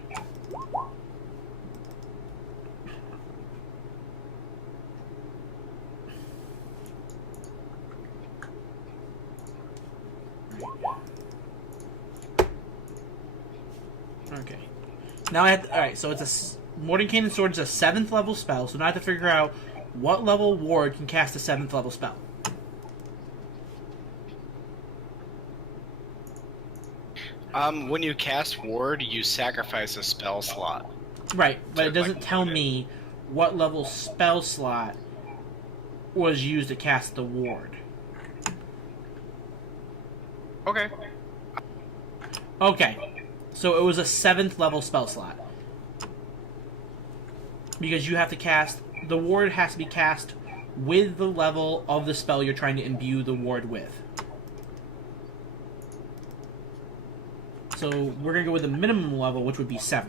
Okay. Now I have to, alright, so it's a Mordenkainen Sword is a 7th level spell, so now I have to figure out what level ward can cast a 7th level spell. When you cast ward, you sacrifice a spell slot. Right, but it So, doesn't tell me what level spell slot was used to cast the ward. Okay. Okay, so it was a 7th level spell slot. Because you have to cast... The ward has to be cast with the level of the spell you're trying to imbue the ward with. So we're going to go with the minimum level, which would be 7th.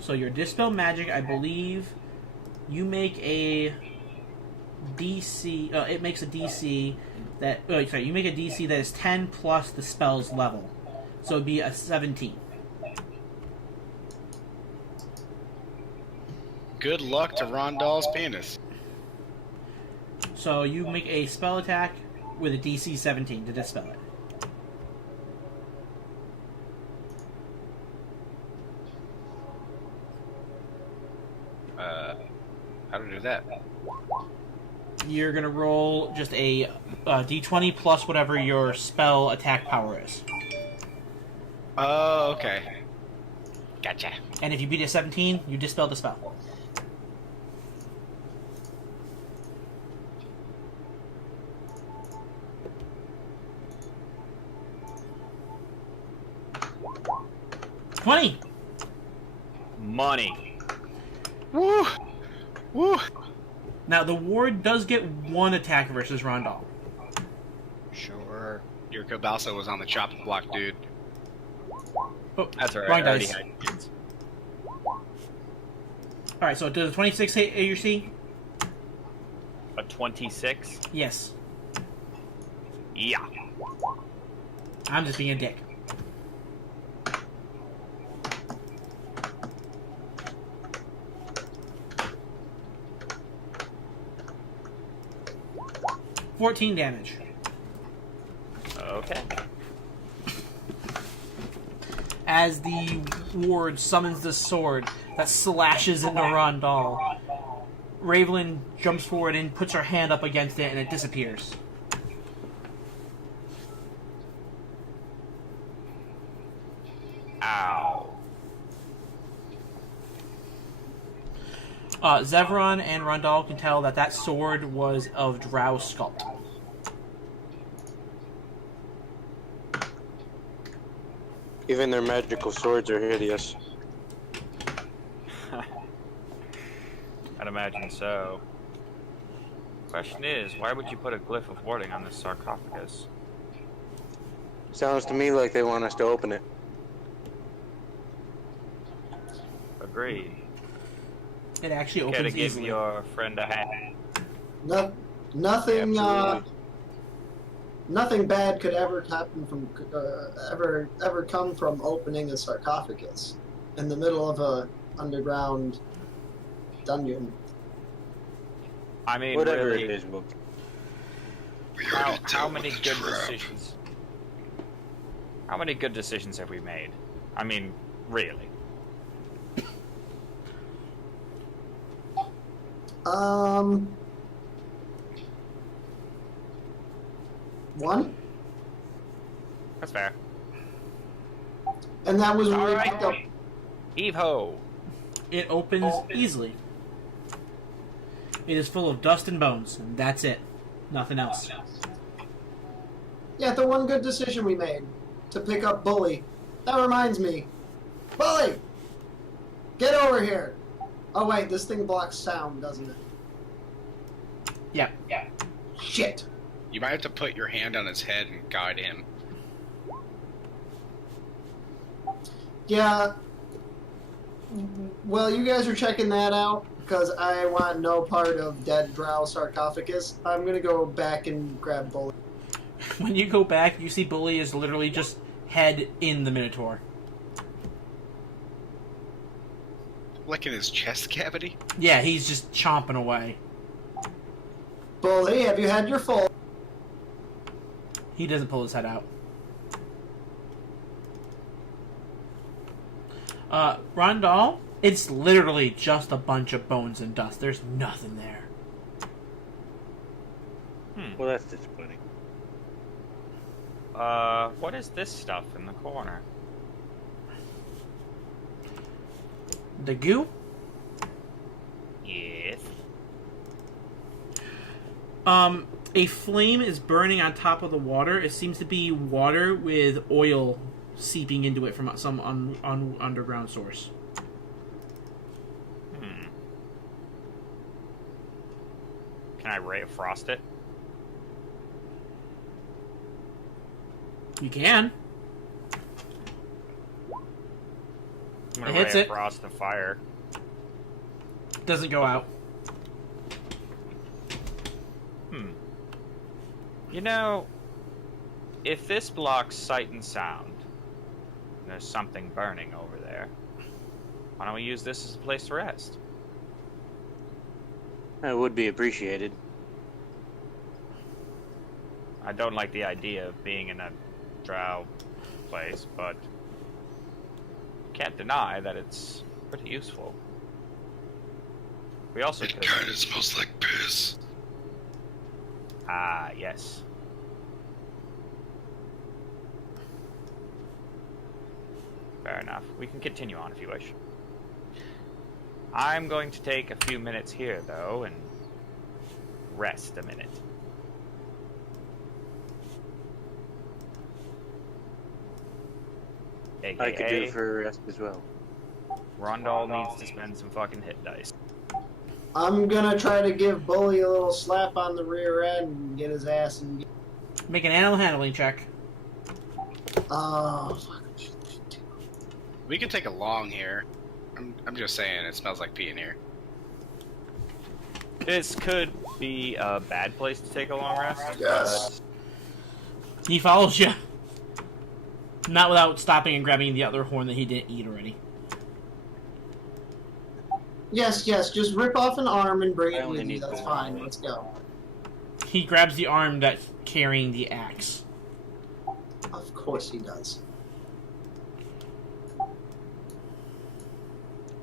So your Dispel Magic, I believe, you make a DC... it makes a DC that... Oh, sorry, you make a DC that is 10 plus the spell's level. So it'd be a 17. Good luck to Rondal's penis. So you make a spell attack with a DC 17 to dispel it. How to do that? You're gonna roll just a d20 plus whatever your spell attack power is. Oh, okay. Gotcha. And if you beat a 17, you dispel the spell. $20! Money. Woo! Woo! Now, the ward does get one attack versus Rondal. Sure. Your Kabasa was on the chopping block, dude. Oh, That's alright. wrong I already dice. had kids. Alright, so does a 26 hit your C? A 26? Yes. Yeah. I'm just being a dick. $14 damage. Okay. As the ward summons the sword that slashes into Rondal, Ravelin jumps forward and puts her hand up against it, and it disappears. Ow. Zevron and Rondal can tell that that sword was of Drow sculpt. Even their magical swords are hideous. I'd imagine so. Question is, why would you put a glyph of warding on this sarcophagus? Sounds to me like they want us to open it. Agreed. It actually Care to opens give easily. your friend a hand? Nothing. Absolutely. Nothing bad could ever happen from ever come from opening a sarcophagus in the middle of a underground dungeon. I mean, Whatever really, it is, we'll... We how already dealt many with the good trap. decisions? How many good decisions have we made? I mean, really. One, That's fair. and that was when we Alright. picked up. Heave-ho! It opens easily. It is full of dust and bones, and that's it. Nothing else. Yeah, the one good decision we made to pick up Bully. That reminds me, Bully, get over here. Oh wait, this thing blocks sound, doesn't it? Yeah. Shit. You might have to put your hand on his head and guide him. Yeah. Well, you guys are checking that out because I want no part of dead drow sarcophagus. I'm gonna go back and grab Bully. When you go back, you see Bully is literally just head in the Minotaur. Like in his chest cavity? Yeah, he's just chomping away. Bully, have you had your full? He doesn't pull his head out. Rondal, it's literally just a bunch of bones and dust. There's nothing there. Well, that's disappointing. What is this stuff in the corner? The goo? Yes. A flame is burning on top of the water. It seems to be water with oil seeping into it from some underground source. Can I ray of frost it? You can. I'm gonna It hits ray it. of frost the fire. Doesn't go out. You know, if this blocks sight and sound, and there's something burning over there, why don't we use this as a place to rest? That would be appreciated. I don't like the idea of being in a drow place, but can't deny that it's pretty useful. We also It could... kinda smells like piss. Ah, yes. Fair enough. We can continue on if you wish. I'm going to take a few minutes here, though, and rest a minute. AKA, I could do for a rest as well. Rondal needs to spend some fucking hit dice. I'm gonna try to give Bully a little slap on the rear end and get his ass and. Make an animal handling check. Oh, fuck. We could take a long here. I'm just saying, it smells like pee in here. This could be a bad place to take a long rest. Yes. He follows you. Not without stopping and grabbing the other horn that he didn't eat already. Yes, just rip off an arm and bring I it only with you. need That's one. fine. Let's go. He grabs the arm that's carrying the axe. Of course he does.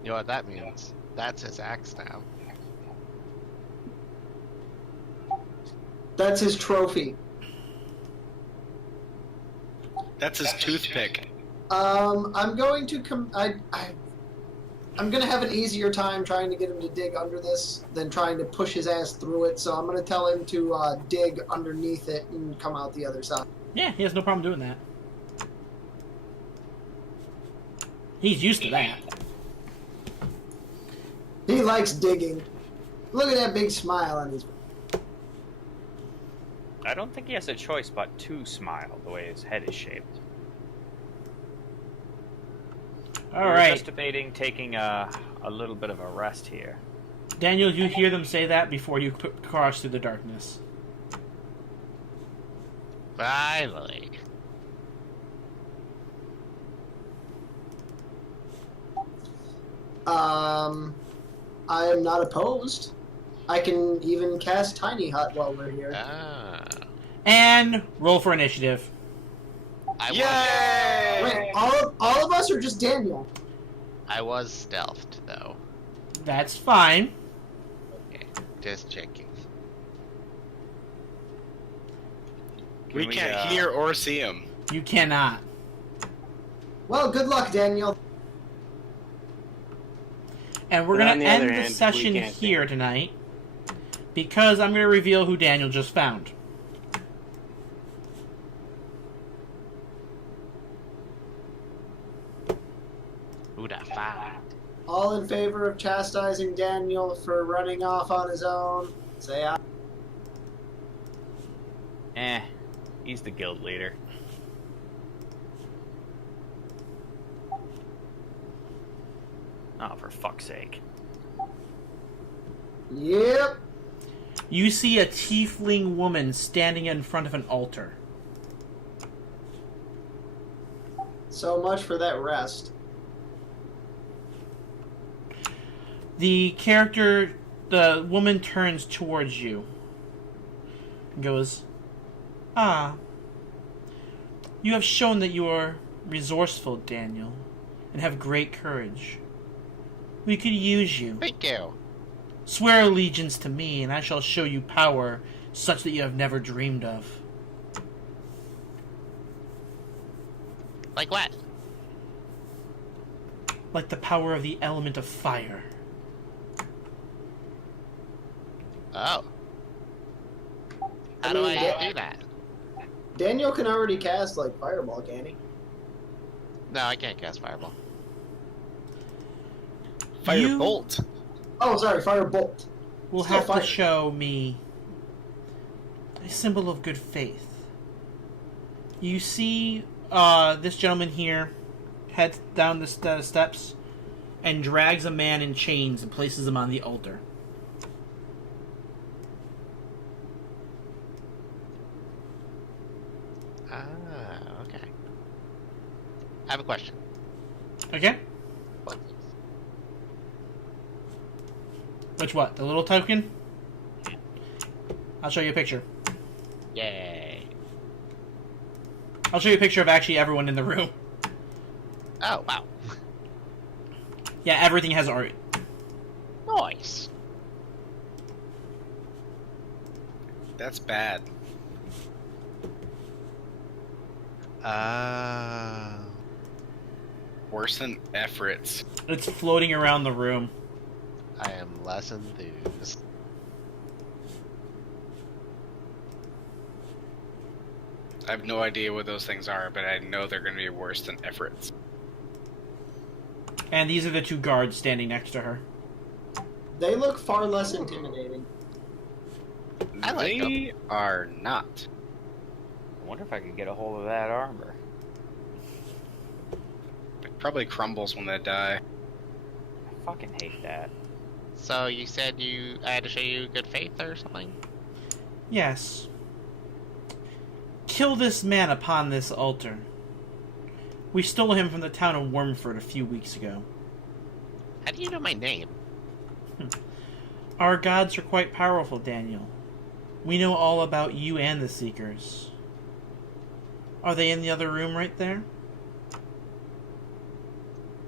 You know what that means? That's his axe now. That's his trophy. That's his toothpick. I'm going to I'm gonna have an easier time trying to get him to dig under this than trying to push his ass through it. So I'm gonna tell him to dig underneath it and come out the other side. Yeah, he has no problem doing that. He's used to that. He likes digging. Look at that big smile on his. I don't think he has a choice but to smile the way his head is shaped. All We're right, just debating taking a little bit of a rest here. Daniel, you hear them say that before you cross through the darkness. Finally. I am not opposed. I can even cast Tiny Hut while we're here. Ah. And roll for initiative. Wait, all of us or just Daniel? I was stealthed though. That's fine. Okay, just checking. We can't hear or see him. You cannot. Well, good luck, Daniel. And we're But going on to the other end the hand, we session can't here tonight because I'm going to reveal who Daniel just found. Who'da find? All in favor of chastising Daniel for running off on his own? Say aye. He's the guild leader. Oh, for fuck's sake. Yep. You see a tiefling woman standing in front of an altar. So much for that rest. The woman turns towards you and goes, "Ah, you have shown that you are resourceful, Daniel, and have great courage. We could use you. Thank you. Swear allegiance to me, and I shall show you power such that you have never dreamed of." Like what? Like the power of the element of fire. Oh. How do I do that? Daniel can already cast, like, Fireball, can he? No, I can't cast Fireball. Firebolt. Oh, sorry, Firebolt. Will Still have fire. to show me a symbol of good faith. You see this gentleman here heads down the steps and drags a man in chains and places him on the altar. Ah, okay. I have a question. Okay? What? Which what? The little token? I'll show you a picture. Yay. I'll show you a picture of actually everyone in the room. Oh, wow. Yeah, everything has art. Nice. That's bad. Worse than efforts. It's floating around the room. I am less enthused. I have no idea what those things are, but I know they're going to be worse than efforts. And these are the two guards standing next to her. They look far less intimidating. I like They are not. I wonder if I could get a hold of that armor. It probably crumbles when they die. Fucking hate that. So you said I had to show you good faith or something? Yes. Kill this man upon this altar. We stole him from the town of Wormford a few weeks ago. How do you know my name? Our gods are quite powerful, Daniel. We know all about you and the Seekers. Are they in the other room right there?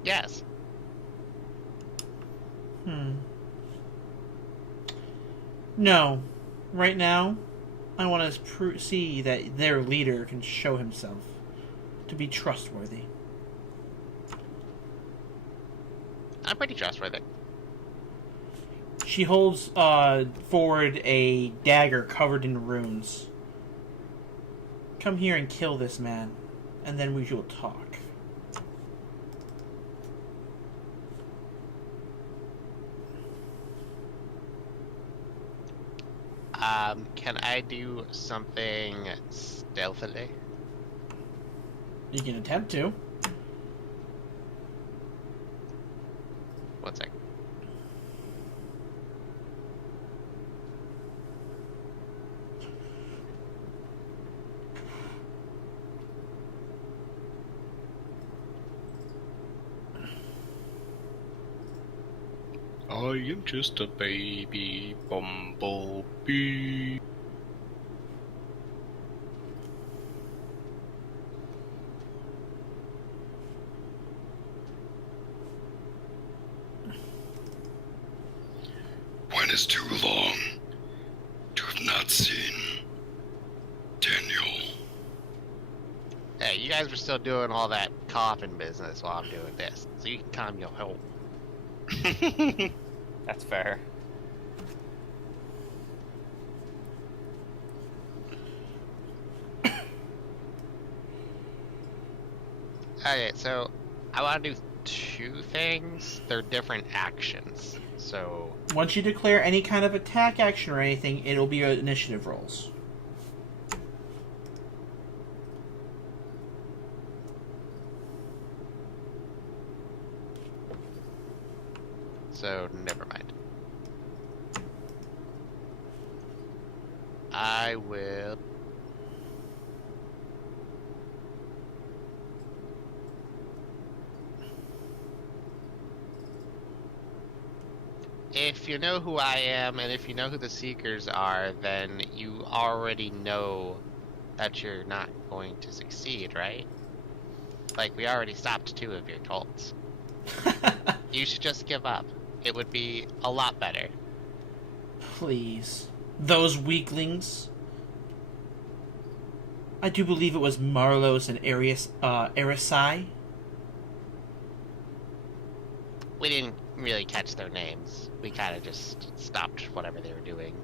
Yes. No. Right now, I want to see that their leader can show himself to be trustworthy. I'm pretty trustworthy. She holds forward a dagger covered in runes. Come here and kill this man, and then we will talk. Can I do something stealthily? You can attempt to. One sec. I am just a baby bumblebee. When is too long to have not seen Daniel? Hey, you guys were still doing all that coffin business while I'm doing this, so you can calm your hole. That's fair. Okay, so I want to do two things. They're different actions. So Once you declare any kind of attack action or anything, it'll be initiative rolls. never mind. I will. If you know who I am, and if you know who the Seekers are, then you already know that you're not going to succeed, right? Like, we already stopped 2 of your cults. You should just give up. It would be a lot better. Please. Those weaklings. I do believe it was Marlos and Erisai. We didn't really catch their names. We kind of just stopped whatever they were doing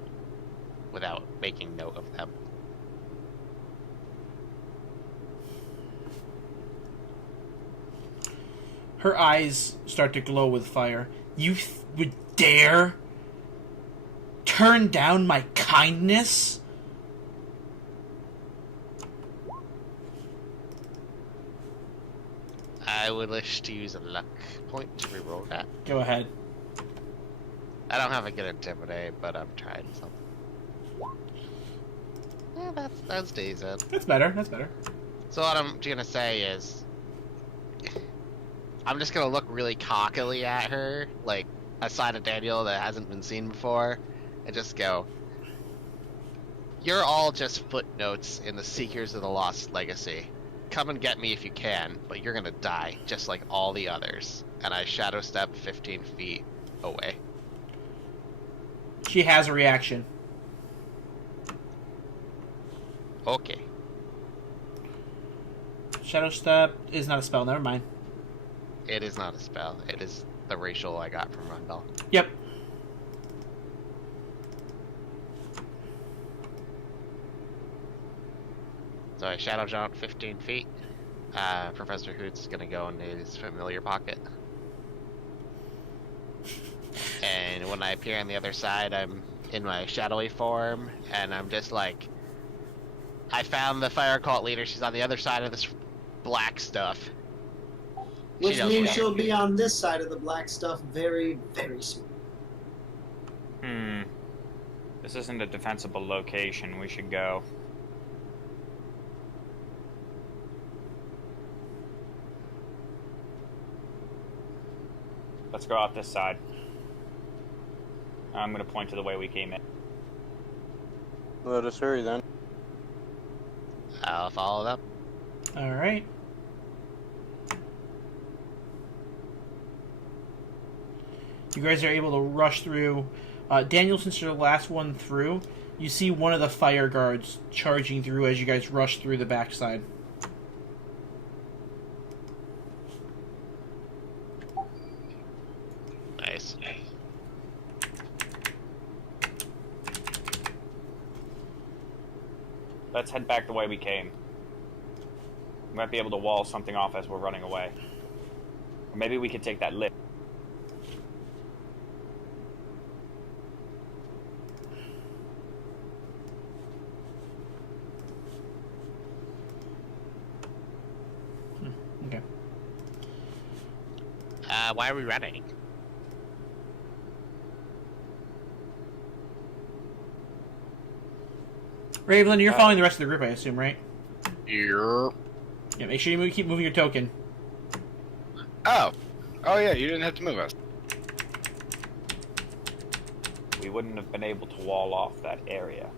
without making note of them. Her eyes start to glow with fire. You would dare turn down my kindness? I would wish to use a luck point to reroll that. Go ahead. I don't have a good intimidate, but I'm trying something. Yeah, that's decent. That's better. That's better. So what I'm gonna say is, I'm just gonna look really cockily at her, like a side of Daniel that hasn't been seen before, and just go, "You're all just footnotes in the Seekers of the Lost Legacy. Come and get me if you can, but you're gonna die, just like all the others." And I shadow step 15 feet away. She has a reaction. Okay. Shadow Step is not a spell, never mind. It is not a spell. It is the racial I got from Rundle. Yep. So I shadow jump 15 feet. Professor Hoot's gonna go into his familiar pocket. And when I appear on the other side, I'm in my shadowy form, and I'm just like, I found the fire cult leader. She's on the other side of this black stuff. Which knows means where she'll it be is. on this side of the black stuff very, very soon. This isn't a defensible location. We should go. Let's go out this side. I'm going to point to the way we came in. Let us hurry then. I'll follow them. All right. You guys are able to rush through. Daniel, since you're the last one through, you see one of the fire guards charging through as you guys rush through the backside. Nice. Let's head back the way we came. We might be able to wall something off as we're running away. Or maybe we could take that lift. Okay. Why are we running? Raven, you're following the rest of the group, I assume, right? You're... Yeah, make sure you keep moving your token. Oh. Oh yeah, you didn't have to move us. We wouldn't have been able to wall off that area.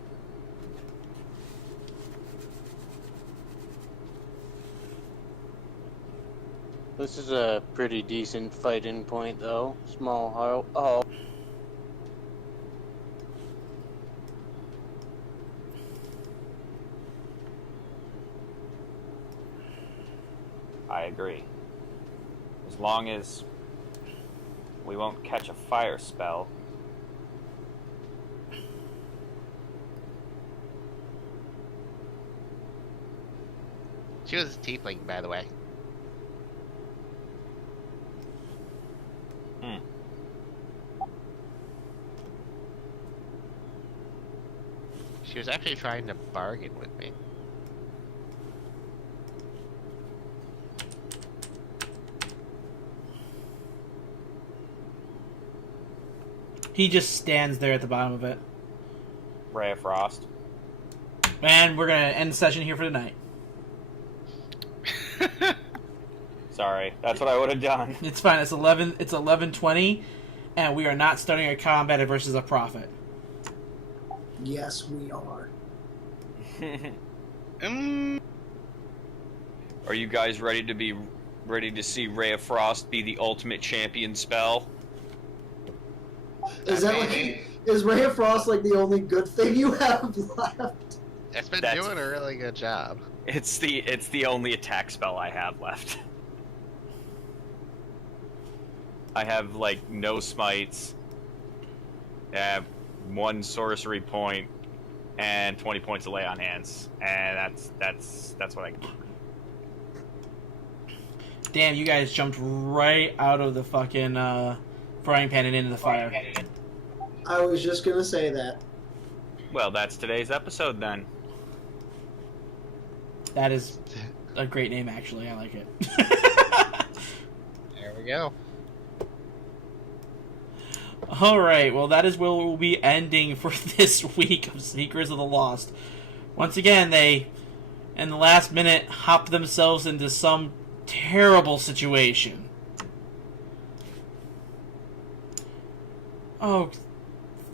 This is a pretty decent fighting point, though. Small hull. Oh. I agree. As long as we won't catch a fire spell. She was a tiefling, by the way. She was actually trying to bargain with me. He just stands there at the bottom of it. Ray of Frost. And we're going to end the session here for tonight. Sorry, that's what I would have done. It's fine. It's 11:20, and we are not starting a combat versus a prophet. Yes, we are. Are you guys ready to see Ray of Frost be the ultimate champion spell? Is that like, is Ray of Frost like the only good thing you have left? It's been That's- doing a really good job. It's the only attack spell I have left. I have like no smites. I have 1 sorcery point and 20 points of lay on hands, and that's what I. Damn, you guys jumped right out of the fucking frying pan and into the fire. I was just gonna say that. Well, that's today's episode then. That is a great name, actually. I like it. There we go. All right, well, that is where we'll be ending for this week of Sneakers of the Lost. Once again, they, in the last minute, hop themselves into some terrible situation. Oh,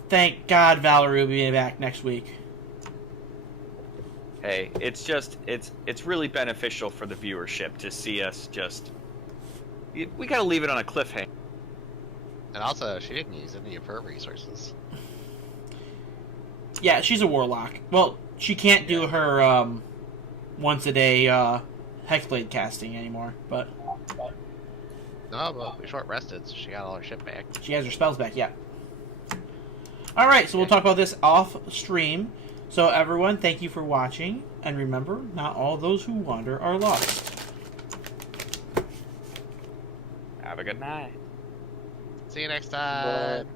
thank God Valerie will be back next week. Hey, it's really beneficial for the viewership to see us just. We gotta leave it on a cliffhanger. And also, she didn't use any of her resources. Yeah, she's a warlock. Well, she can't do her once a day hexblade casting anymore, but No, but we short rested, so she got all her shit back. she has her spells back. Yeah. All right, so we'll talk about this off stream. So everyone, thank you for watching, and remember, not all those who wander are lost. Have a good night. See you next time. But